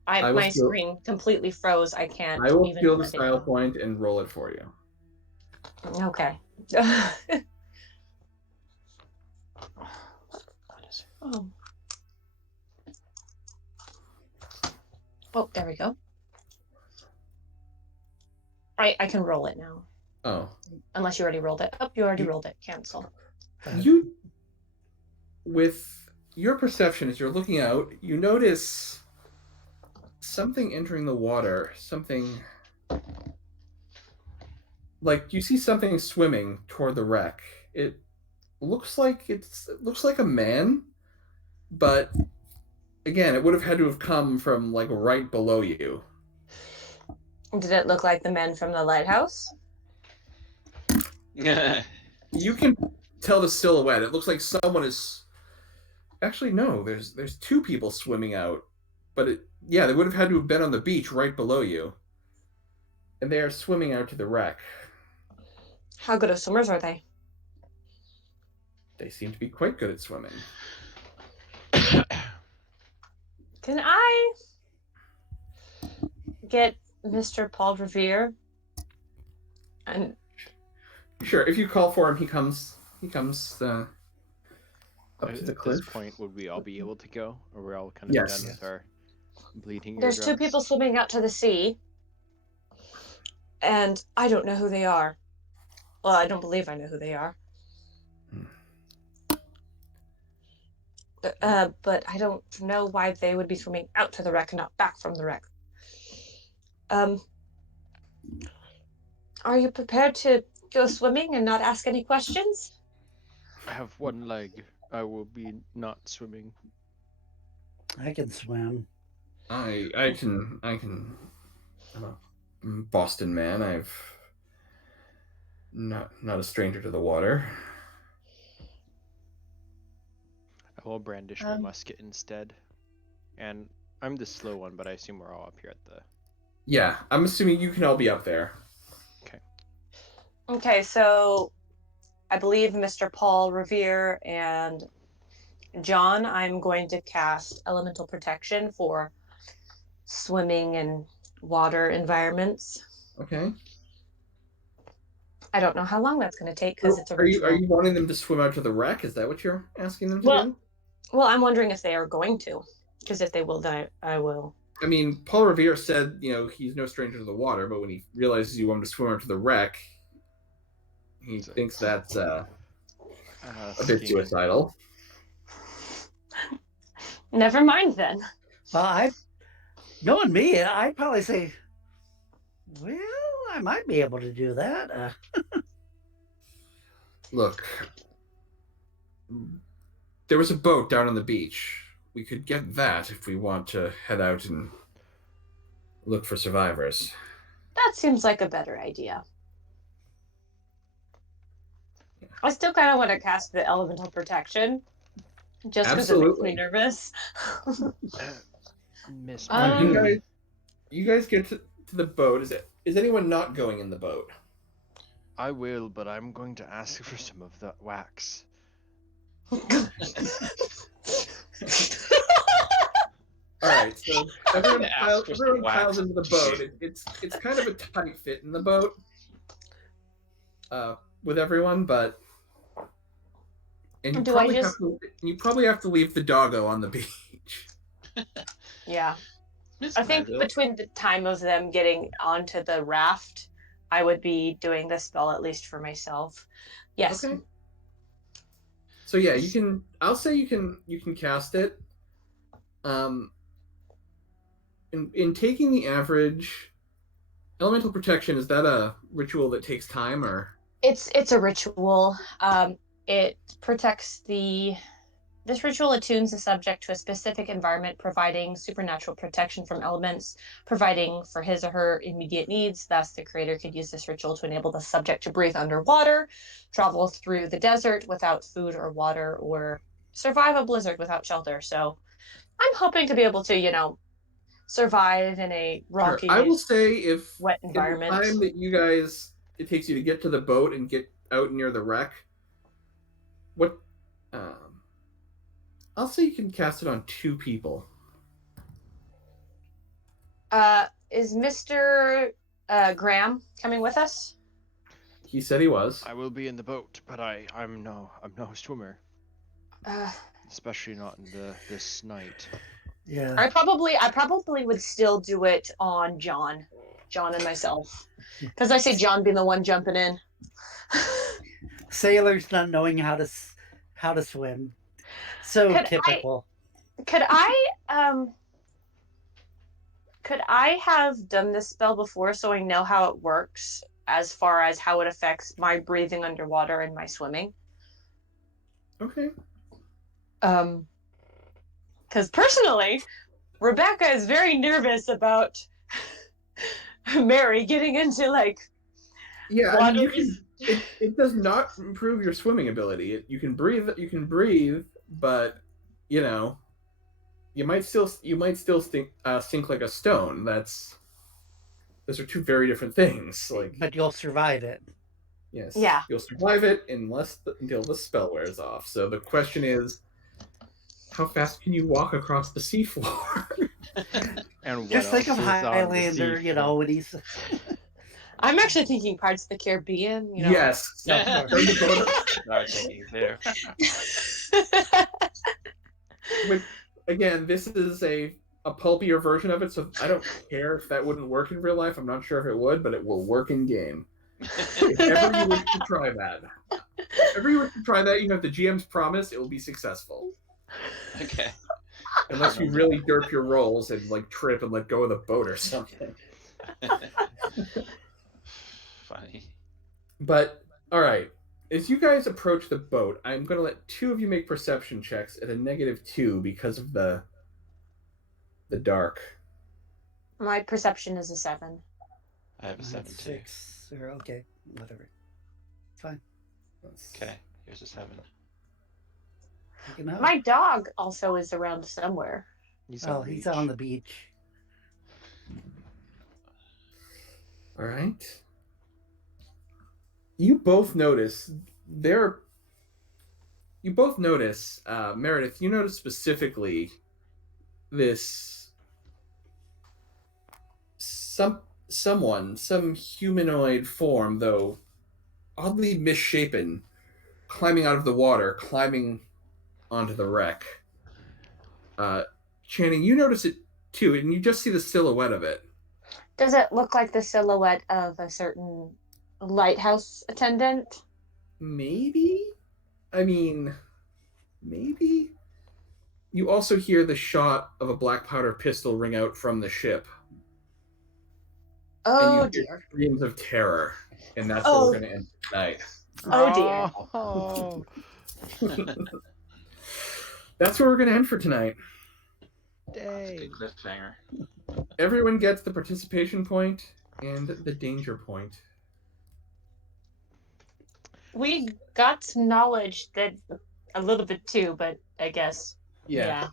I will My steal- screen completely froze. I can't I will even steal the type it style now. point and roll it for you. Okay. Oh. Oh, there we go. I can roll it now. Oh. Unless you already rolled it. Oh, you already rolled it. Cancel. You, with your perception as you're looking out, you notice something entering the water. Something like you see something swimming toward the wreck. It looks like it looks like a man, but again, it would have had to have come from like right below you. Did it look like the men from the lighthouse? You can tell the silhouette. It looks like someone is. Actually, no. There's two people swimming out, but yeah, they would have had to have been on the beach right below you, and they are swimming out to the wreck. How good of swimmers are they? They seem to be quite good at swimming. Can I get Mr. Paul Revere? And Sure, if you call for him, he comes. He comes up to the At cliff. this point, would we all be able to go? Or we're all kind of Yes. done with our bleeding there's two eardrums? people swimming out to the sea, and I don't know who they are. Well, I don't believe I know who they are. But I don't know why they would be swimming out to the wreck and not back from the wreck. Are you prepared to go swimming and not ask any questions? I have one leg. I will be not swimming. I can swim. I can. I'm a Boston man. I've not a stranger to the water. I will brandish my musket instead. And I'm the slow one, but I assume we're all up here at the... Yeah, I'm assuming you can all be up there. Okay, so I believe Mr. Paul Revere and John, I'm going to cast Elemental Protection for swimming and water environments. Okay. I don't know how long that's going to take because it's a Are ritual. you wanting them to swim out to the wreck? Is that what you're asking them to do? Well, I'm wondering if they are going to, because if they will, then I will. I mean, Paul Revere said, he's no stranger to the water, but when he realizes you want him to swim out to the wreck, he thinks that's a bit suicidal. Never mind then. Well, knowing me, I'd probably say, well, I might be able to do that. Look, there was a boat down on the beach. We could get that if we want to head out and look for survivors. That seems like a better idea. I still kind of want to cast the Elemental Protection, just because it makes me nervous. Miss you guys get to the boat. Is anyone not going in the boat? I will, but I'm going to ask for some of that wax. All right, so everyone piles into the boat. It's kind of a tight fit in the boat with everyone, but you probably have to leave the doggo on the beach. Yeah. I think between the time of them getting onto the raft, I would be doing this spell at least for myself. Yes. Okay. So yeah, you can. I'll say you can cast it. In taking the average, elemental protection, is that a ritual that takes time, or? It's a ritual. It protects This ritual attunes the subject to a specific environment, providing supernatural protection from elements, providing for his or her immediate needs. Thus, the creator could use this ritual to enable the subject to breathe underwater, travel through the desert without food or water, or survive a blizzard without shelter. So I'm hoping to be able to, survive in a rocky, I will say if wet environment. In the time that you guys, it takes you to get to the boat and get out near the wreck. What? I'll say you can cast it on 2 people. Is Mr. Graham coming with us? He said he was. I will be in the boat, but I'm no swimmer, Uh, especially not in this night. Yeah. I probably would still do it on John and myself, because I say John being the one jumping in. Sailors not knowing how to swim. So typical. Could I have done this spell before so I know how it works as far as how it affects my breathing underwater and my swimming? Okay. Because personally, Rebecca is very nervous about Mary getting into Yeah, water. I mean, it does not improve your swimming ability. You can breathe, but you know, you might still sink like a stone. Those are 2 very different things. But you'll survive it. Yes. Yeah. You'll survive it until the spell wears off. So the question is, how fast can you walk across the seafloor? And what Just think of else is on the Highlander, seafloor? when he's. I'm actually thinking Pirates of the Caribbean. Yes. Yeah. Sorry, thinking too. But again, this is a pulpier version of it, so I don't care if that wouldn't work in real life. I'm not sure if it would, but it will work in game. If ever you wish to try that, you have the GM's promise it will be successful. Okay. Unless you really derp your rolls and trip and let go of the boat or something. Funny. But all right, as you guys approach the boat, I'm going to let 2 of you make perception checks at a -2 because of the dark. My perception is a 7. I have a 7 too. 6 or okay, whatever. It's fine. Okay, here's a 7. You can have My it. dog also is around somewhere. He's He's on the beach. All right. You both notice Meredith, you notice specifically some humanoid form, though oddly misshapen, climbing out of the water, climbing onto the wreck. Channing, you notice it too, and you just see the silhouette of it. Does it look like the silhouette of a certain lighthouse attendant? Maybe? I mean, maybe? You also hear the shot of a black powder pistol ring out from the ship. Oh and you hear dear. screams of terror. And that's where we're going to end tonight. Oh dear. Oh, That's where we're going to end for tonight. That's a dang. good cliffhanger. Everyone gets the participation point and the danger point. We got some knowledge that a little bit too, but I guess Yeah.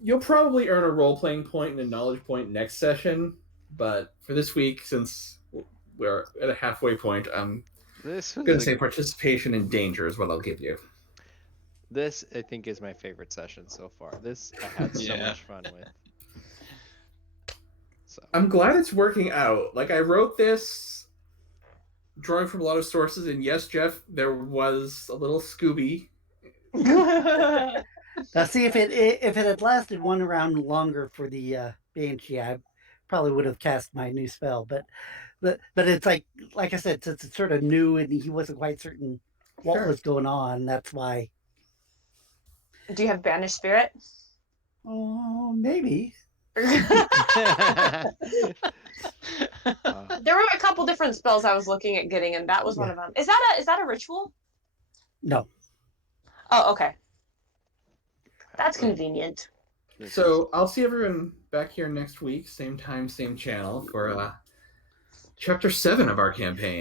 You'll probably earn a role-playing point and a knowledge point next session, but for this week, since we're at a halfway point, I'm This going to was say participation and danger is what I'll give you. this I think is my favorite session so far. This I had so Yeah. much fun with. So I'm glad it's working out. I wrote this drawing from a lot of sources, and yes, Jeff, there was a little Scooby. Now, see if it had lasted one round longer for the Banshee, I probably would have cast my new spell. But it's like I said, since it's sort of new and he wasn't quite certain what Sure. was going on, that's why. Do you have banished spirit? Oh, maybe. There were a couple different spells I was looking at getting, and that was one of them. Is that a ritual? No. Oh, okay. That's convenient. So I'll see everyone back here next week, same time, same channel, for Chapter 7 of our campaign.